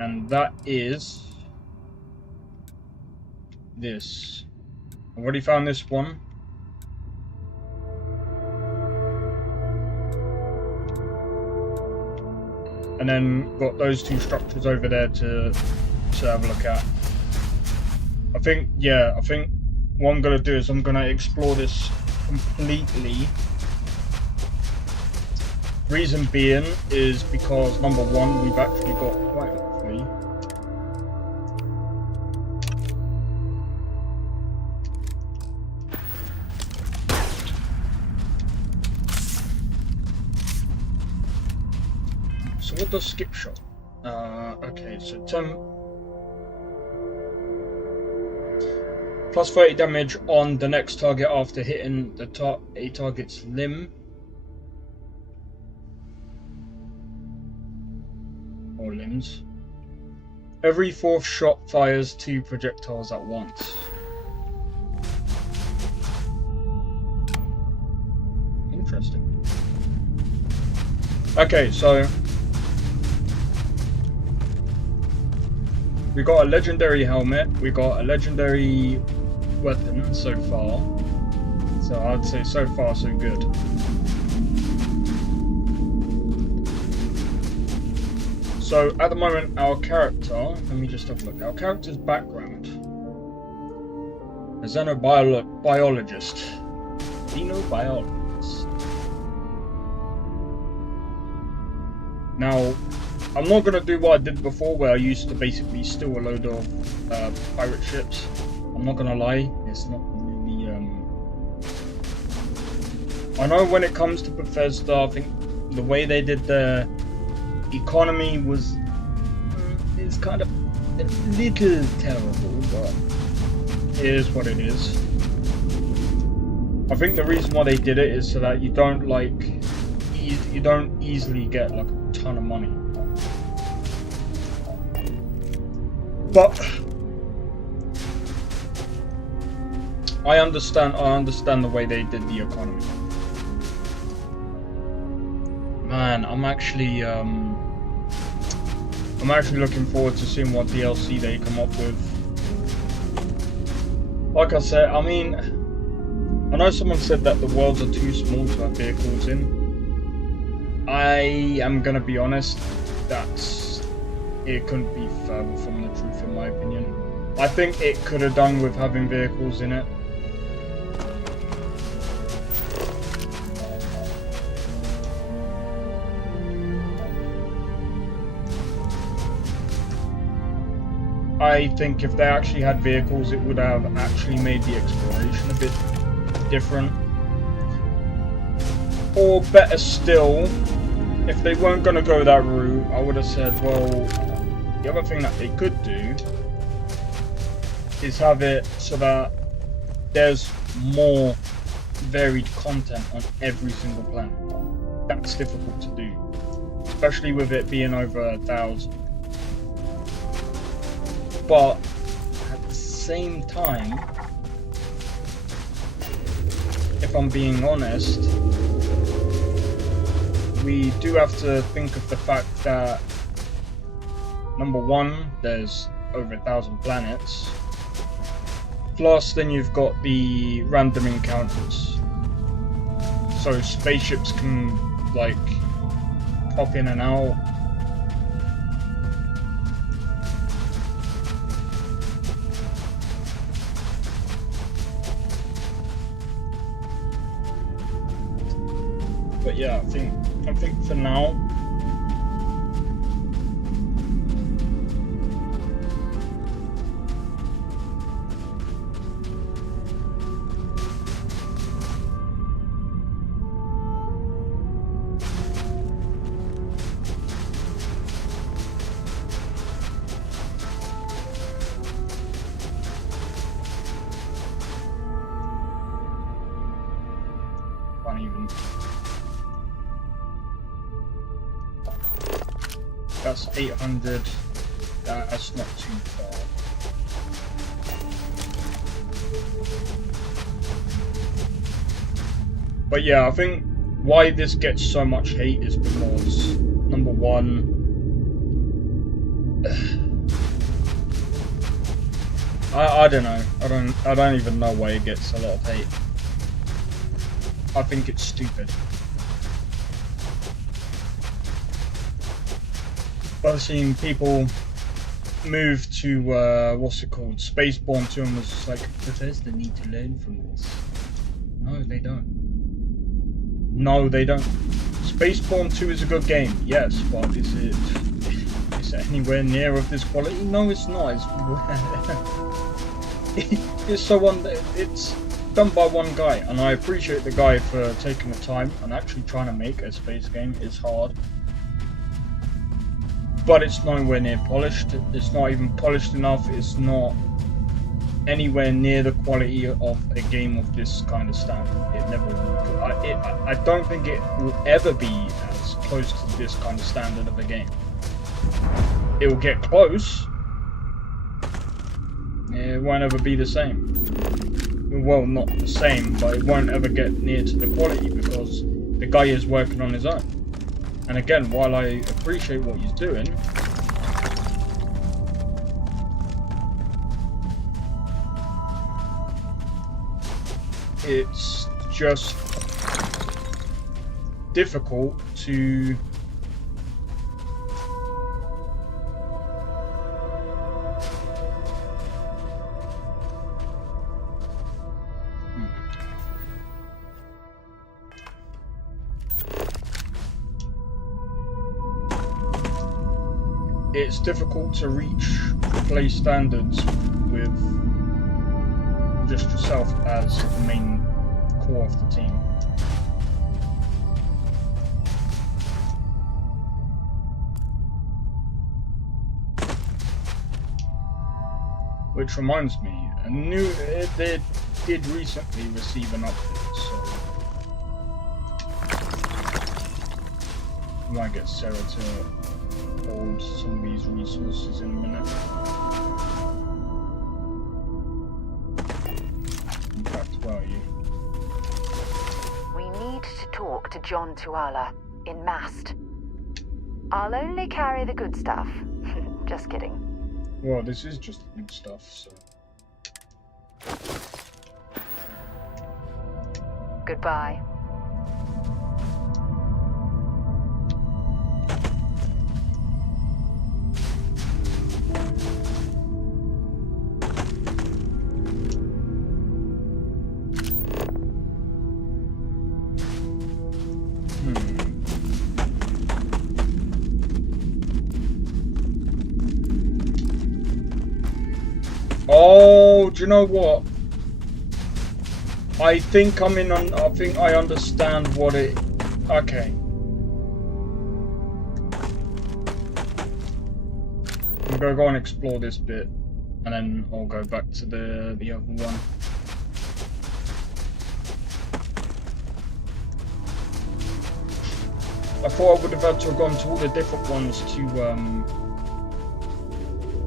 And that is this. I've already found this one. And then got those two structures over there to have a look at. I think what I'm gonna do is I'm gonna explore this completely. Reason being is because number one, we've actually got quite hopefully so what does skip shot? Okay, so plus 30 damage on the next target after hitting the a target's limb or limbs. Every fourth shot fires 2 projectiles at once. Interesting. Okay, so we got a legendary helmet, we got a legendary weapon so far. So I'd say so far so good. So at the moment our character, let me just have a look. Our character's background. A xenobiologist. Xenobiologist. Now, I'm not going to do what I did before where I used to basically steal a load of pirate ships. I'm not going to lie, it's not really... I know when it comes to Bethesda, I think the way they did their economy is kind of a little terrible, but it is what it is. I think the reason why they did it is so that you don't you don't easily get like a ton of money. But I understand the way they did the economy. Man, I'm actually looking forward to seeing what DLC they come up with. Like I said, I mean, I know someone said that the worlds are too small to have vehicles in. I am gonna be honest, it couldn't be further from the truth in my opinion. I think it could have done with having vehicles in it. I think if they actually had vehicles, it would have actually made the exploration a bit different. Or better still, if they weren't going to go that route, I would have said, well, the other thing that they could do is have it so that there's more varied content on every single planet. That's difficult to do, especially with it being over 1,000. But at the same time, if I'm being honest, we do have to think of the fact that number one, there's over 1,000 planets. Plus, then you've got the random encounters. So spaceships can like pop in and out. But yeah, I think for now, That's 800. That's not too far. But yeah, I think why this gets so much hate is because, number one, I don't know. I don't even know why it gets a lot of hate. I think it's stupid. I've seen people move to what's it called, Spaceborne 2, and was just like, Bethesda need to learn from this. No, they don't. No, they don't. Spaceborne 2 is a good game, yes, but is it anywhere near of this quality? No, it's not. It's it's done by one guy, and I appreciate the guy for taking the time and actually trying to make a space game. It's hard, but it's nowhere near polished. It's not even polished enough. It's not anywhere near the quality of a game of this kind of standard. It never will. I don't think it will ever be as close to this kind of standard of a game. It will get close. It won't ever be the same. Well, not the same, but it won't ever get near to the quality because the guy is working on his own. And again, while I appreciate what he's doing, it's just difficult to reach play standards with just yourself as the main core of the team. Which reminds me, they did recently receive an update, so I might get Sarah to hold some of these resources in a minute. In fact, where are you? We need to talk to John Tuala in Mast. I'll only carry the good stuff. Just kidding. Well, this is just good stuff, so. Goodbye. Oh, do you know what? I think I think I understand what it. Okay. I'm gonna go and explore this bit, and then I'll go back to the other one. I thought I would have had to have gone to all the different ones to.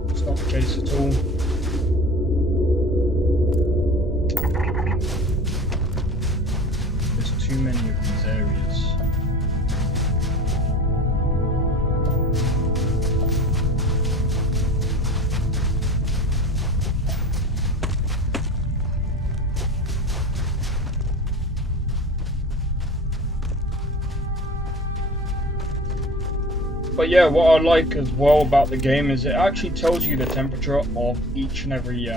It's not the case at all. Too many of these areas. But yeah, what I like as well about the game is it actually tells you the temperature of each and every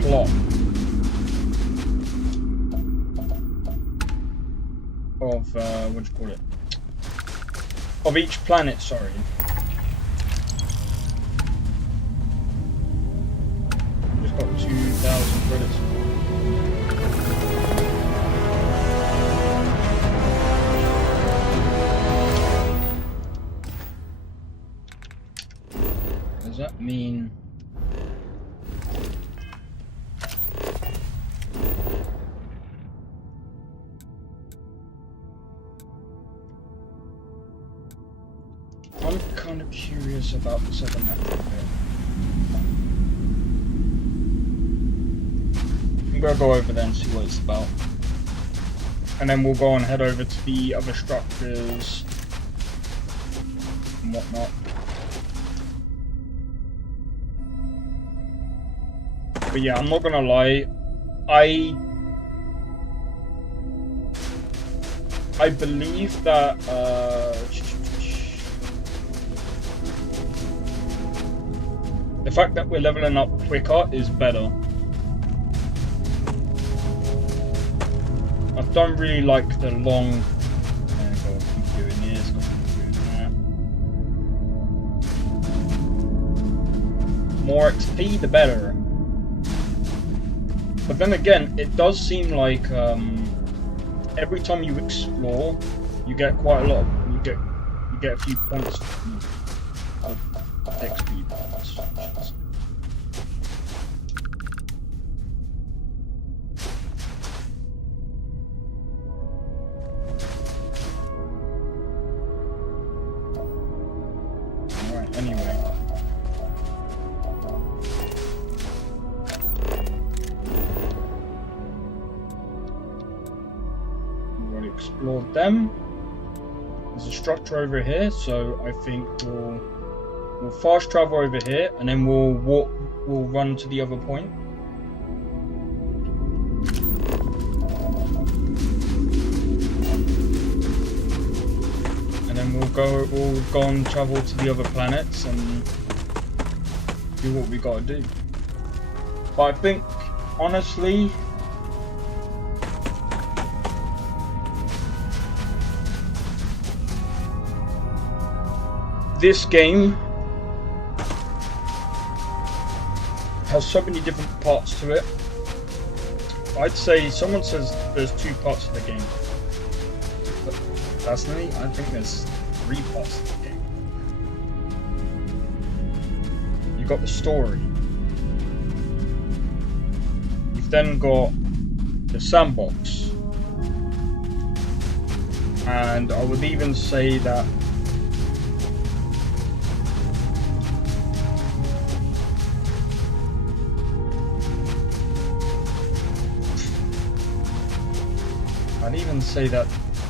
plot of what do you call it? Of each planet, sorry. Just got 2,000 credits. Does that mean of curious about this other natural bit. I'm gonna go over there and see what it's about. And then we'll go and head over to the other structures and whatnot. But yeah, I'm not gonna lie, I believe that the fact that we're leveling up quicker is better. I don't really like the long. Keep doing this, keep doing that. More XP, the better. But then again, it does seem like every time you explore, you get quite a lot. You get a few points of XP points. Alright, anyway. Explored them. There's a structure over here, so I think we'll fast travel over here, and then we'll run to the other point. And then we'll go and travel to the other planets and do what we gotta do. But I think, honestly, this game has so many different parts to it. I'd say someone says there's 2 parts of the game. But personally, I think there's 3 parts of the game. You've got the story. You've then got the sandbox. And I would even say that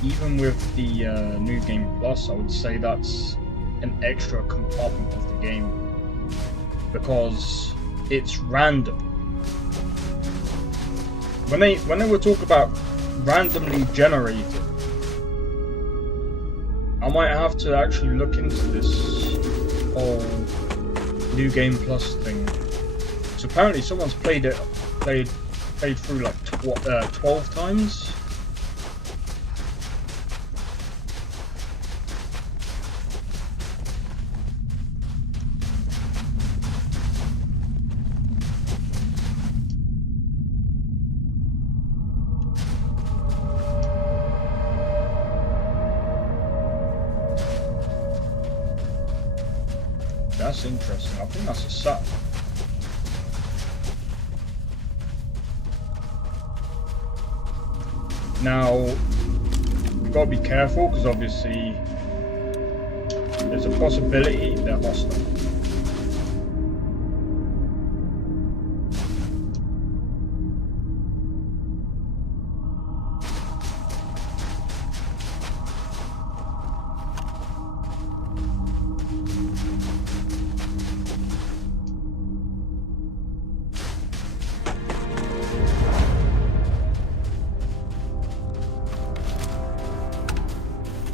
even with the New Game Plus, I would say that's an extra compartment of the game because it's random. When they were talking about randomly generated, I might have to actually look into this whole New Game Plus thing. So apparently someone's played through like 12 times. That's interesting. I think that's a set. Now, you've got to be careful because obviously there's a possibility they're hostile.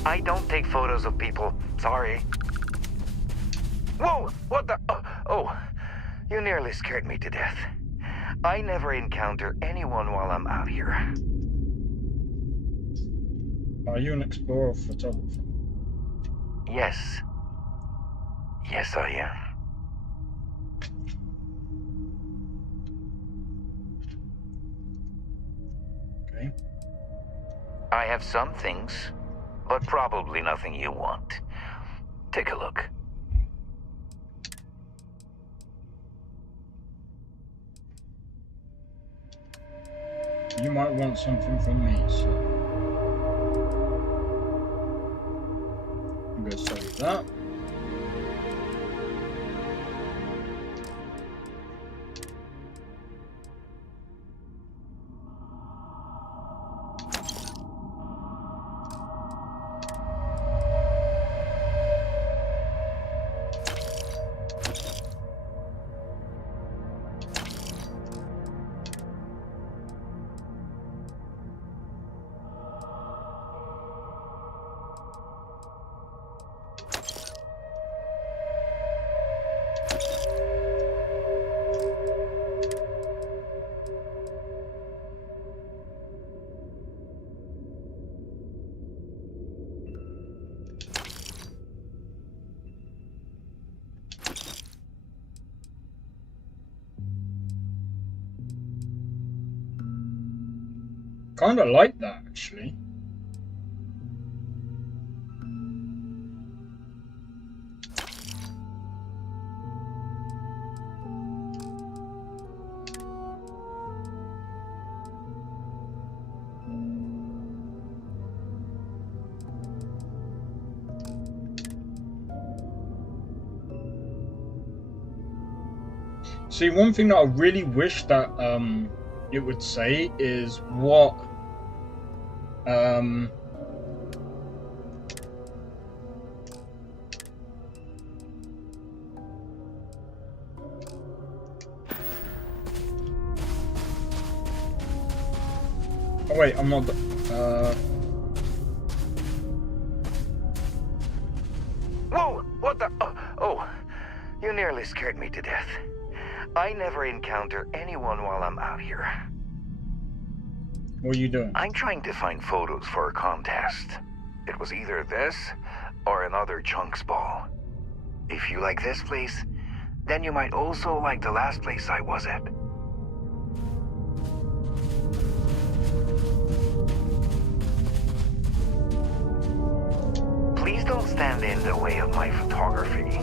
I don't take photos of people. Sorry. Whoa! What the? Oh, you nearly scared me to death. I never encounter anyone while I'm out here. Are you an explorer or photographer? Yes. Yes, I am. Okay. I have some things, but probably nothing you want. Take a look. You might want something from me, so I'm going to save that. Kind of like that, actually. See, one thing that I really wish that it would say is what oh wait, I'm not Whoa! What the? Oh, you nearly scared me to death. I never encounter anyone while I'm out here. What are you doing? I'm trying to find photos for a contest. It was either this or another chunks ball. If you like this place, then you might also like the last place I was at. Please don't stand in the way of my photography.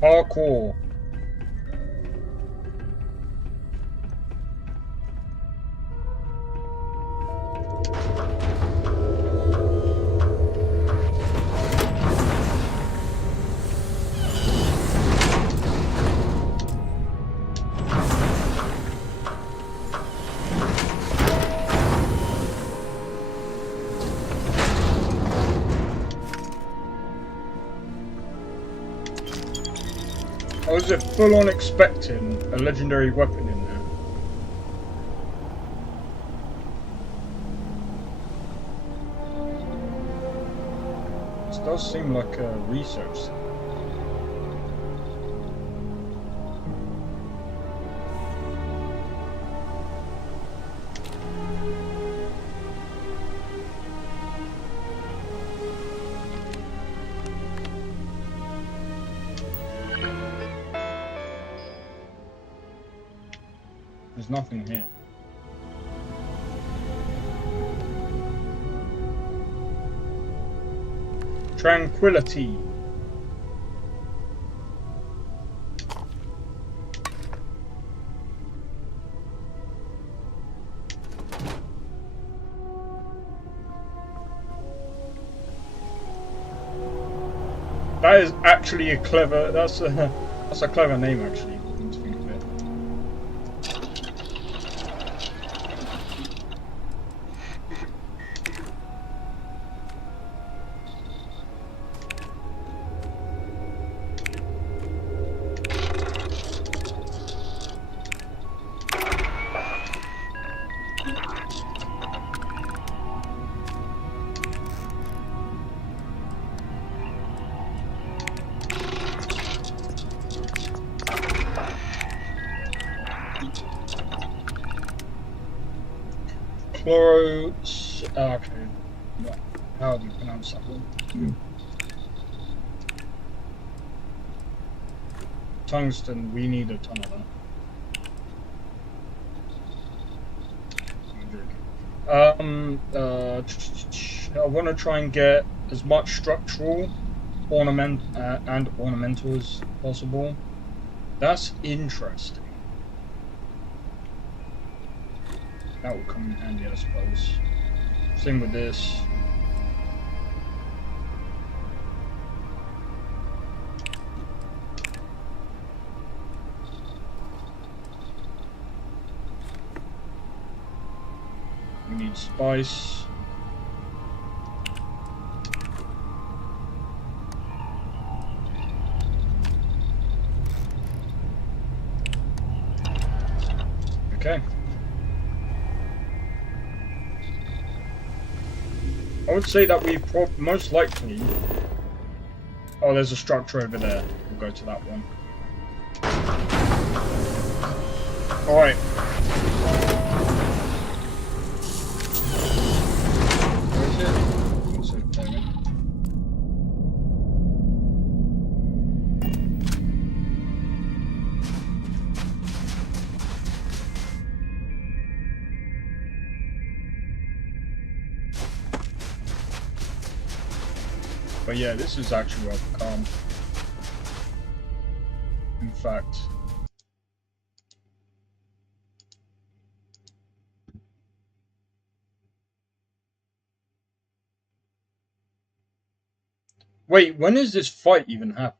Parkour. I was full on expecting a legendary weapon in there. This does seem like a research center. There's nothing here. Tranquility. That is actually a clever. That's a clever name, actually. To think of it. Okay. How do you pronounce that one? Tungsten, we need a ton of that. I want to try and get as much structural and ornamental as possible. That's interesting. That will come in handy, I suppose. Same with this. We need spice. Okay. I would say that we most likely... Oh, there's a structure over there. We'll go to that one. Alright. Where is it? What's it doing? But yeah, this is actually rather calm. In fact... Wait, when is this fight even happening?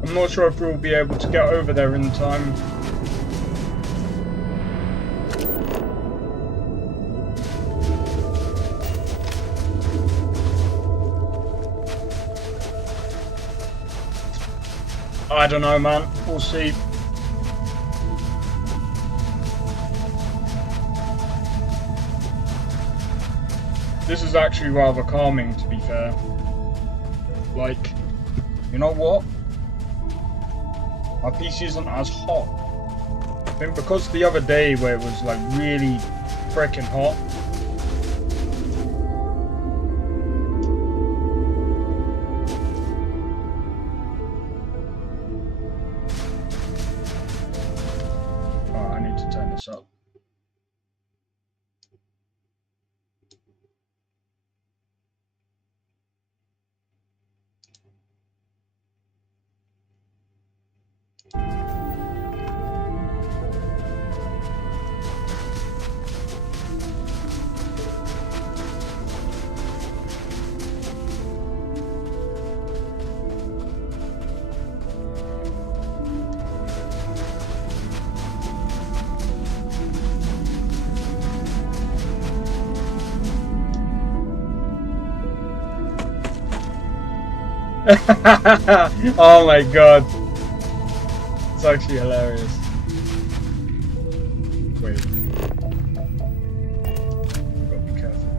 I'm not sure if we'll be able to get over there in time. I don't know, man. We'll see. This is actually rather calming, to be fair. Like, you know what? My PC isn't as hot. I think because the other day where it was like really freaking hot. Oh, I need to turn this up. Oh my god. It's actually hilarious. Wait. Gotta be careful.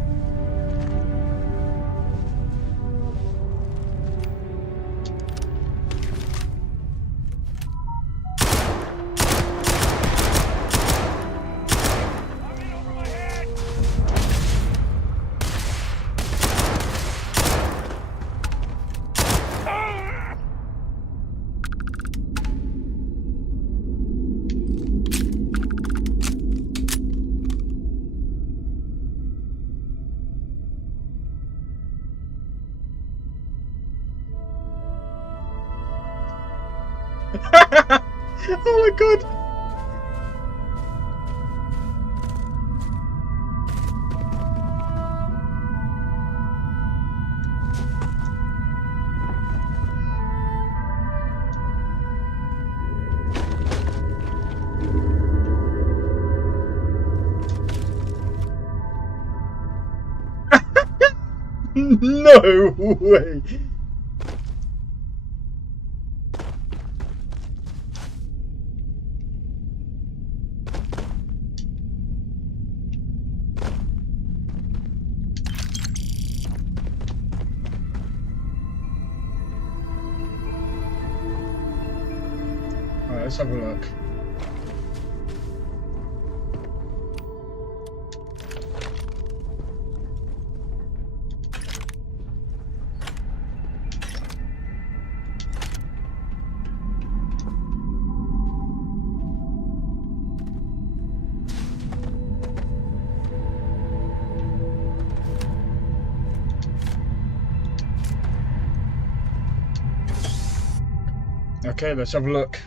Oh my god! No way! let's have a look. Okay, let's have a look.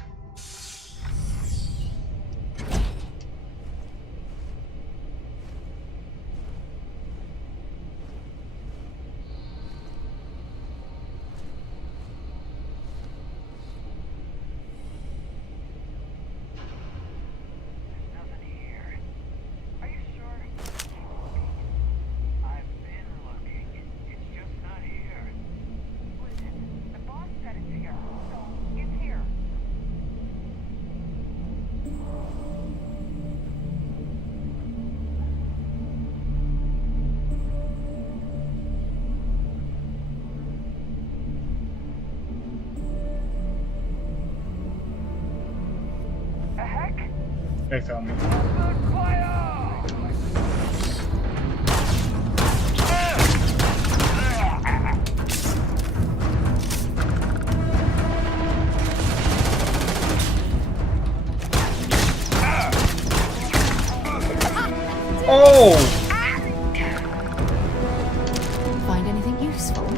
They found me. Oh! Find anything useful?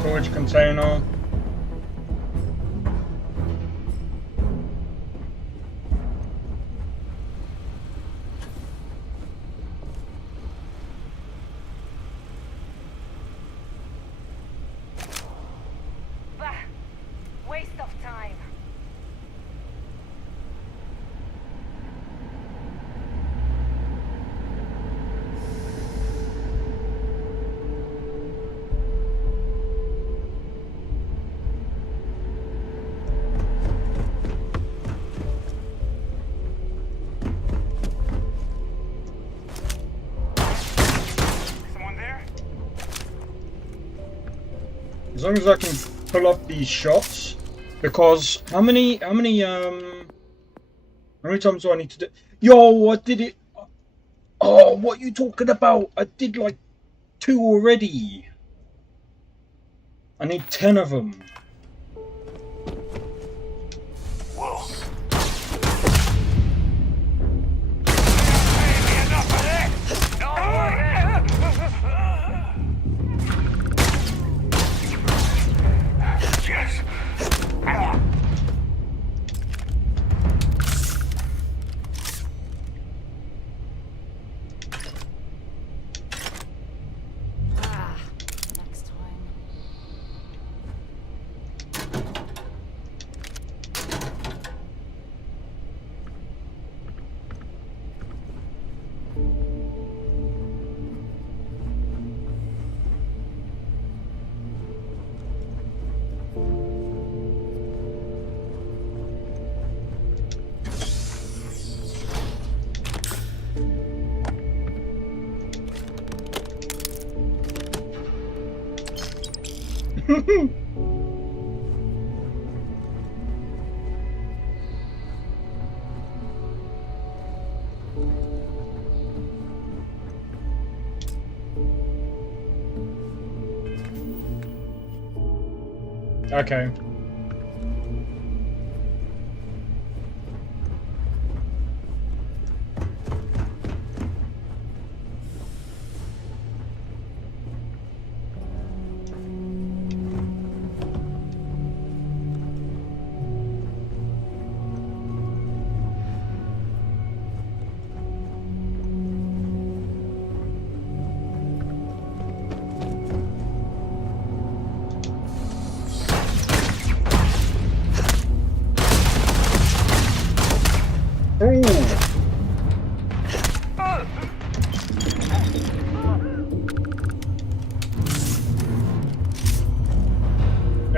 Storage container. Waste of time. As long as I can pull off these shots, because how many times do I need to do? Yo, I did it. Oh, what are you talking about? I did like 2 already. I need 10 of them. Okay.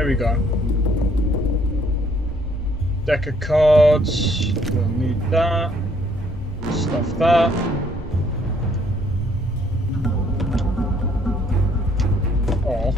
There we go. Deck of cards. We'll need that. Stuff that. Oh.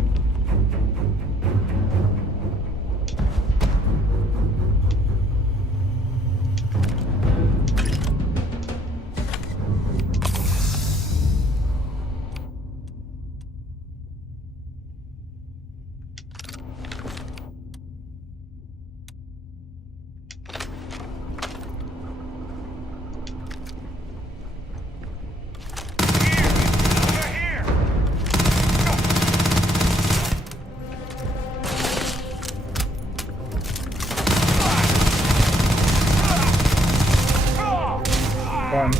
Fun.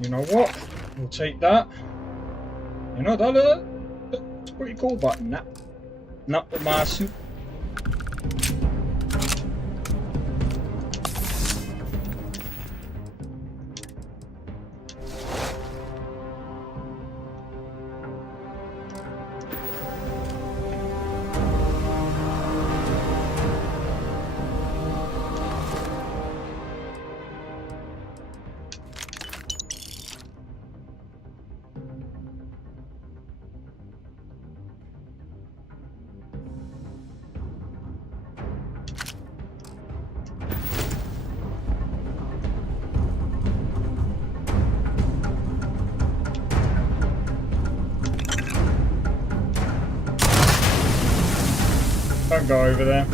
You know what? We'll take that. You know that's a pretty cool button. That. Not with my suit. Don't go over there.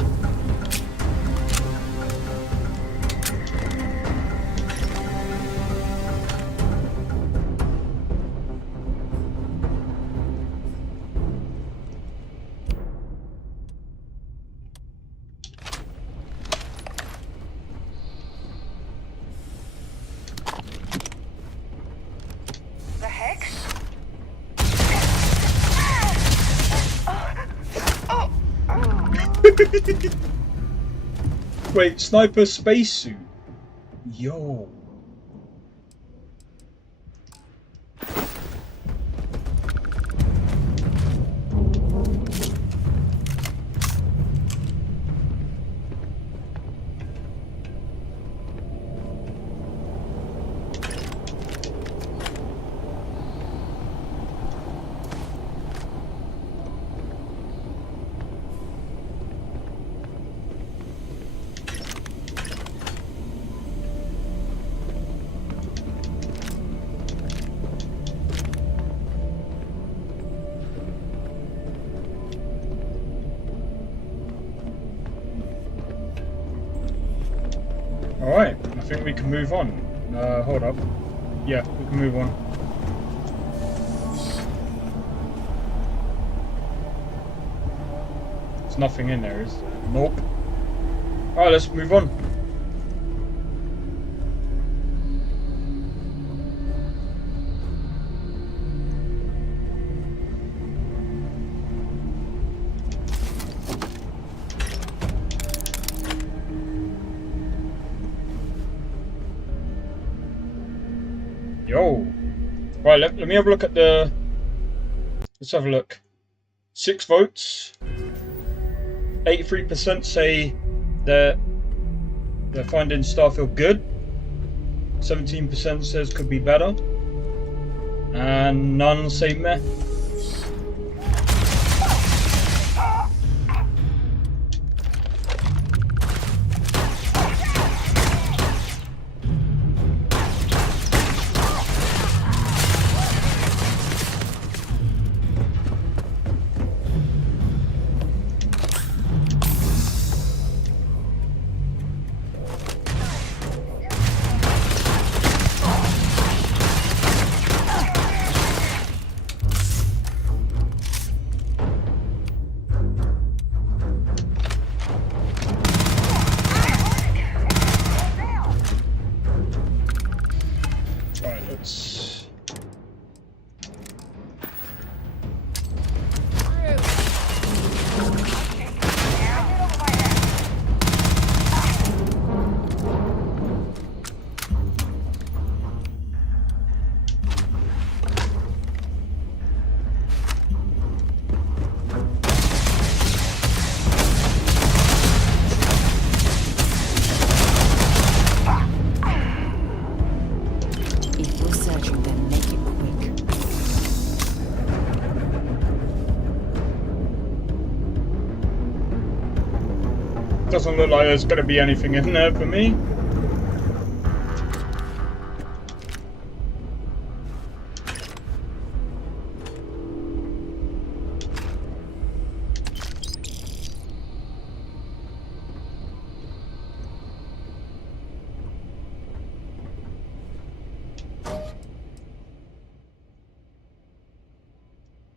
The heck? Wait, sniper spacesuit. Yo. Alright, I think we can move on. Hold up. Yeah, we can move on. There's nothing in there, is there? Nope. Alright, let's move on. Yo. Right, let me have a look at the... Let's have a look. 6 votes. 83% say that they're finding Starfield good. 17% says could be better. And none say meh. Doesn't look like there's going to be anything in there for me.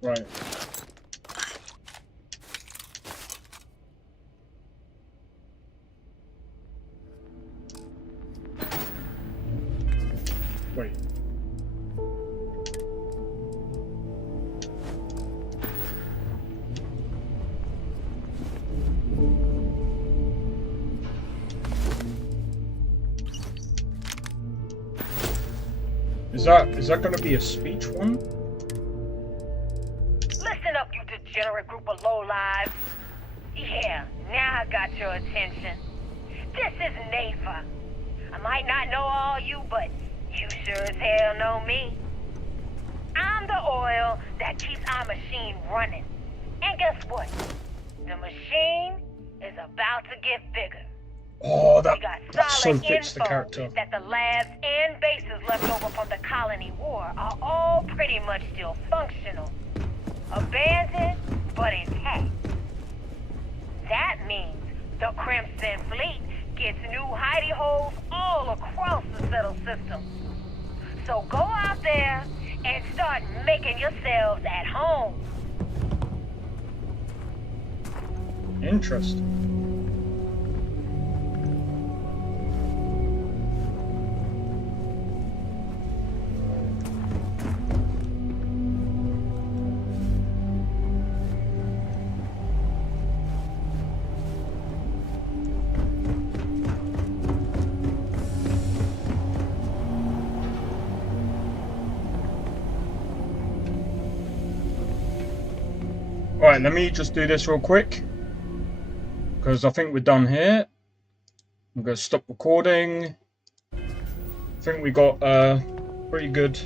Right. Wait. Is that gonna be a speech one? Listen up, you degenerate group of lowlives. Yeah, now I got your attention. This is Nafa. I might not know all you, but you sure as hell know me. I'm the oil that keeps our machine running. And guess what? The machine is about to get bigger. Oh, that we got so solid fits the info character. that the labs and bases left over from the colony war are all pretty much still functional. Abandoned, but intact. That means the Crimson Fleet gets new hidey holes all across the settled system. So go out there and start making yourselves at home. Interesting. Alright, let me just do this real quick, because I think we're done here. I'm going to stop recording. I think we got pretty good.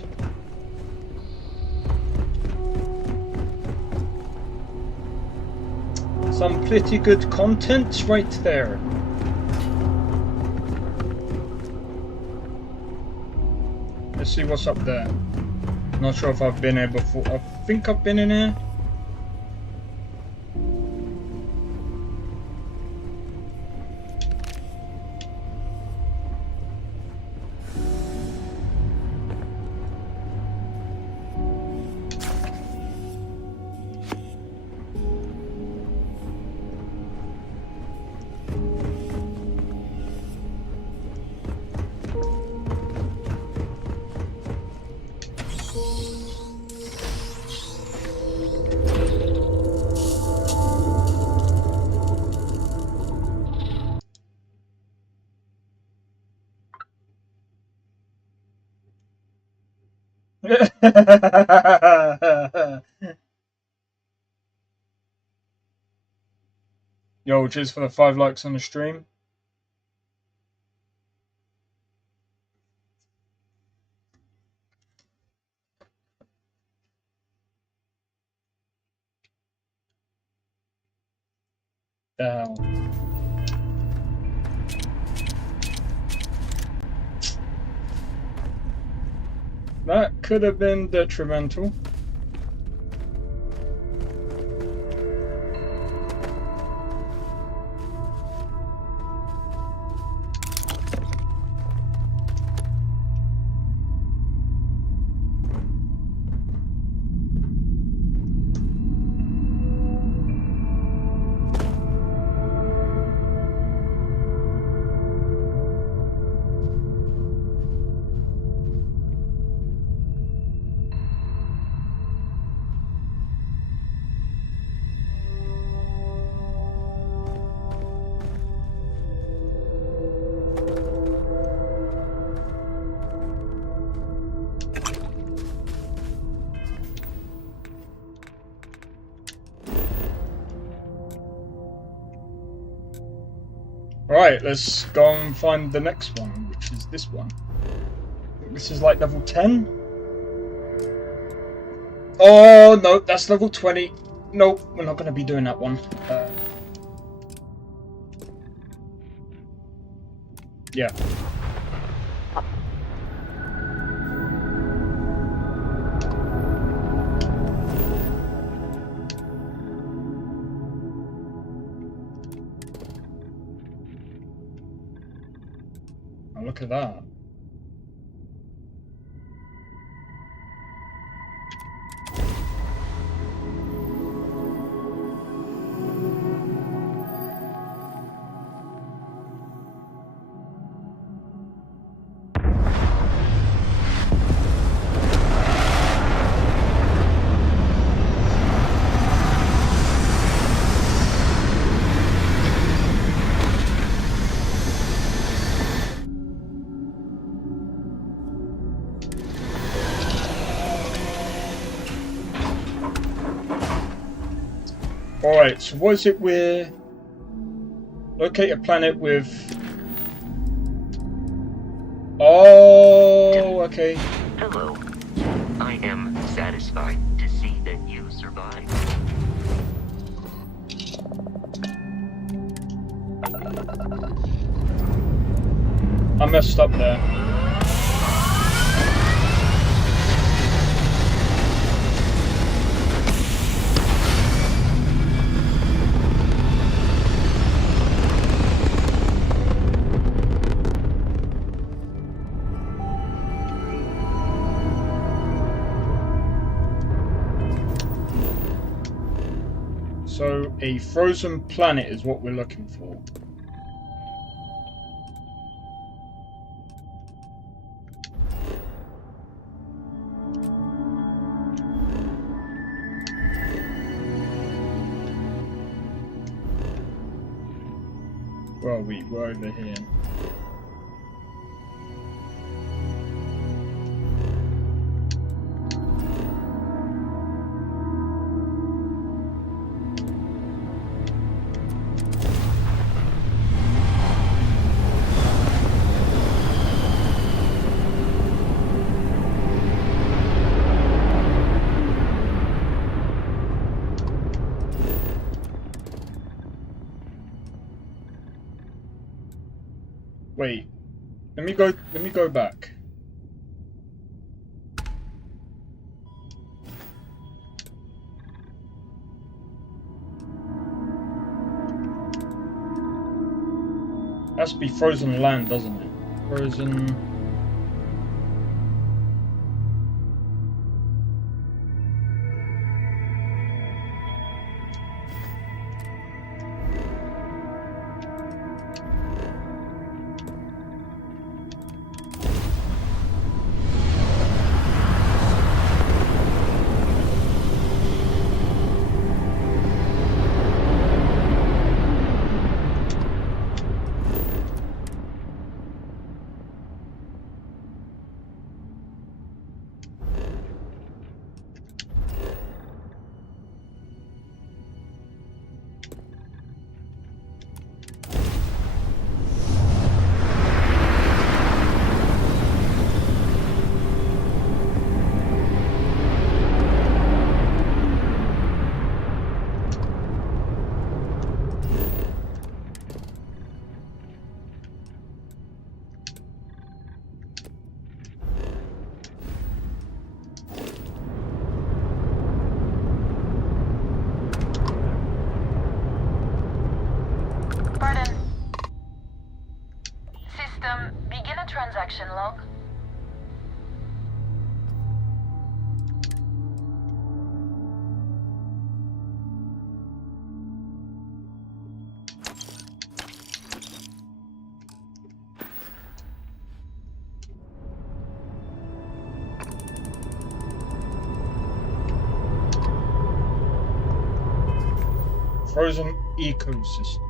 Some pretty good content right there. Let's see what's up there. Not sure if I've been here before. I think I've been in here. Yo, cheers for the 5 likes on the stream. That could have been detrimental. Right, let's go and find the next one, which is this one. I think this is like level 10. Oh, no, that's level 20. Nope, we're not going to be doing that one. Yeah. Oh, look at that. Alright, so what is it we're... Locate a planet with... Oh, okay. Hello. I am satisfied to see that you survived. I messed up there. So, a frozen planet is what we're looking for. Where are we? We're over here. Wait, let me go back. Has to be frozen land, doesn't it? Frozen. Begin a transaction log. Frozen ecosystem.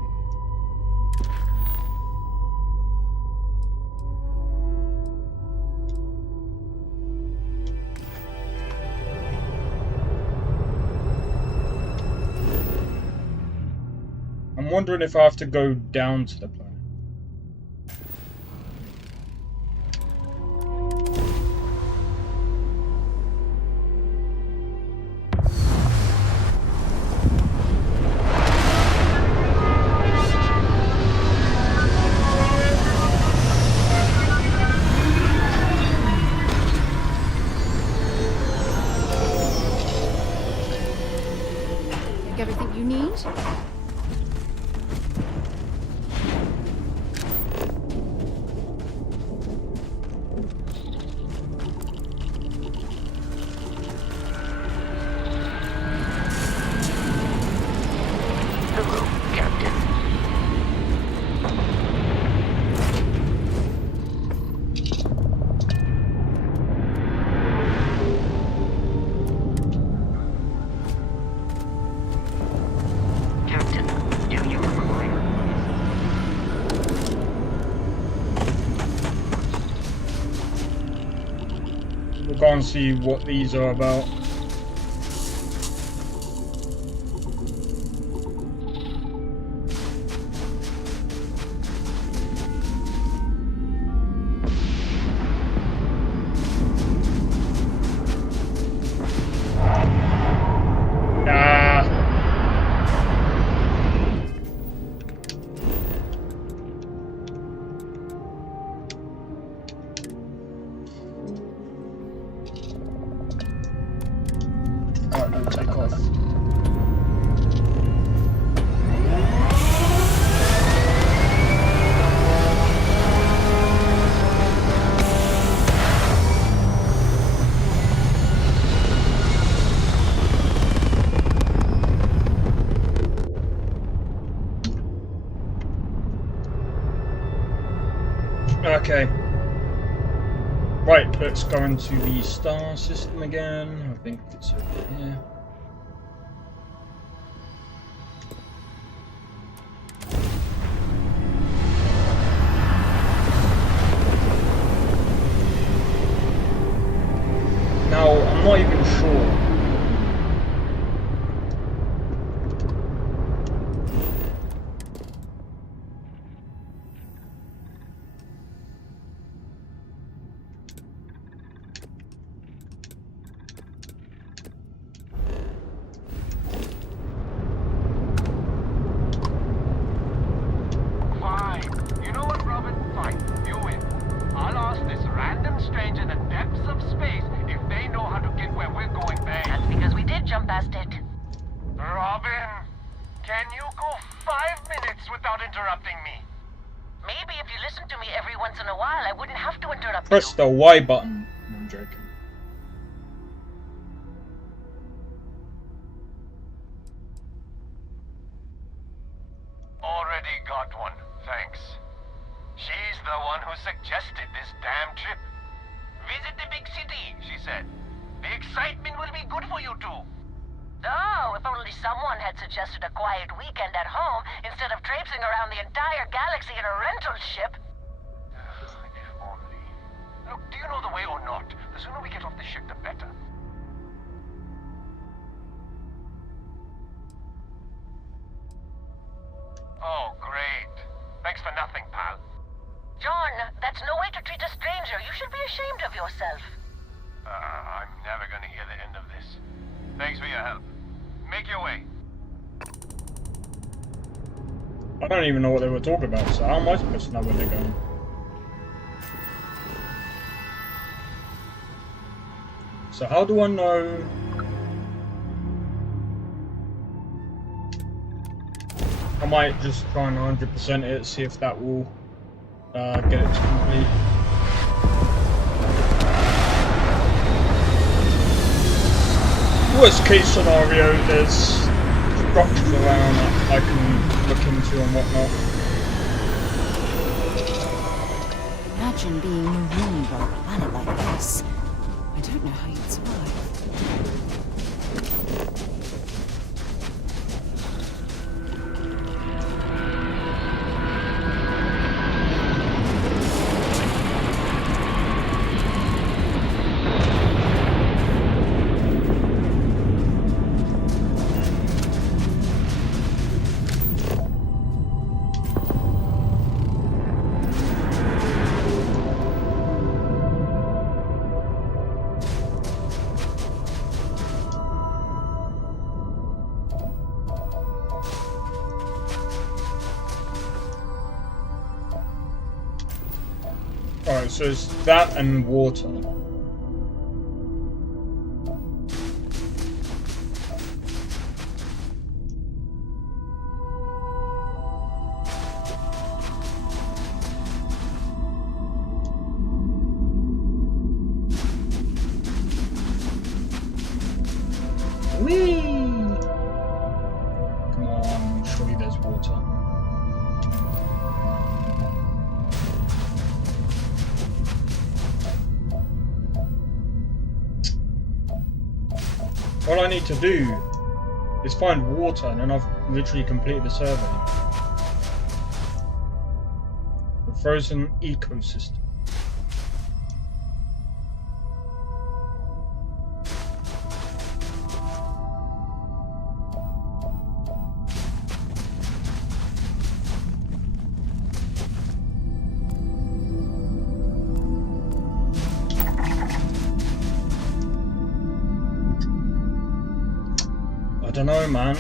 I'm wondering if I have to go down to the planet. Take everything you need? Hello, Captain. Captain, do you require... We'll go and see what these are about. Alright, we'll take off. Okay. Right, let's go into the star system again. I think it's over here. Now, I'm not even sure. Press the Y button. No, I'm joking. Already got one, thanks. She's the one who suggested this damn trip. Visit the big city, she said. The excitement will be good for you two. Oh, if only someone had suggested a quiet weekend at home instead of traipsing around the entire galaxy in a rental ship. Look, do you know the way or not? The sooner we get off the ship, the better. Oh, great. Thanks for nothing, pal. John, that's no way to treat a stranger. You should be ashamed of yourself. I'm never gonna hear the end of this. Thanks for your help. Make your way. I don't even know what they were talking about, so how am I supposed to know where they're going? So how do I know? I might just try and 100% it, see if that will get it to complete. Worst case scenario, there's structures around that I can look into and whatnot. Imagine being marooned on a planet like this. I don't know how you'd survive. Alright, so it's that and water. Whee! Come on, surely there's water. All I need to do is find water, and then I've literally completed the survey. The frozen ecosystem. I don't know, man.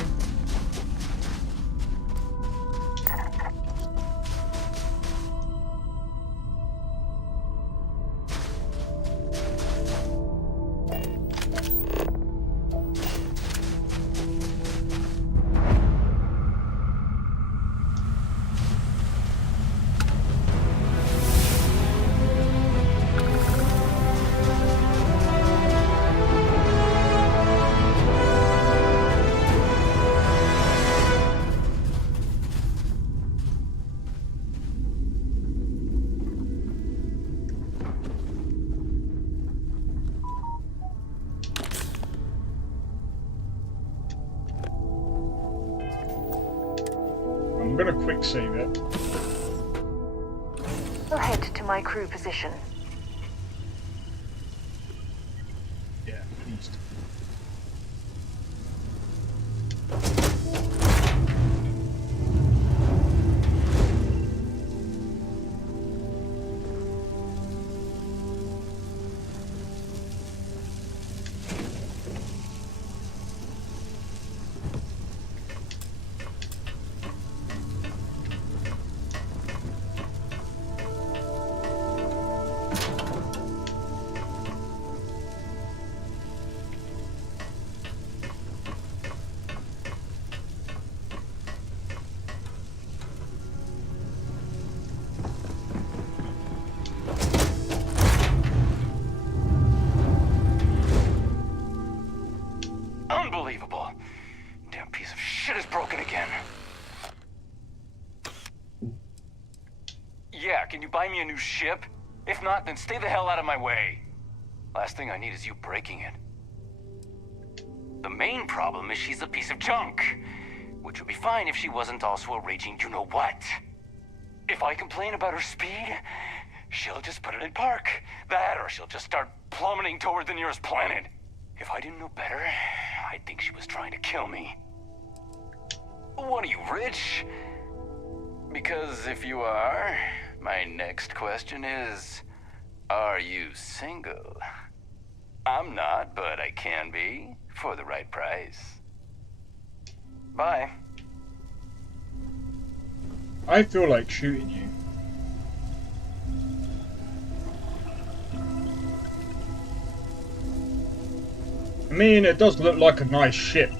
I'm gonna quick save it. We'll head to my crew position. Yeah, please. Unbelievable. Damn piece of shit is broken again. Yeah, can you buy me a new ship? If not, then stay the hell out of my way. Last thing I need is you breaking it. The main problem is she's a piece of junk. Which would be fine if she wasn't also a raging you-know-what. If I complain about her speed, she'll just put it in park. That, or she'll just start plummeting toward the nearest planet. If I didn't know better, I'd think she was trying to kill me. What are you, rich? Because if you are, my next question is, are you single? I'm not, but I can be, for the right price. Bye. I feel like shooting you. I mean, it does look like a nice ship.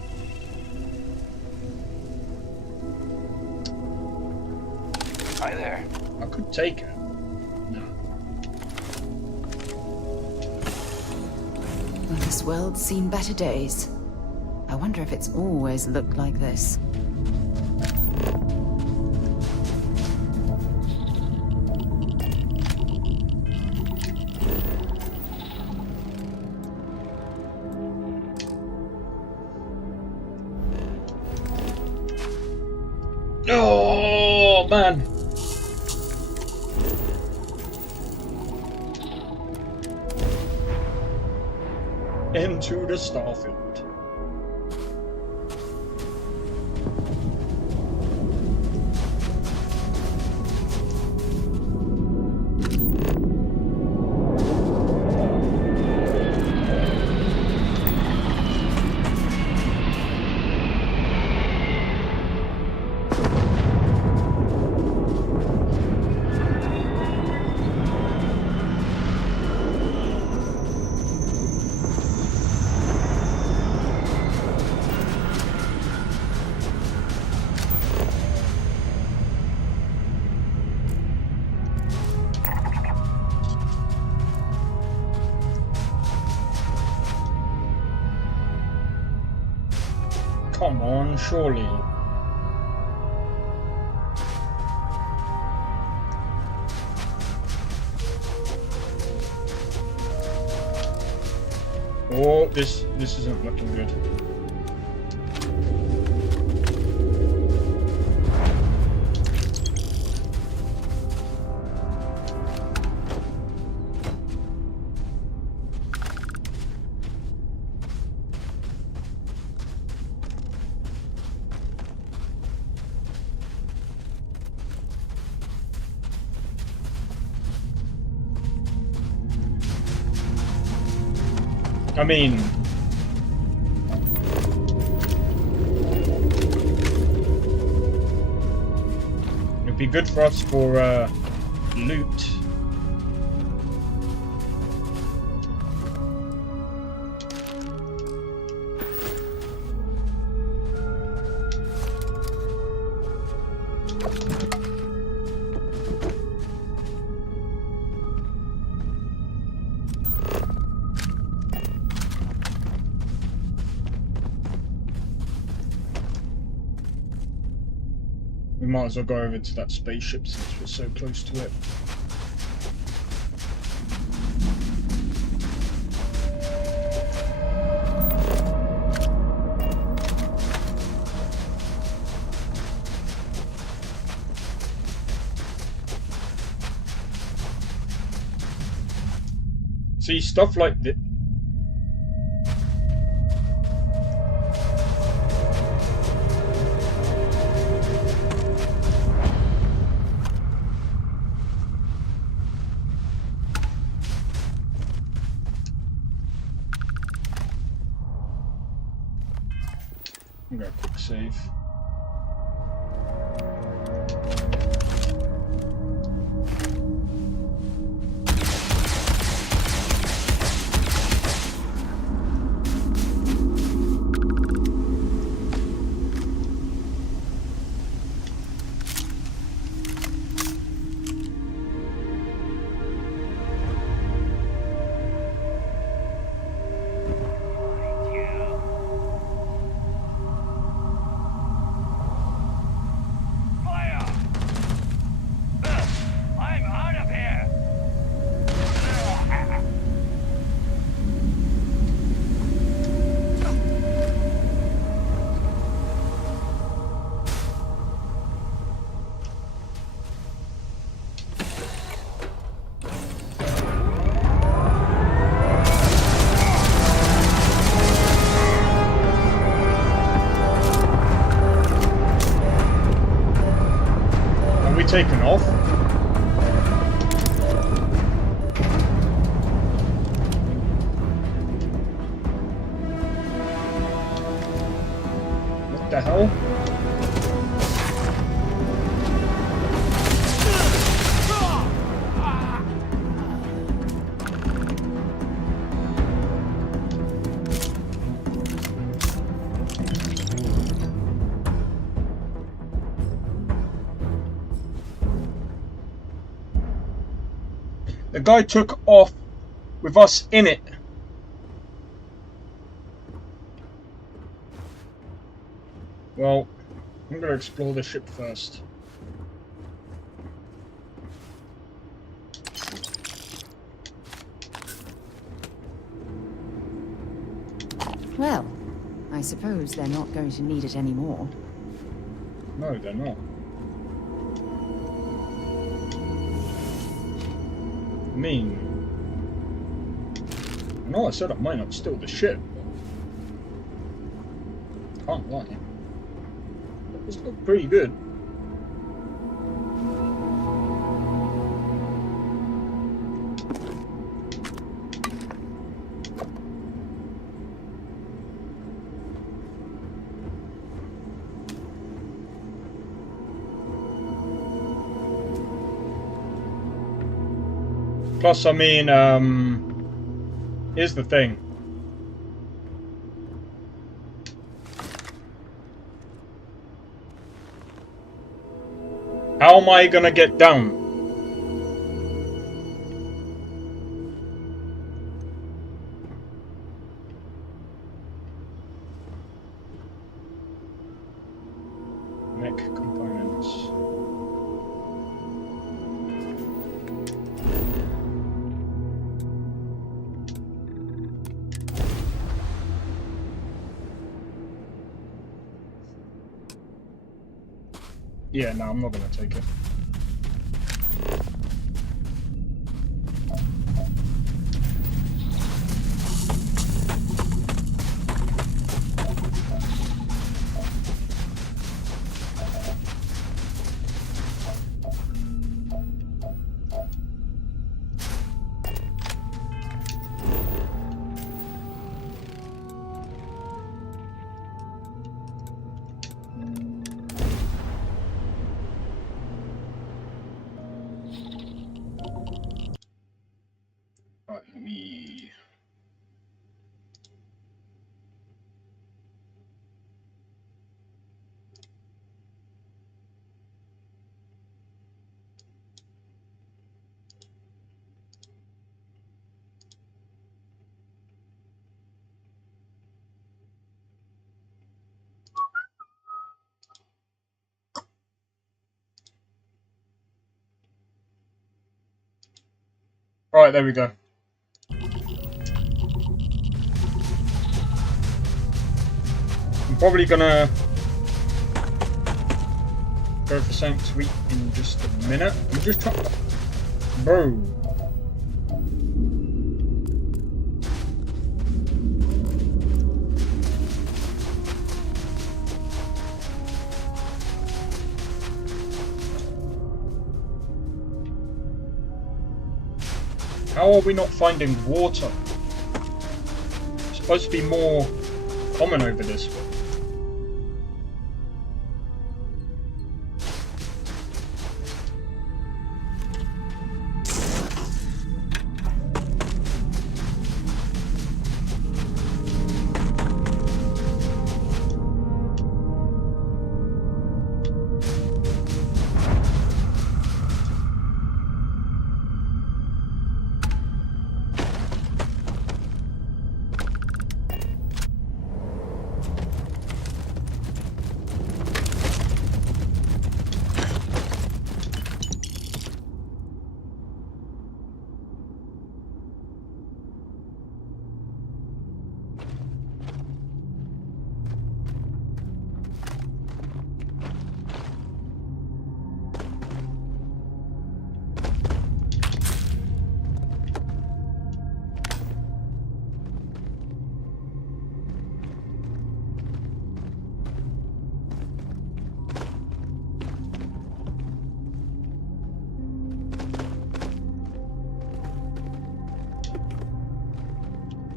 Hi there. I could take it. No. Well, this world's seen better days. I wonder if it's always looked like this. Oh, man. Into the Starfield. Come on, surely. Oh, this isn't looking good. I mean, it'd be good for us for loot. We might as well go over to that spaceship since we're so close to it. See, stuff like this. I'm gonna quick save. Taken off. What the hell? The guy took off with us in it. Well, I'm gonna explore the ship first. Well, I suppose they're not going to need it anymore. No, they're not. I mean, I know I said I might not steal the ship. Can't lie. That does look pretty good. Plus, I mean, here's the thing. How am I gonna get down? Mech components. Yeah, no, I'm not gonna take it. Right, let me... Right, there we go. I'm probably gonna go for something sweet in just a minute. I'm just trying... Bro. How are we not finding water? It's supposed to be more common over this way.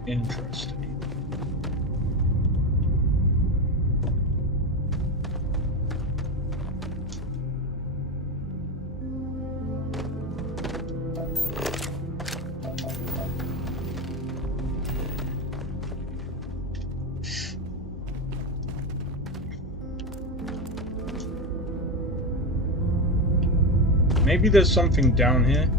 Interesting. Maybe there's something down here.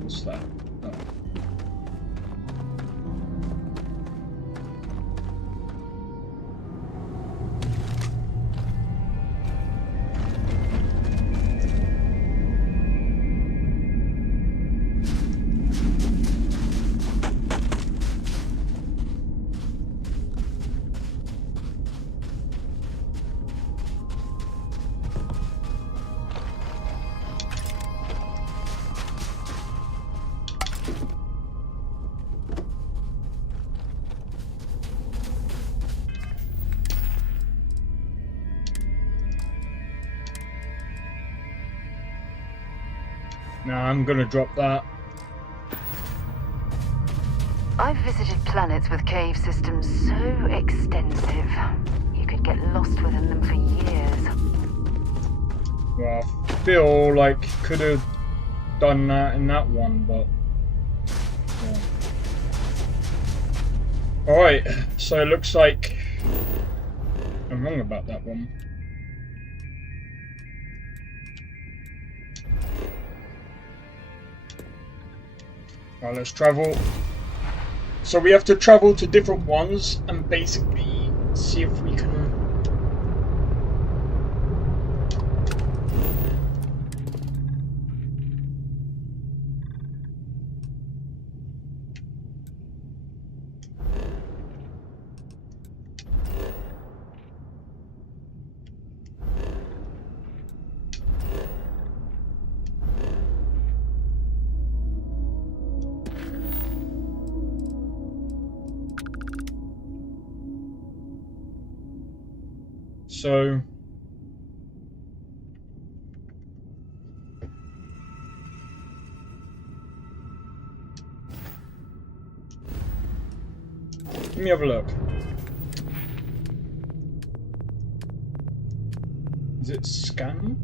What's that? Oh. Nah, I'm gonna drop that. I've visited planets with cave systems so extensive, you could get lost within them for years. Well, I feel like could have done that in that one, but yeah. Alright, so it looks like I'm wrong about that one. Alright, let's travel. So we have to travel to different ones and basically see if we can... So let me have a look. Is it scan?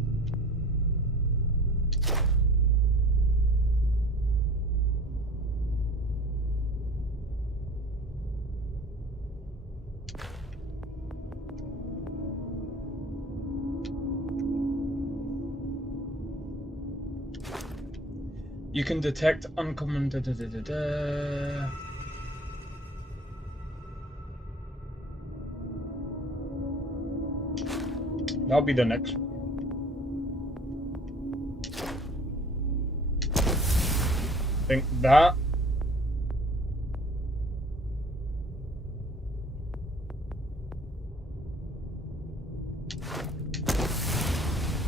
You can detect uncommon That'll be the next one. I think that.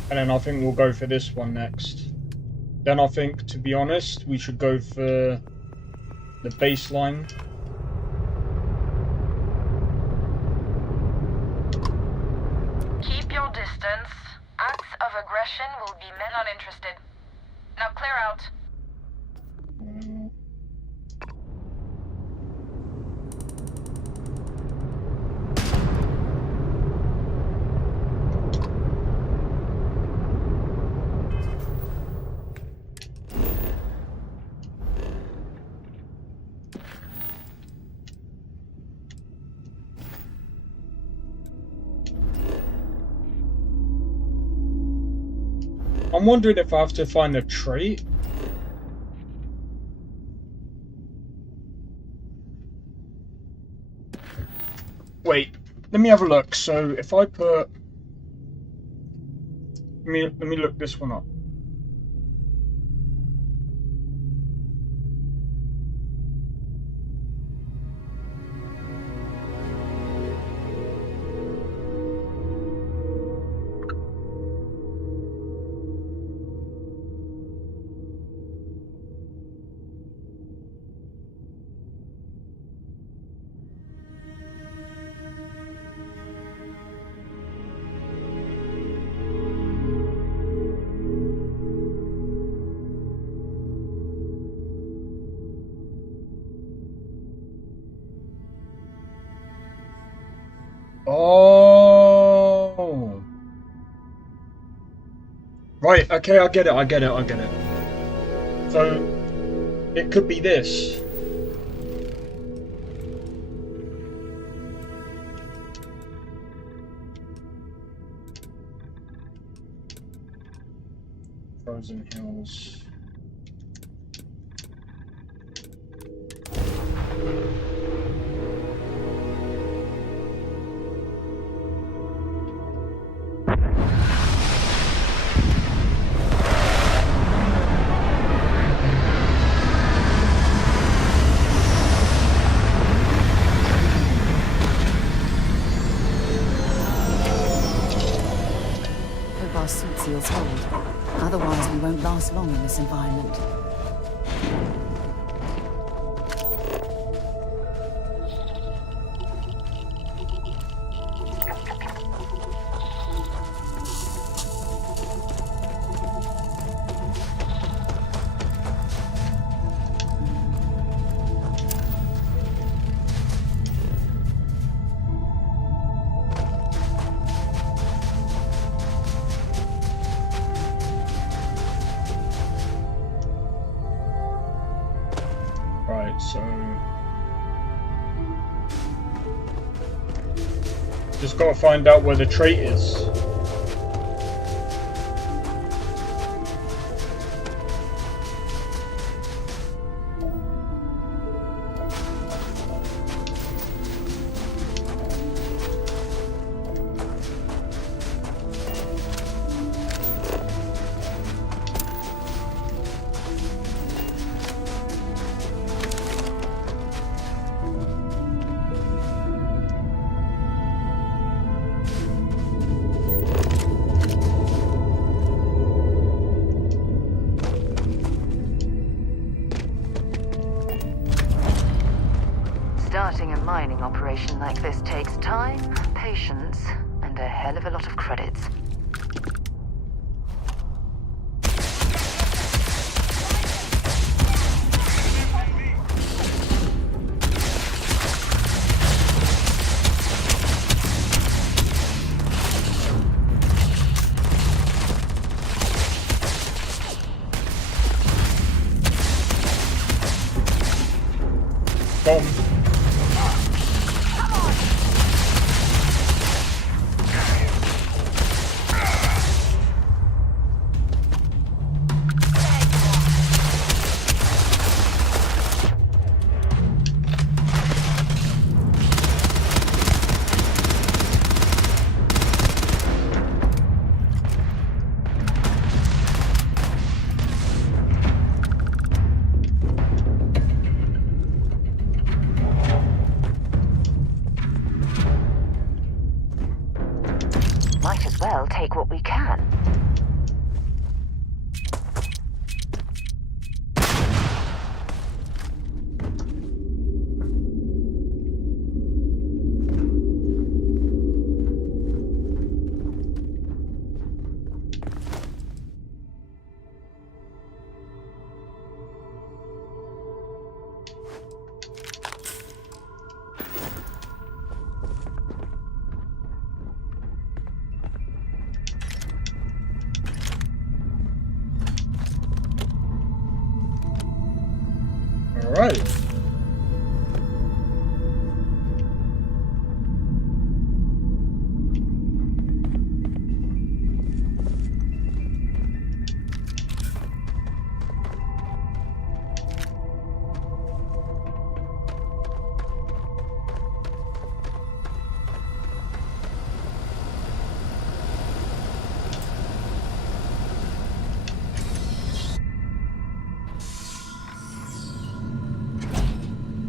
And then I think we'll go for this one next. Then I think, to be honest, we should go for the baseline. Keep your distance. Acts of aggression will be men uninterested. Now clear out. I'm wondering if I have to find a trait. Wait, let me have a look. So if I put, let me look this one up. Oh. Right, okay, I get it. So, it could be this. Frozen Hills. Our suit seals hold. Otherwise, we won't last long in this environment. Right, so just gotta find out where the trait is. Starting a mining operation like this takes time, patience, and a hell of a lot of credits. Bomb. Might as well take what we can. Alright.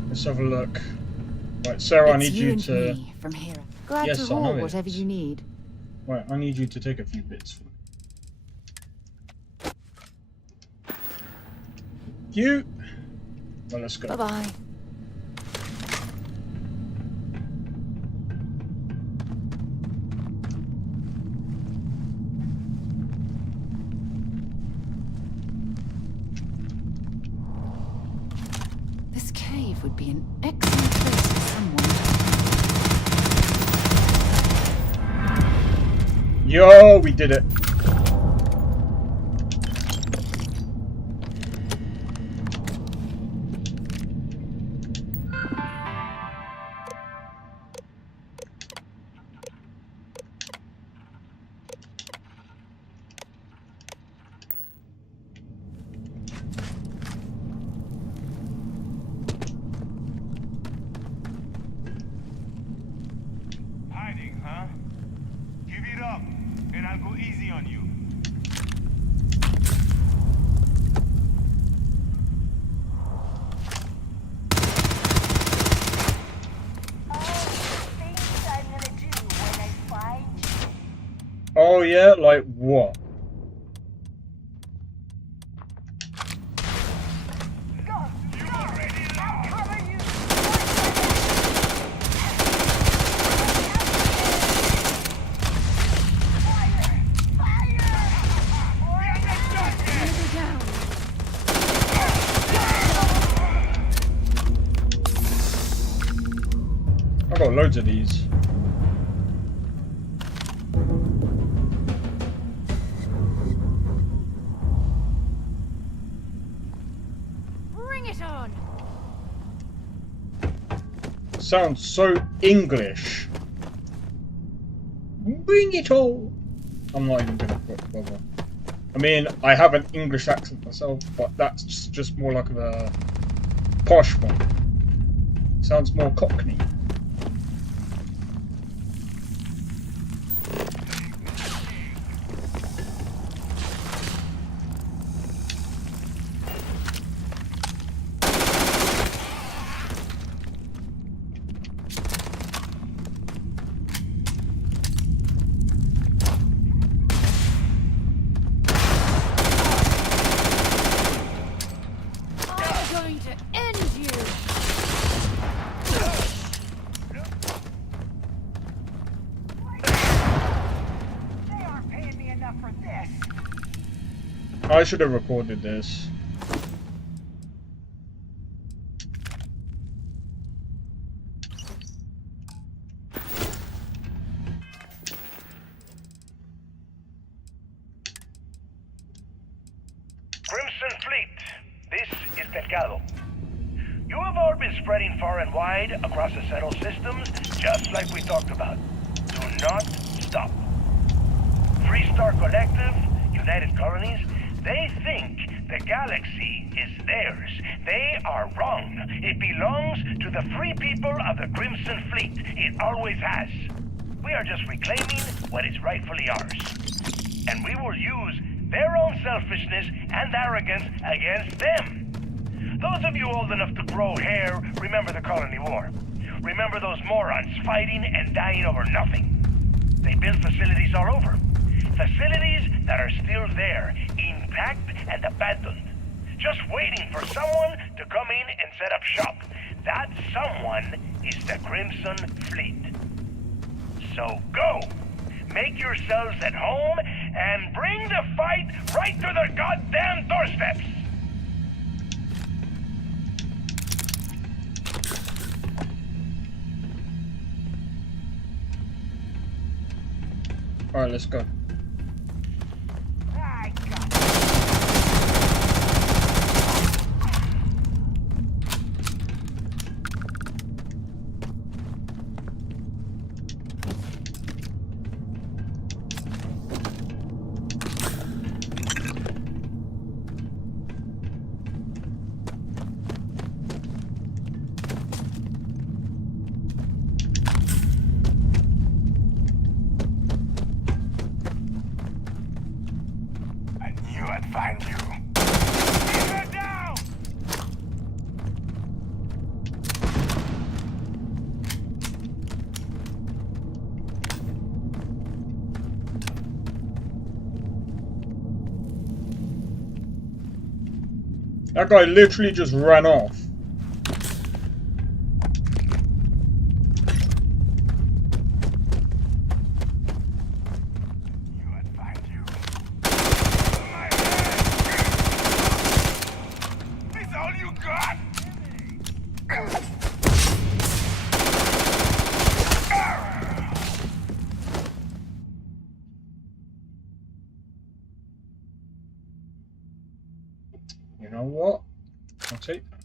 Let's have a look. Right, Sarah, I need you to. From here. Glad Yes, to I know haul it whatever is. you need. Right, I need you to take a few bits for me. You. Well, let's go. Bye bye. This cave would be an excellent place for someone. Yo, we did it. Hiding, huh? Give it up, and I'll go easy on you. Oh yeah, like what? I've got loads of these. Bring it on! Sounds so English. Bring it all. I'm not even gonna bother. I mean, I have an English accent myself, but that's just more like a posh one. Sounds more Cockney. I should have recorded this. Crimson Fleet, this is Delgado. You have all been spreading far and wide across the settled systems, just like we talked about. Do not stop. Free Star Collective, United Colonies, they think the galaxy is theirs. They are wrong. It belongs to the free people of the Crimson Fleet. It always has. We are just reclaiming what is rightfully ours. And we will use their own selfishness and arrogance against them. Those of you old enough to grow hair, remember the Colony War. Remember those morons fighting and dying over nothing. They built facilities all over. Facilities that are still there, intact and abandoned. Just waiting for someone to come in and set up shop. That someone is the Crimson Fleet. So go! Make yourselves at home and bring the fight right to their goddamn doorsteps! Alright, let's go. That guy literally just ran off. You know what? I'll take that.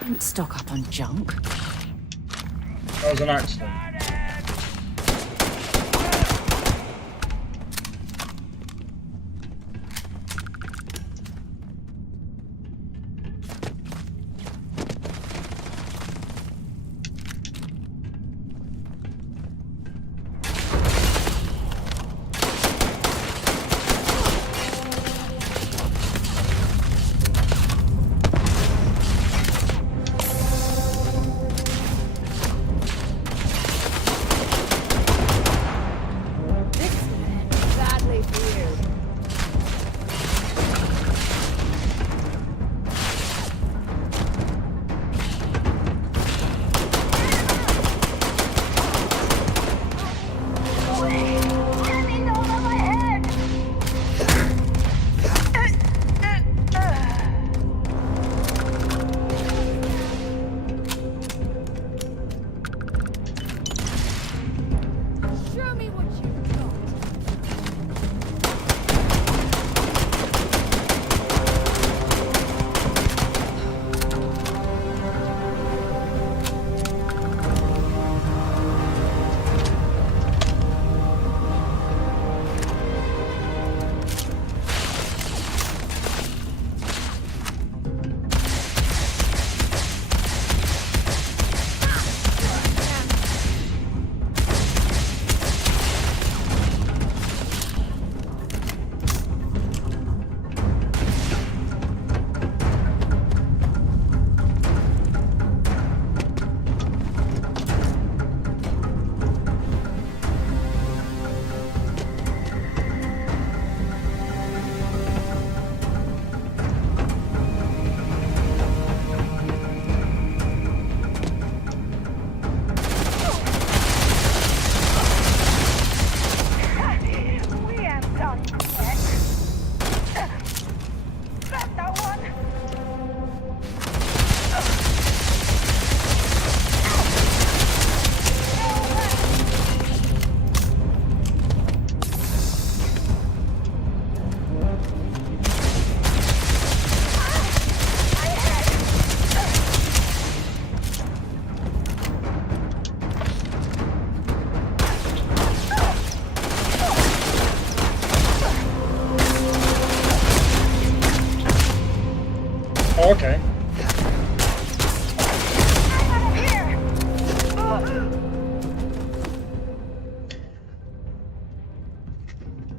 Don't stock up on junk. That was an accident.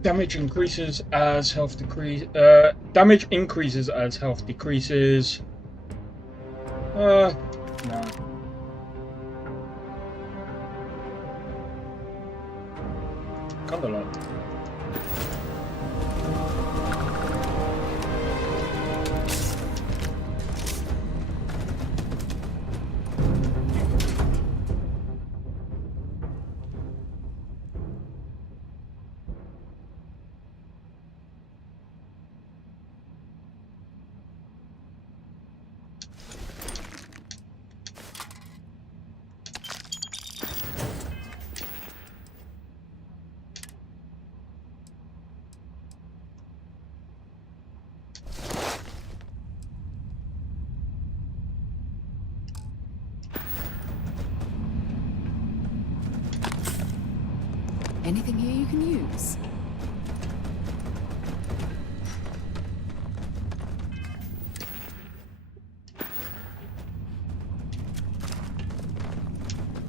Damage increases as health decreases. Damage increases as health decreases. No. Kinda like. Anything here you can use?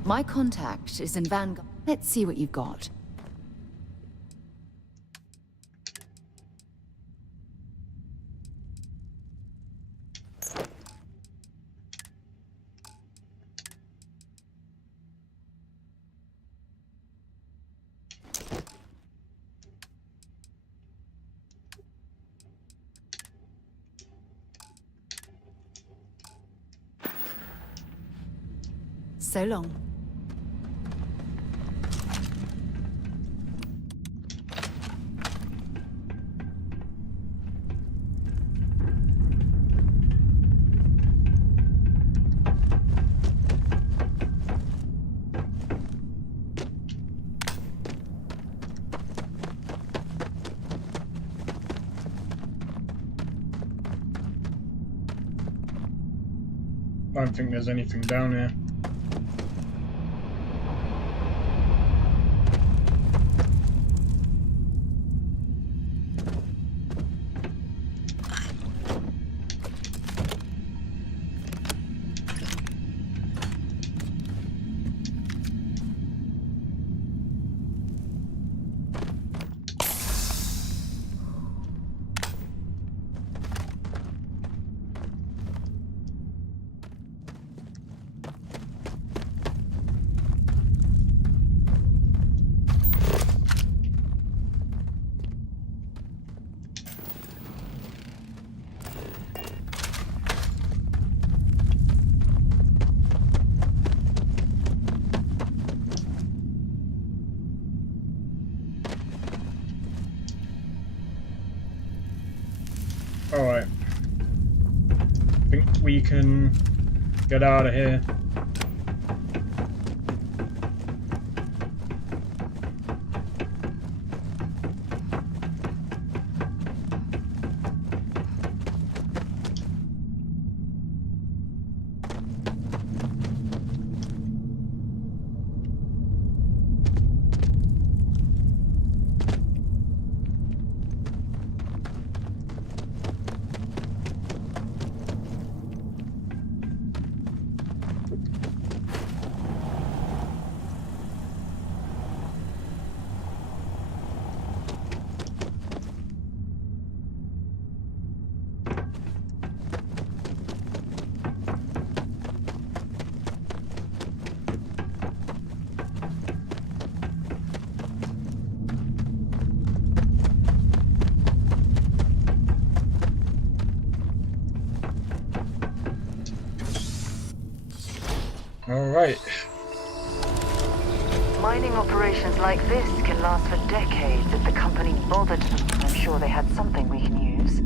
My contact is in Vanguard. Let's see what you've got. So long. I don't think there's anything down here. Alright. I think we can get out of here. Alright. Mining operations like this can last for decades if the company bothered. I'm sure they had something we can use.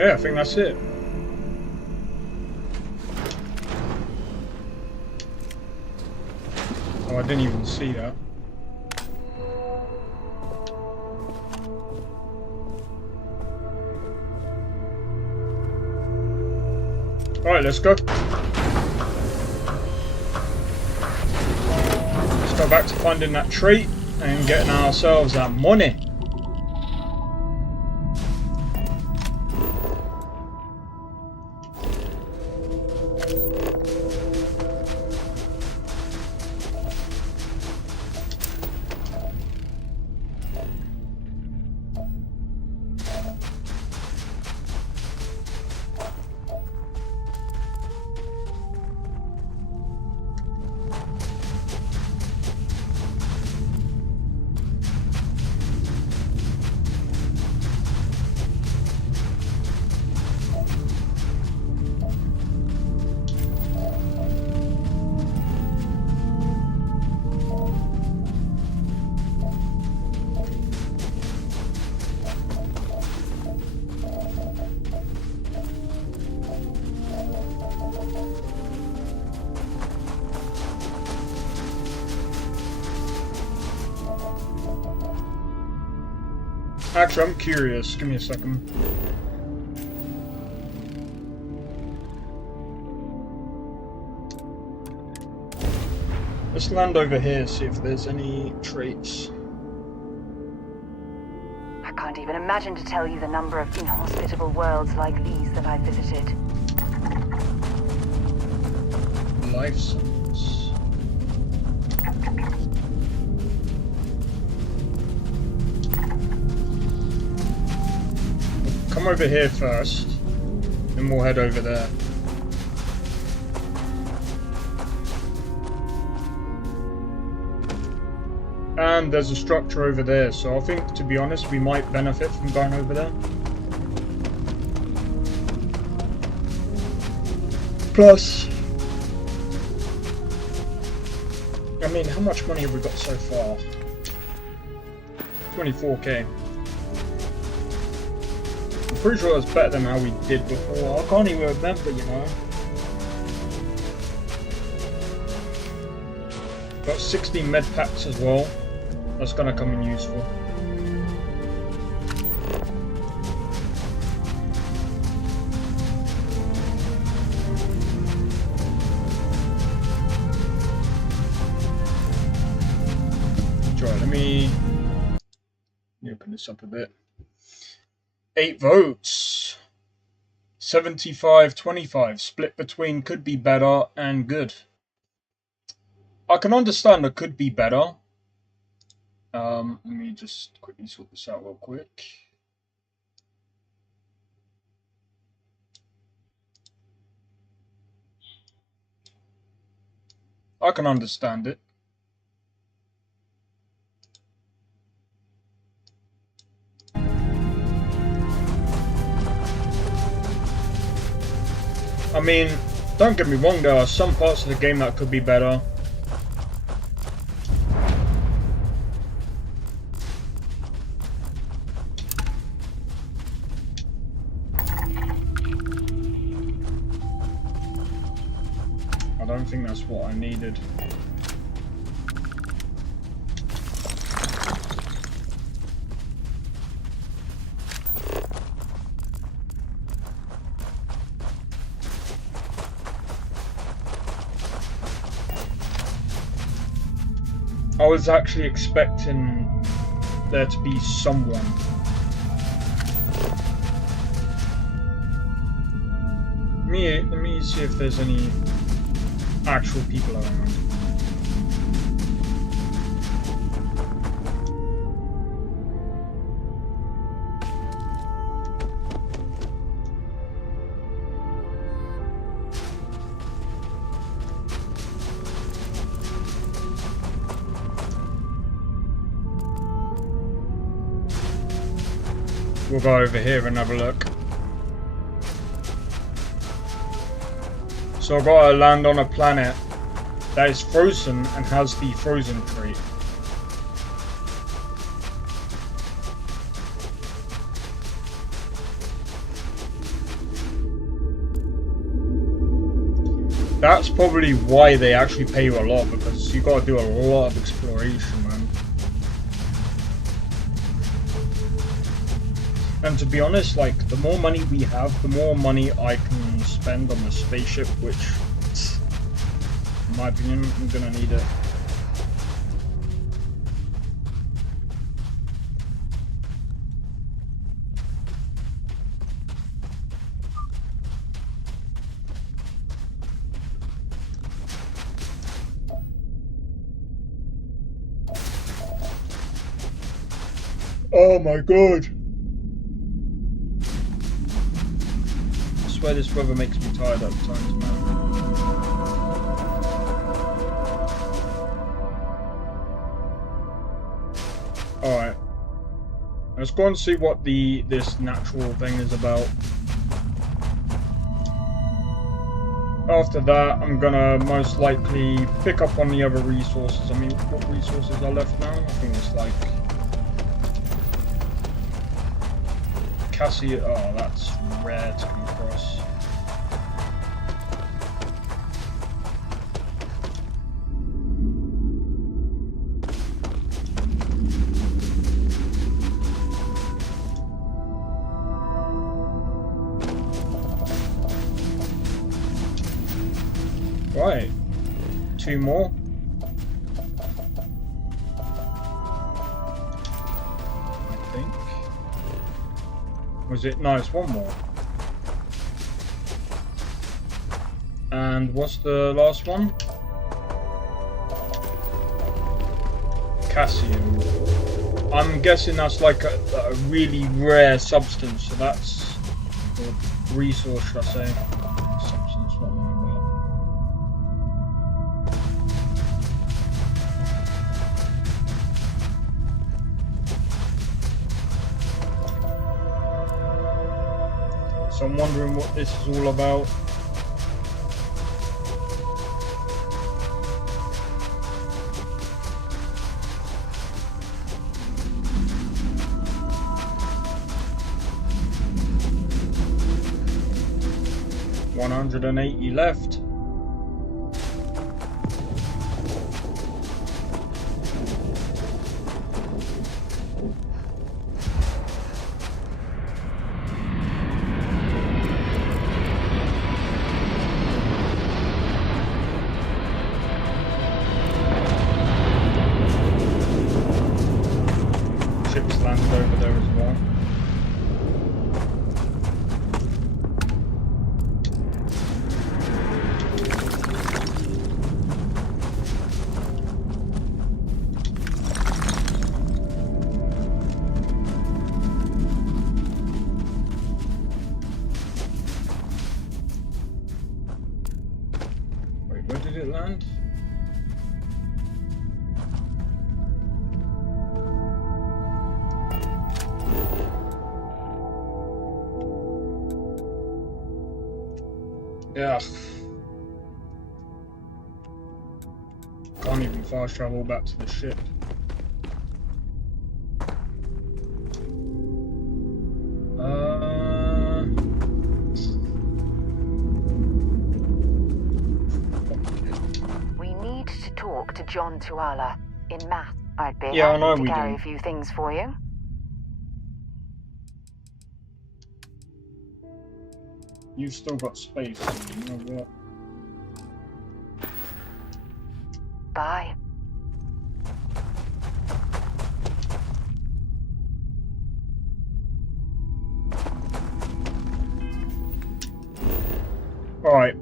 Okay, I think that's it. Oh, I didn't even see that. Alright, let's go. Let's go back to finding that trait and getting ourselves that money. Actually, I'm curious. Give me a second. Let's land over here, see if there's any traits. I can't even imagine to tell you the number of inhospitable worlds like these that I've visited. Life science. Come over here first, then we'll head over there. And there's a structure over there, so I think, to be honest, we might benefit from going over there. Plus, I mean, how much money have we got so far? 24k. I'm pretty sure it's better than how we did before. I can't even remember, you know. Got 16 med packs as well. That's gonna come in useful. Let me open this up a bit. 8 votes. 75-25. Split between could be better and good. I can understand it could be better. Let me just quickly sort this out real quick. I can understand it. I mean, don't get me wrong, there are some parts of the game that could be better. I don't think that's what I needed. I was actually expecting there to be someone. Let me see if there's any actual people around. We'll go over here and have a look. So I've got to land on a planet that is frozen and has the frozen trait. That's probably why they actually pay you a lot, because you gotta do a lot of exploration, man. And to be honest, like, the more money we have, the more money I can spend on the spaceship, which, in my opinion, I'm gonna need it. Oh my god! I swear this weather makes me tired at times, man. Alright. Let's go and see what this natural thing is about. After that, I'm gonna most likely pick up on the other resources. I mean, what resources are left now? I think it's like... Cassia... Oh, that's rare to come across. Right, 2 more. I think. Was it? No, it's 1 more. And what's the last one? Cassium. I'm guessing that's like a really rare substance, so that's a resource, should I say? Substance, what am I about? So I'm wondering what this is all about. $180 left. Ships landed over there as well. Wait, where did it land? Yeah. Can't even fast travel back to the ship. We need to talk to John Tuala. In math, I'd be Yeah, I know happy we to carry do. a few things for you. You've still got space, so you know what? Bye. Alright.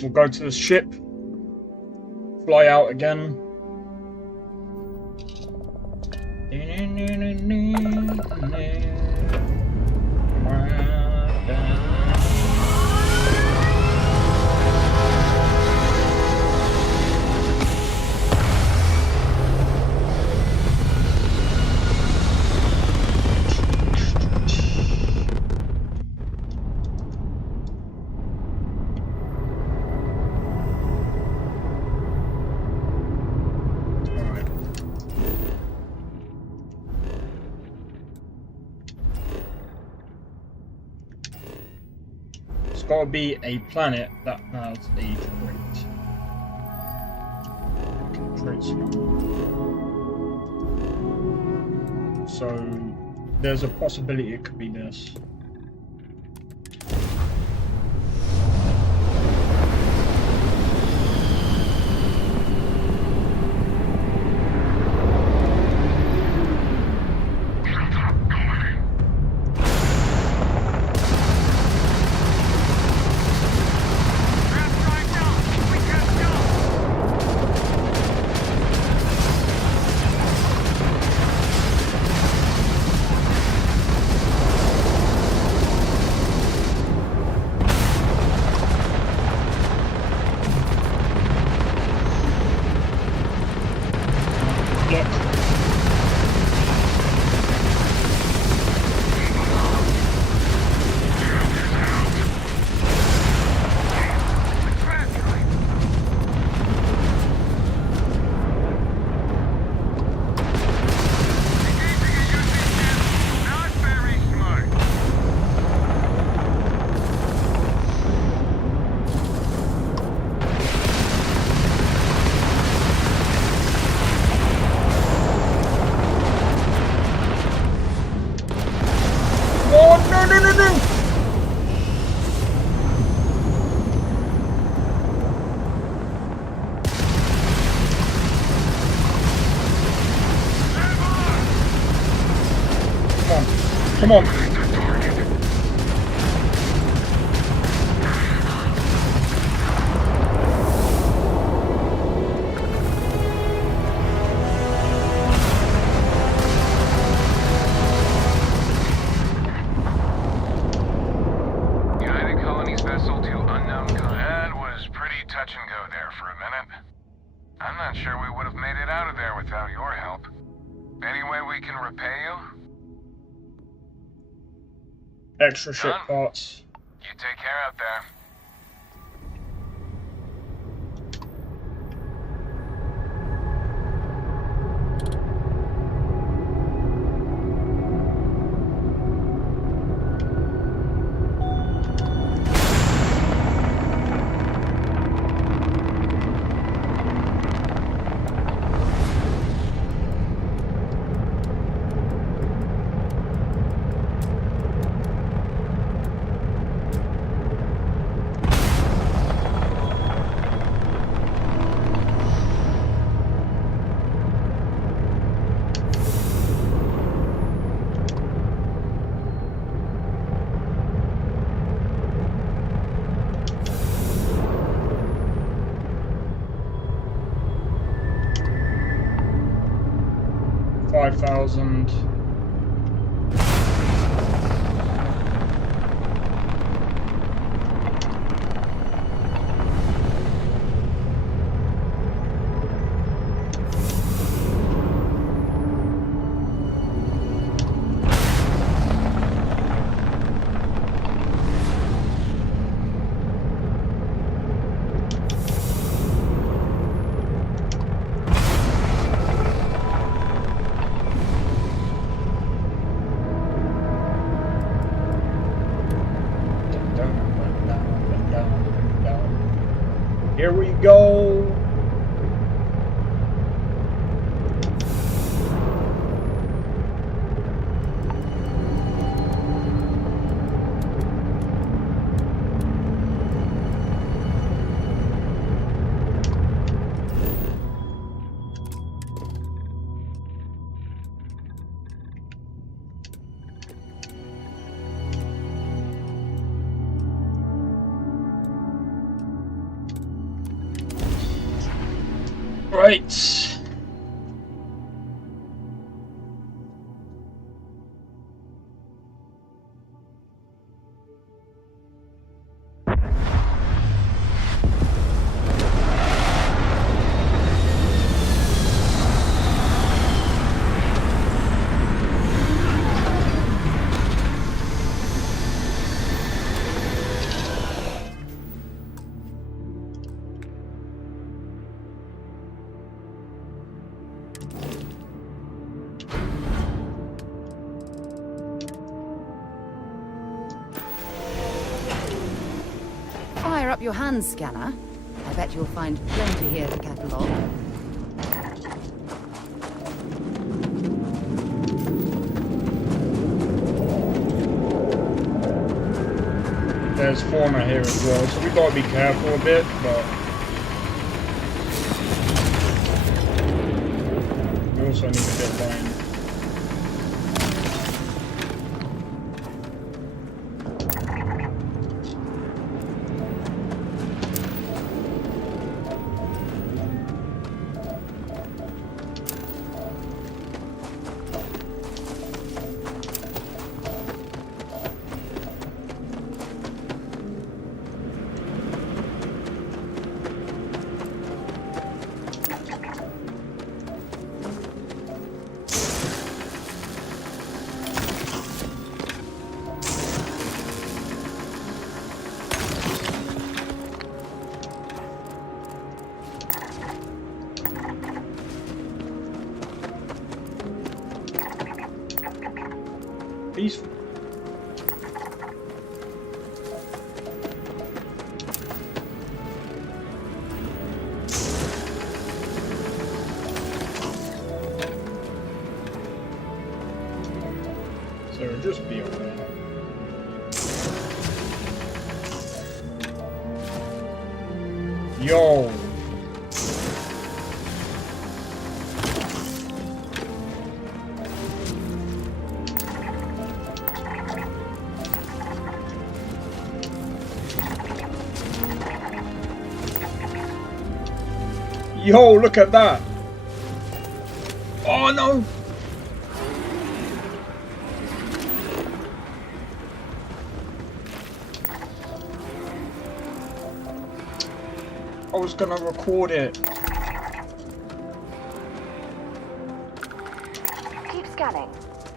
We'll go to the ship. Fly out again. got to be a planet that has a trait. So there's a possibility it could be this. Come on. United Colonies vessel to unknown. That was pretty touch and go there for a minute. I'm not sure we would have made it out of there without your help. Any way we can repay you? Extra ship parts. You take care out there. $5,000. Here we go. Right. fire up your hand scanner. I bet you'll find plenty here to catalogue. There's fauna here as well, so we gotta be careful a bit, but we also need a bit of line. Peaceful. So just be aware. Yo. Yo, look at that! Oh no! I was gonna record it. Keep scanning.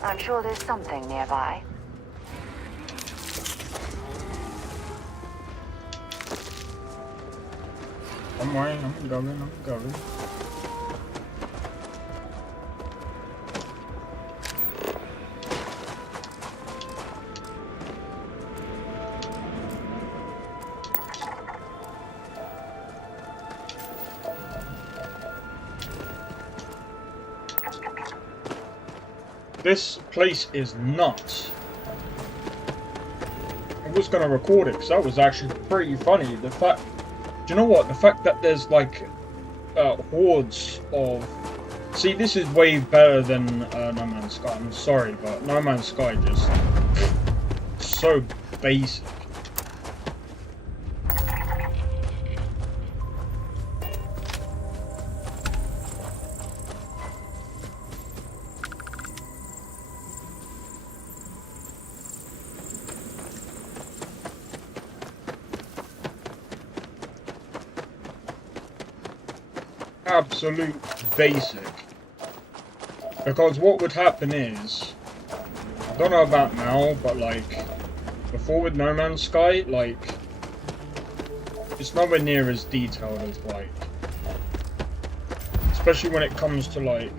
I'm sure there's something nearby. I'm going. I'm going. This place is nuts. I was gonna record it because that was actually pretty funny. The fact, do you know what? The fact that there's like hordes of. See, this is way better than No Man's Sky. I'm sorry, but No Man's Sky just so basic. Absolute basic. Because what would happen is, I don't know about now, but like before with No Man's Sky, like it's nowhere near as detailed as like, especially when it comes to like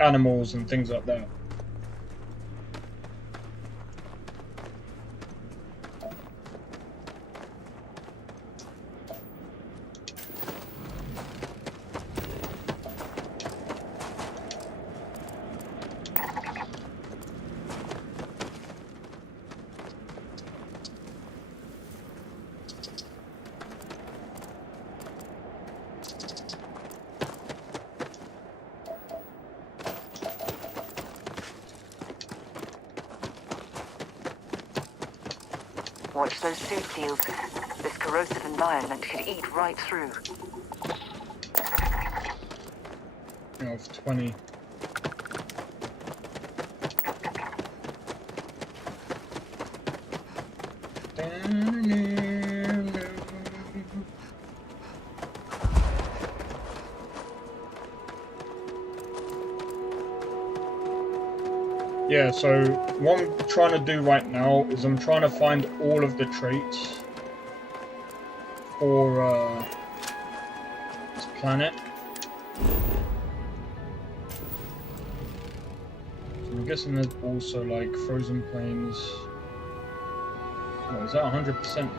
animals and things like that. Watch those suit seals. This corrosive environment could eat right through. Of 20. Yeah, so what I'm trying to do right now is I'm trying to find all of the traits for this planet. So I'm guessing there's also like frozen plains. Oh, is that 100%?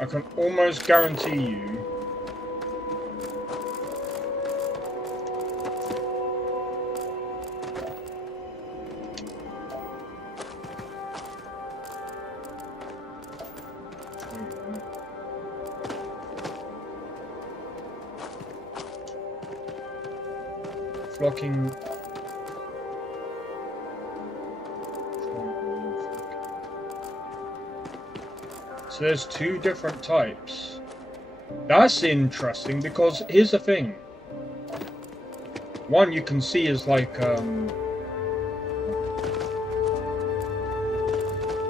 I can almost guarantee you flocking. So there's two different types. That's interesting because here's the thing. One you can see is like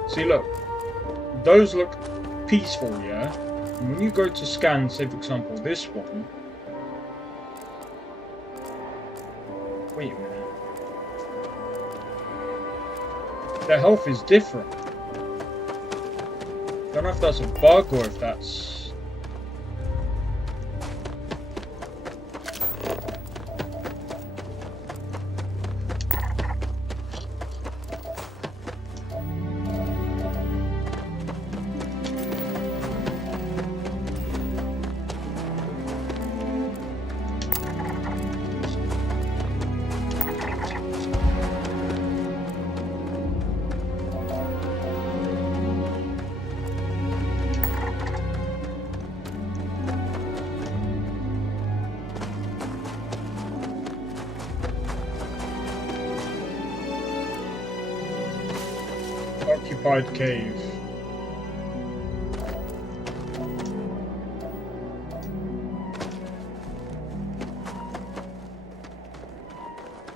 see, look, those look peaceful, yeah? And when you go to scan, say for example this one, wait a minute, their health is different. I don't know if that's a bug or if that's... Occupied cave.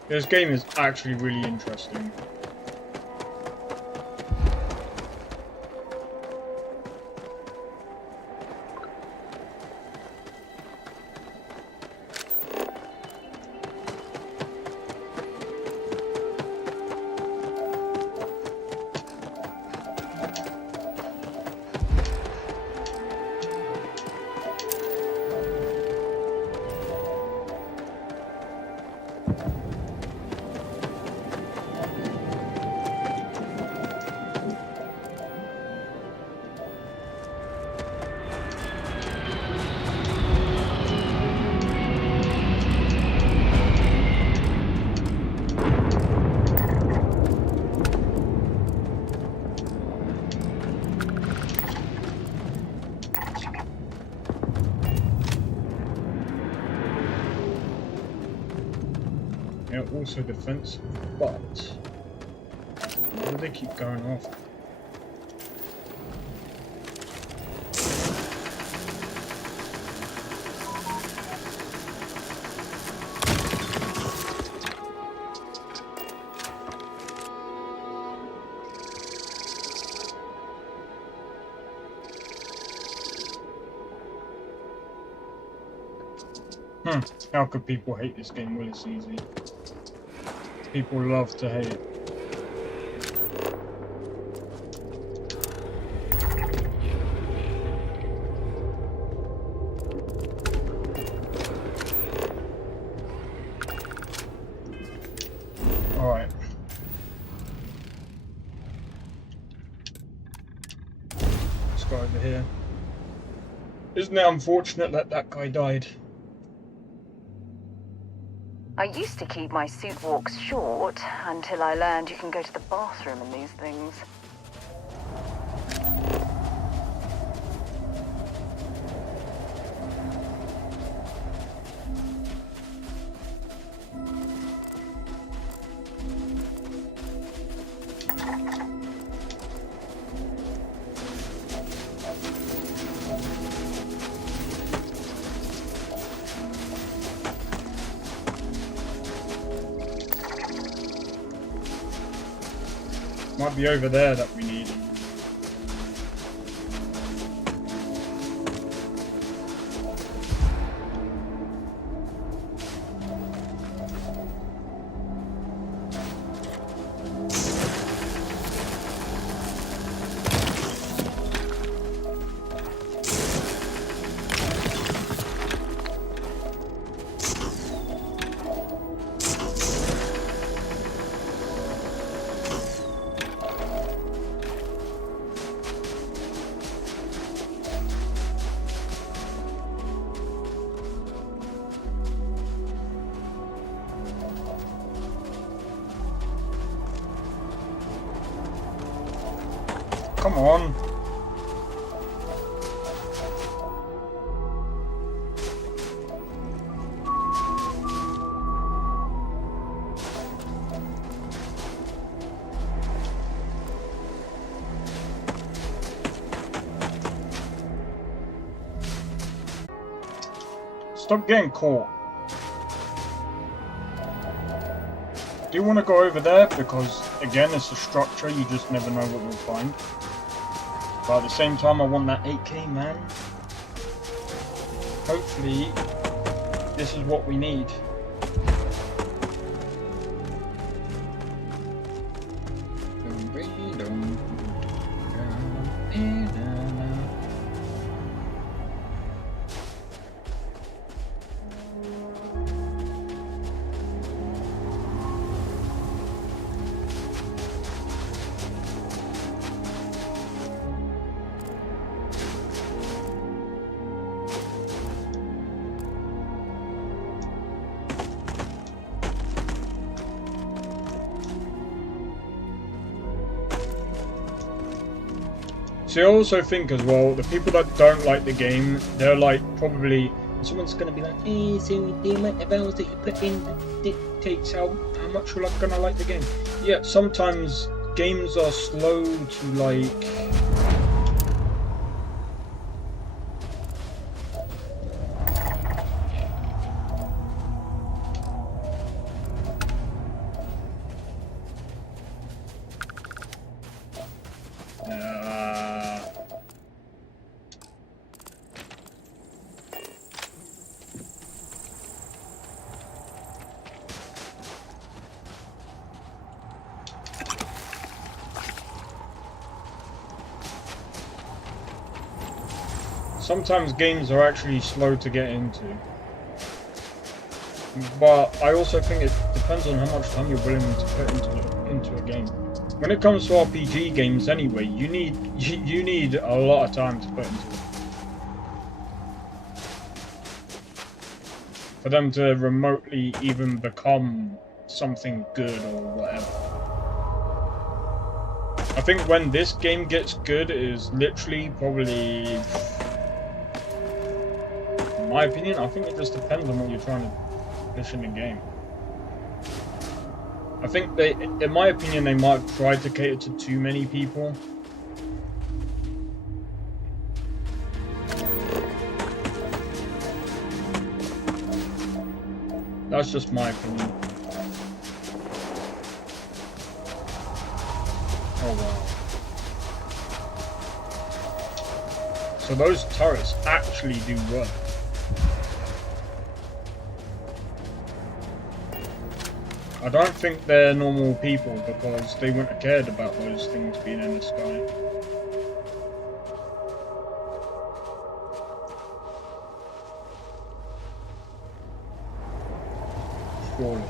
This game is actually really interesting. Also defensive, but why do they keep going off? How could people hate this game? Well, it's easy. People love to hate. Alright. Let's go over here. Isn't it unfortunate that that guy died? I used to keep my suit walks short until I learned you can go to the bathroom in these things. Might be over there that we need. Come on. Stop getting caught. Do you want to go over there? Because, again, it's a structure, you just never know what you'll find. But at the same time, I want that 8K, man. Hopefully, this is what we need. So I also think as well, the people that don't like the game, they're like probably, someone's going to be like, hey, so the amount of hours that you put in dictates how much you're like, going to like the game. Yeah, sometimes games are slow to like... Sometimes games are actually slow to get into. But I also think it depends on how much time you're willing to put into a game. When it comes to RPG games anyway, you need a lot of time to put into it. For them to remotely even become something good or whatever. I think when this game gets good is literally probably, in my opinion, I think it just depends on what you're trying to push in the game. I think they, in my opinion, they might have tried to cater to too many people. That's just my opinion. Oh wow. So those turrets actually do work. I don't think they're normal people because they wouldn't have cared about those things being in the sky. Surely.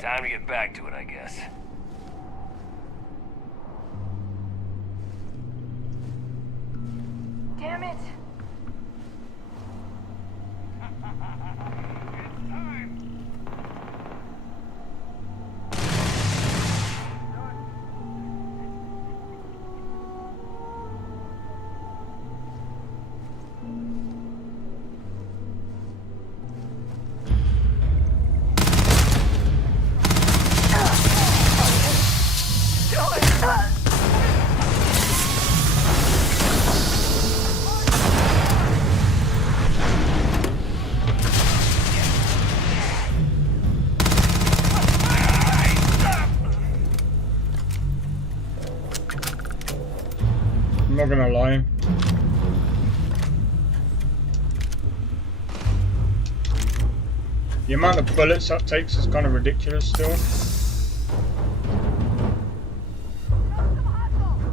Time to get back to it, I guess. Damn it! Not gonna lie. The amount of bullets that takes is kind of ridiculous still.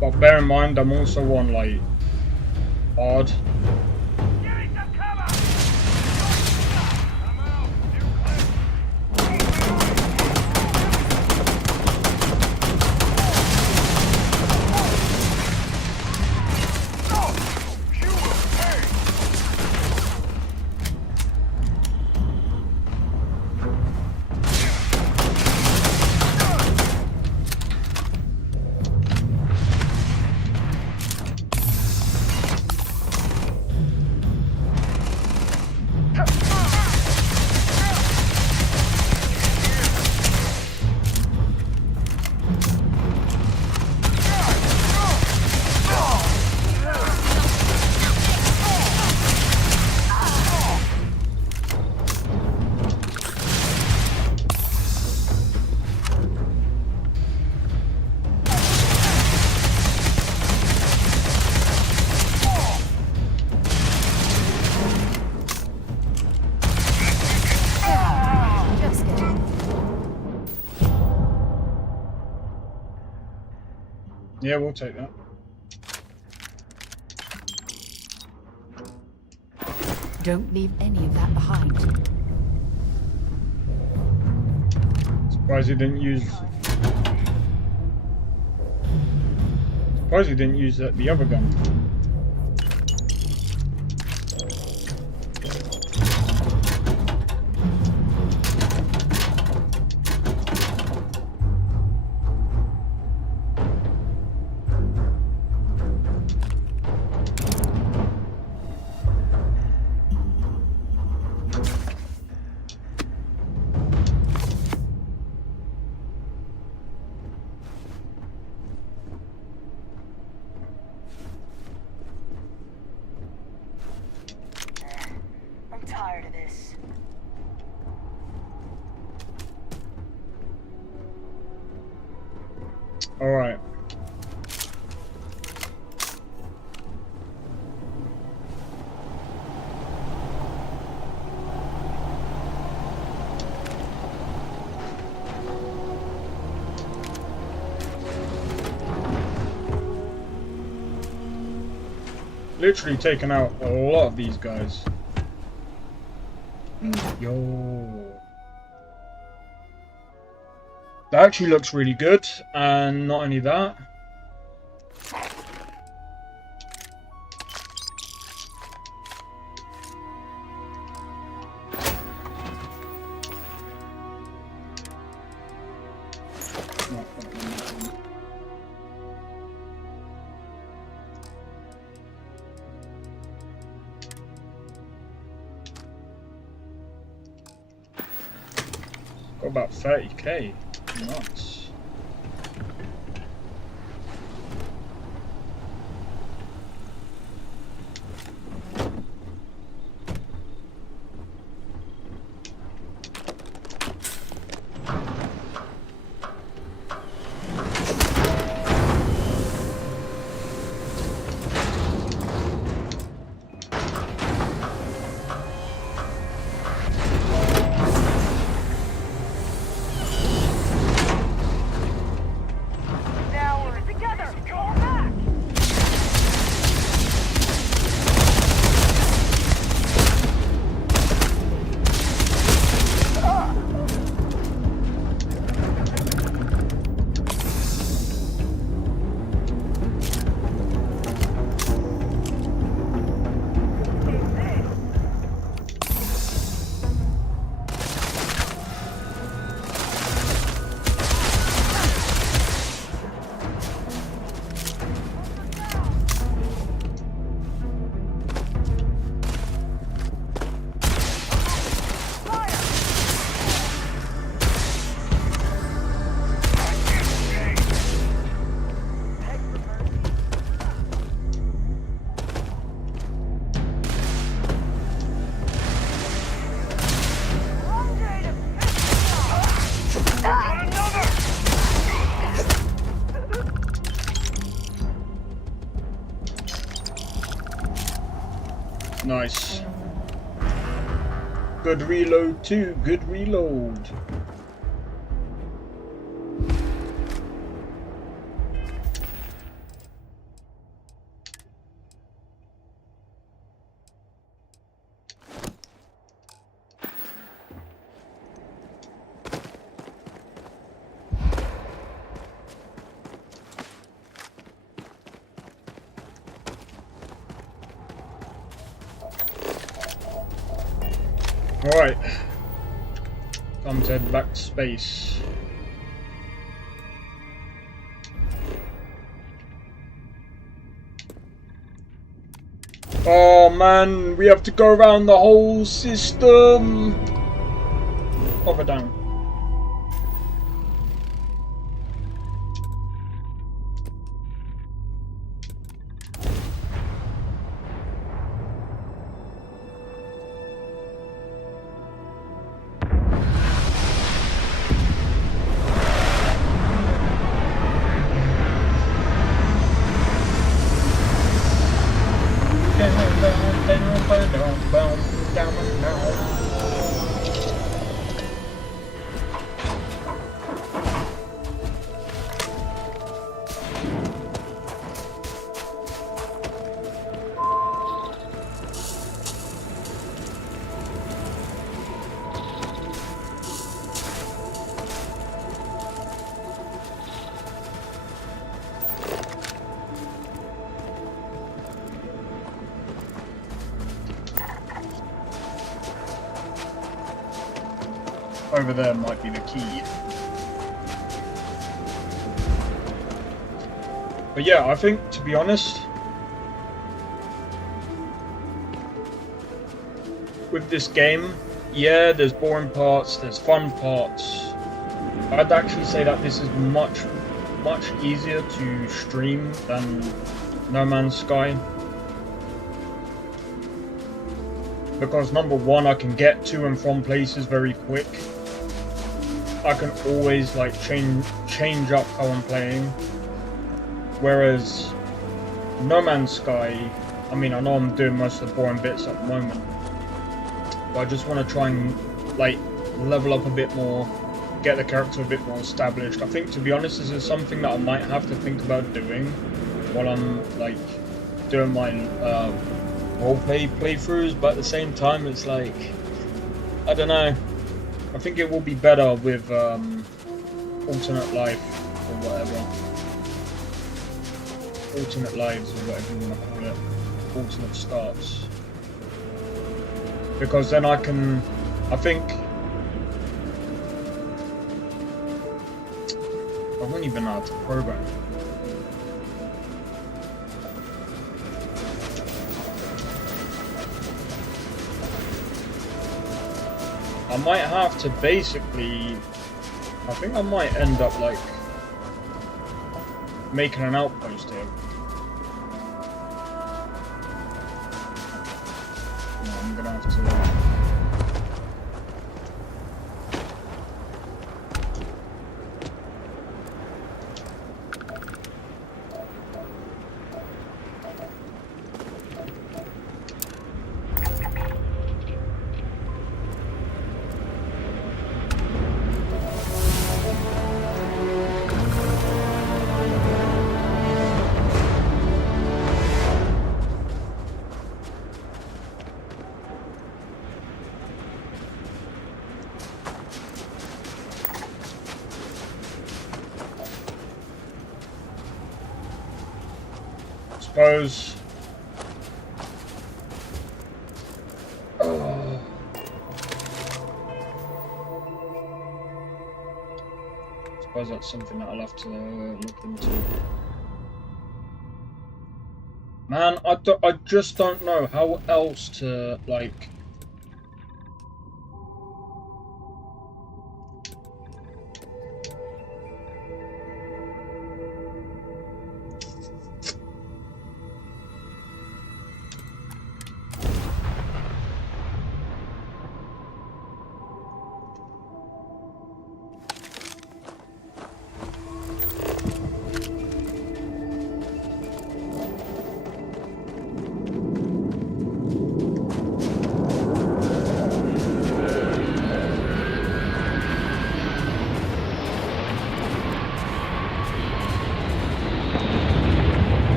But bear in mind, I'm also on like hard. Yeah, we'll take that. Don't leave any of that behind. Surprised he didn't use. Surprised he didn't use the other gun. I'm tired of this. All right. Literally taken out a lot of these guys. Yo. That actually looks really good, and not only that. Got about 30k. Nice. Nice. Good reload too. Good reload. Alright. Time to head back to space. Oh man, we have to go around the whole system. Up or down? Over there might be the key. But yeah, I think, to be honest, with this game, yeah, there's boring parts, there's fun parts. I'd actually say that this is much easier to stream than No Man's Sky. Because number one, I can get to and from places very quick. I can always like change up how I'm playing. Whereas No Man's Sky, I mean, I know I'm doing most of the boring bits at the moment, but I just want to try and like level up a bit more, get the character a bit more established. I think, to be honest, this is something that I might have to think about doing while I'm like doing my roleplay playthroughs, but at the same time it's like, I don't know, I think it will be better with alternate life or whatever. Alternate lives or whatever you want to call it. Alternate starts. Because then I think I wouldn't even know how to program. I might have to basically, I think I might end up like making an outpost here. No, I'm gonna have to suppose. Oh. Suppose that's something that I'll have to look into. Man, I just don't know how else to like.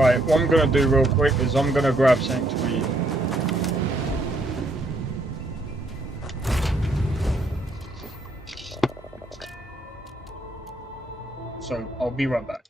Right, what I'm gonna do real quick is I'm gonna grab something to eat. So I'll be right back.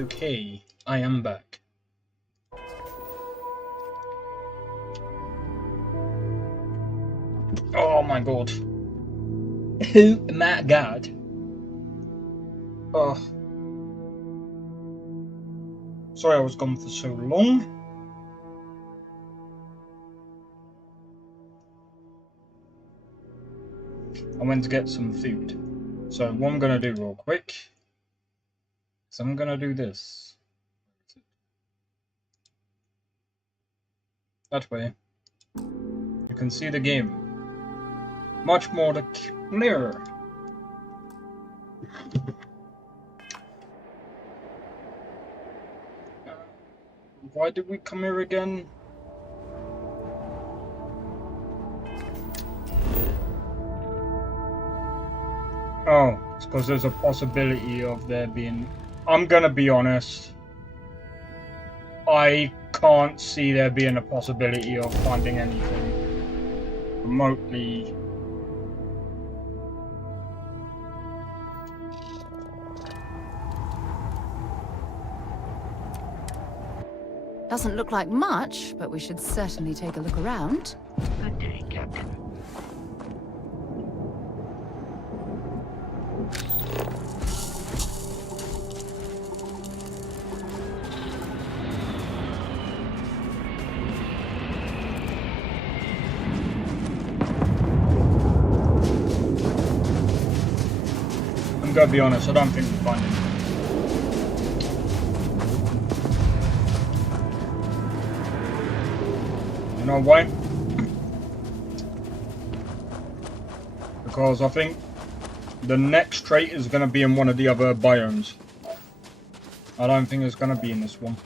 Okay, I am back. Oh my god. Oh my god. Oh. Sorry I was gone for so long. I went to get some food. So what I'm gonna do real quick is I'm gonna do this. That way you can see the game much more clearer. Why did we come here again? Oh, it's because there's a possibility of there being... I'm gonna be honest. I can't see there being a possibility of finding anything remotely. Doesn't look like much, but we should certainly take a look around. Good day, Captain. I'm gonna be honest, I don't think we'll find anything. You know why? Because I think the next trait is going to be in one of the other biomes. I don't think it's going to be in this one.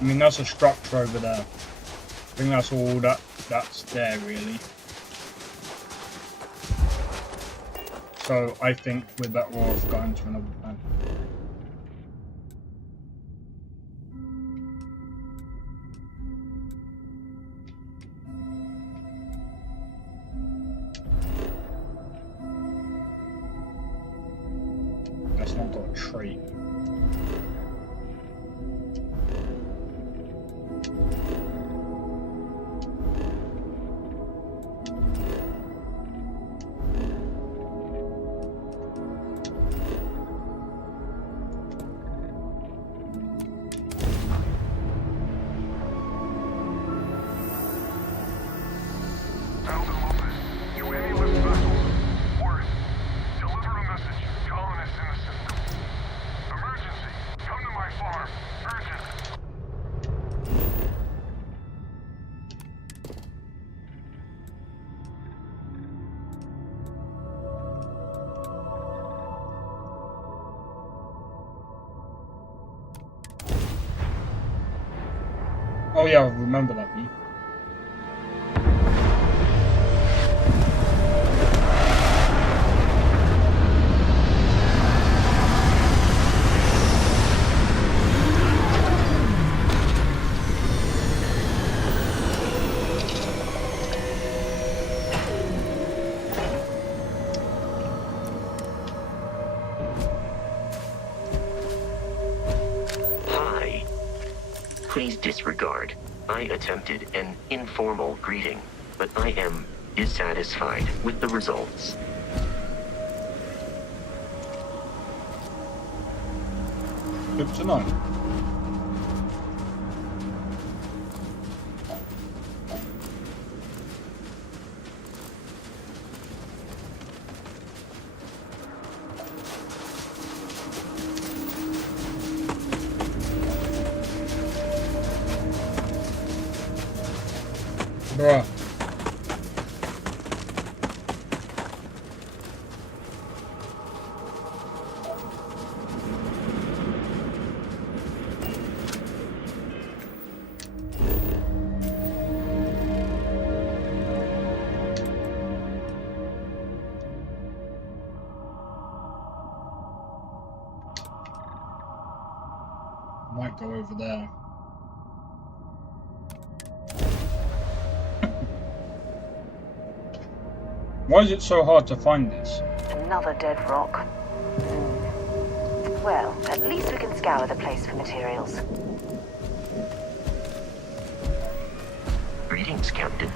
I mean, that's a structure over there. I think that's all that's there, really. So I think we're better off going to another planet. That's not got a trait. Oh yeah, I remember that one. Hi. Please disregard. I attempted an informal greeting, but I am dissatisfied with the results. Good to know. Bruh. Might go over there. Why is it so hard to find this? Another dead rock. Well, at least we can scour the place for materials. Greetings, Captain.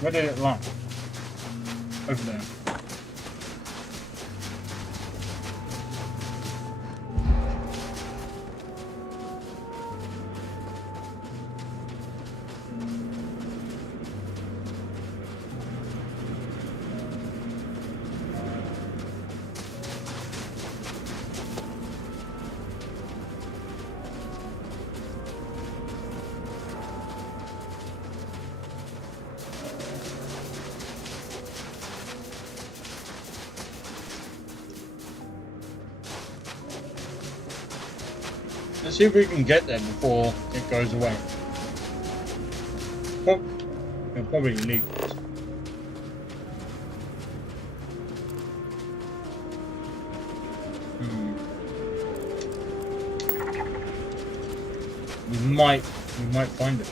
Where did it land? Over there. Let's see if we can get there before it goes away. It'll probably leave us. We might find it.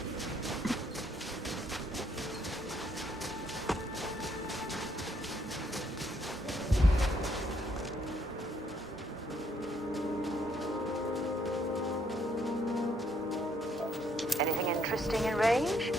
Anything interesting in range?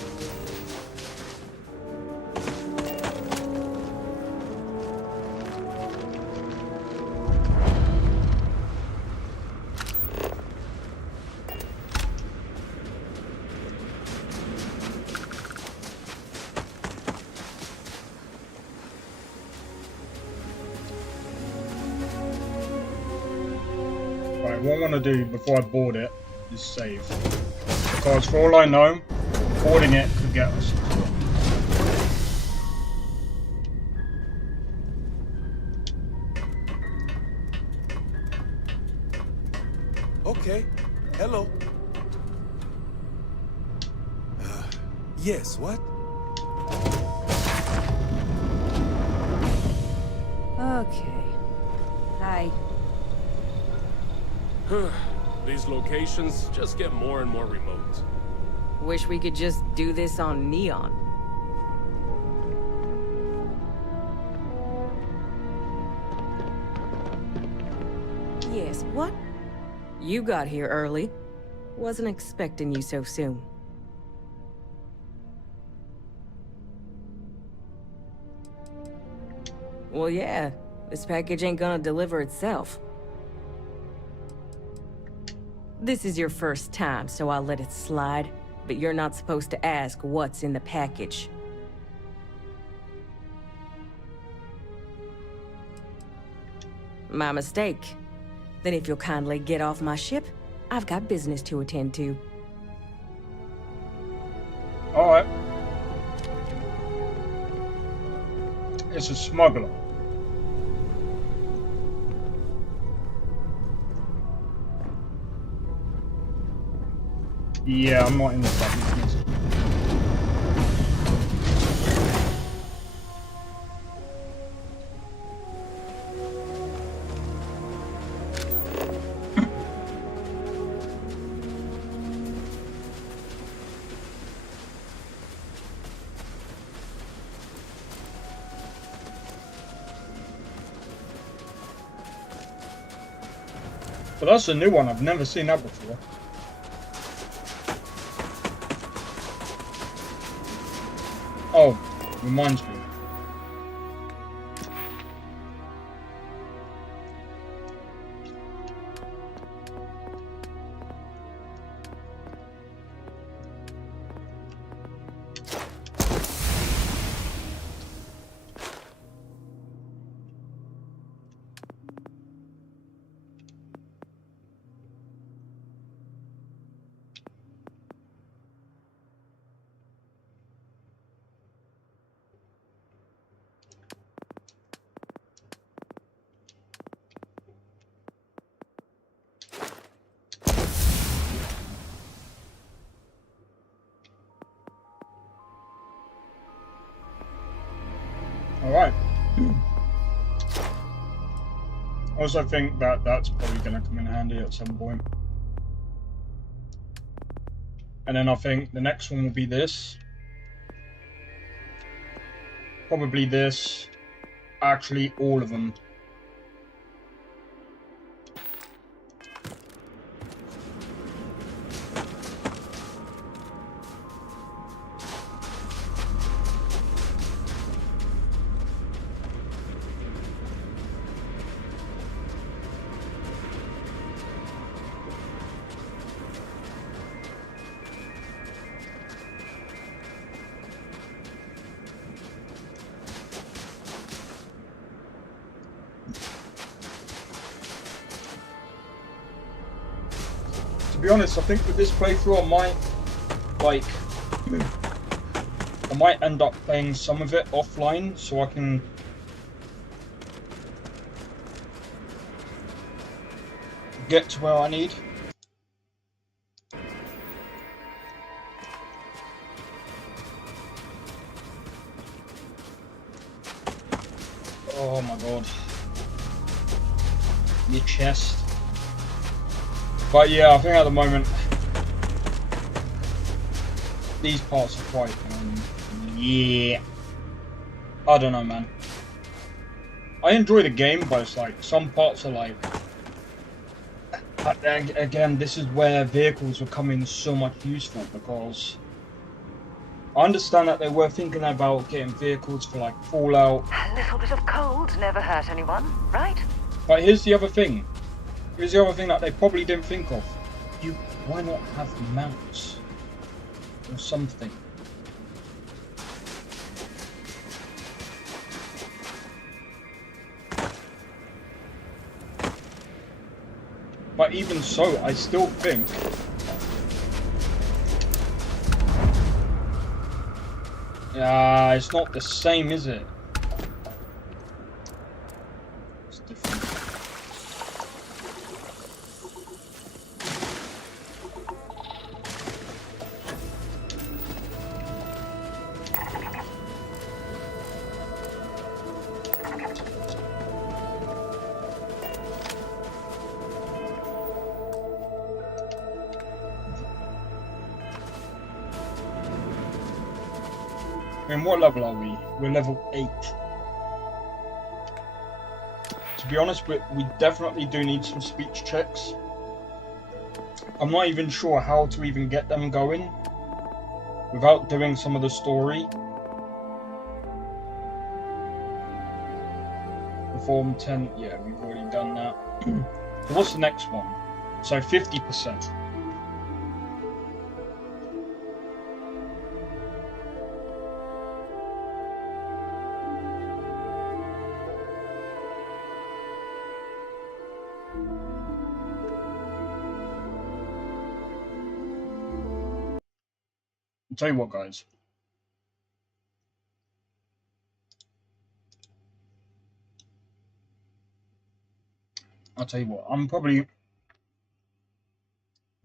Right, what I want to do before I board it is save. Because for all I know, boarding it could get us. Okay. Hello. Yes, what? Okay. Hi. These locations just get more and more remote. Wish we could just do this on Neon. Yes, what? You got here early. Wasn't expecting you so soon. Well, yeah. This package ain't gonna deliver itself. This is your first time, so I'll let it slide. But you're not supposed to ask what's in the package. My mistake. Then if you'll kindly get off my ship, I've got business to attend to. Alright. It's a smuggler. Yeah, I'm not in the business. But that's a new one. I've never seen that before. Oh, reminds me. Alright. I also think that that's probably going to come in handy at some point. And then I think the next one will be this. Probably this. Actually, all of them. To be honest, I think with this playthrough I might end up playing some of it offline so I can get to where I need. Oh my god. Your chest. But yeah, I think at the moment these parts are quite yeah. I don't know, man. I enjoy the game, but it's like some parts are like again, this is where vehicles will come in so much useful, because I understand that they were thinking about getting vehicles for like Fallout. A little bit of cold never hurt anyone, right? But here's the other thing. Here's the other thing that they probably didn't think of. Why not have mounts or something? But even so, I still think it's not the same, is it? It's different. And what level are we? We're level 8. To be honest, we definitely do need some speech checks. I'm not even sure how to even get them going without doing some of the story. Perform 10, yeah, we've already done that. So what's the next one? So 50%. I'll tell you what, guys. I'll tell you what. I think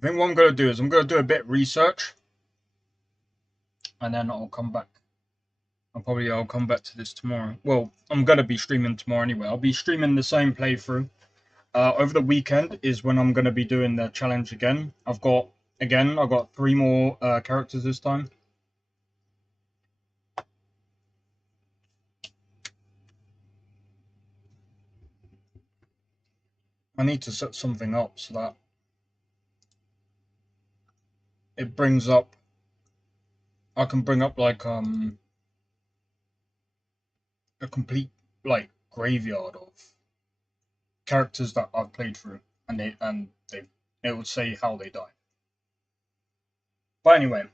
what I'm going to do is I'm going to do a bit of research. And then I'll come back. I'll come back to this tomorrow. Well, I'm going to be streaming tomorrow anyway. I'll be streaming the same playthrough. Over the weekend is when I'm going to be doing the challenge again. I've got 3 more characters this time. I need to set something up so that it brings up, I can bring up like a complete like graveyard of characters that I've played through, and it would say how they die. But anyway,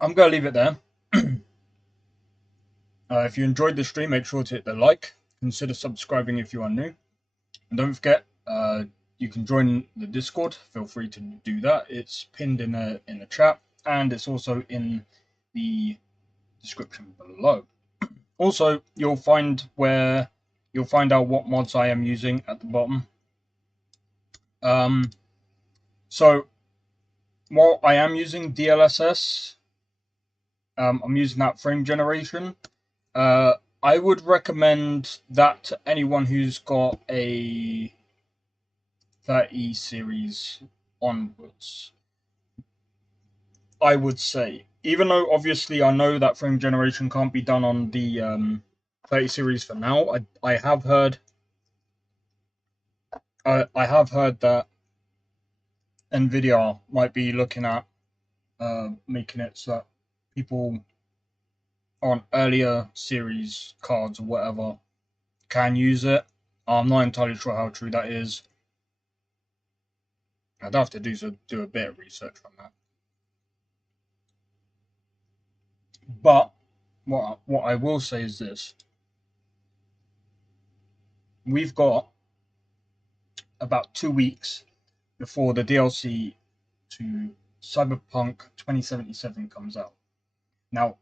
I'm gonna leave it there. If you enjoyed the stream, make sure to hit the like. Consider subscribing if you are new, and don't forget you can join the Discord. Feel free to do that. It's pinned in the chat, and it's also in the description below. Also, you'll find out what mods I am using at the bottom. So while I am using DLSS, I'm using that frame generation. I would recommend that to anyone who's got a 30 series onwards. I would say, even though obviously I know that frame generation can't be done on the 30 series for now, I have heard that Nvidia might be looking at making it so that people on earlier series cards or whatever can use it. I'm not entirely sure how true that is. I'd have to do a bit of research on that. But what I will say is this: we've got about 2 weeks before the DLC to Cyberpunk 2077 comes out. Now,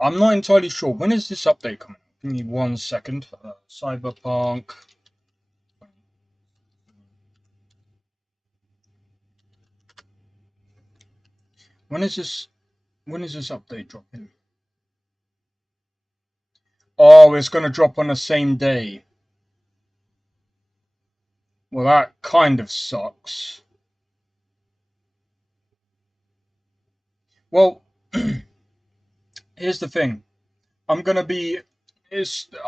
I'm not entirely sure. When is this update coming out? Give me 1 second. Cyberpunk. When is this update dropping? Oh, it's going to drop on the same day. Well, that kind of sucks. Well, here's the thing. I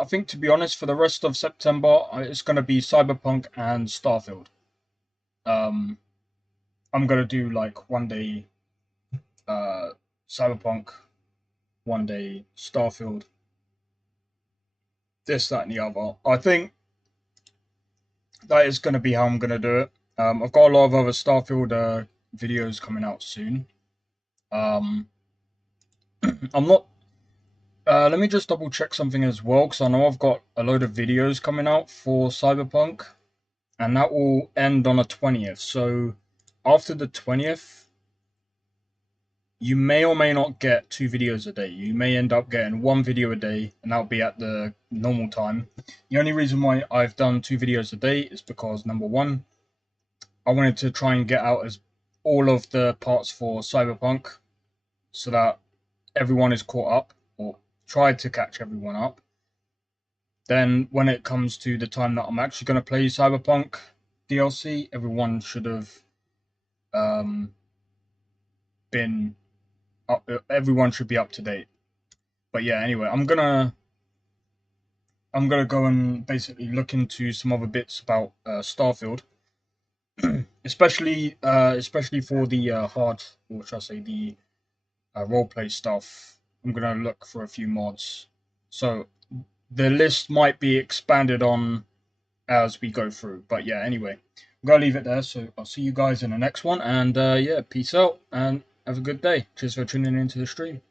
think, to be honest, for the rest of September, it's going to be Cyberpunk and Starfield. I'm going to do like 1 day Cyberpunk, 1 day Starfield, this, that, and the other. I think that is going to be how I'm going to do it. I've got a lot of other Starfield videos coming out soon. I'm not... let me just double check something as well, because I know I've got a load of videos coming out for Cyberpunk, and that will end on the 20th. So after the 20th, you may or may not get 2 videos a day. You may end up getting 1 video a day, and that'll be at the normal time. The only reason why I've done 2 videos a day is because, number one, I wanted to try and get out all of the parts for Cyberpunk so that everyone is caught up, or try to catch everyone up. Then when it comes to the time that I'm actually going to play Cyberpunk DLC, everyone should have been up, everyone should be up to date. But yeah, anyway, I'm gonna go and basically look into some other bits about Starfield, especially for the hard, or should I say, the roleplay stuff. I'm gonna look for a few mods, so the list might be expanded on as we go through. But yeah, anyway, I'm gonna leave it there. So I'll see you guys in the next one, and yeah, peace out and have a good day. Cheers for tuning into the stream.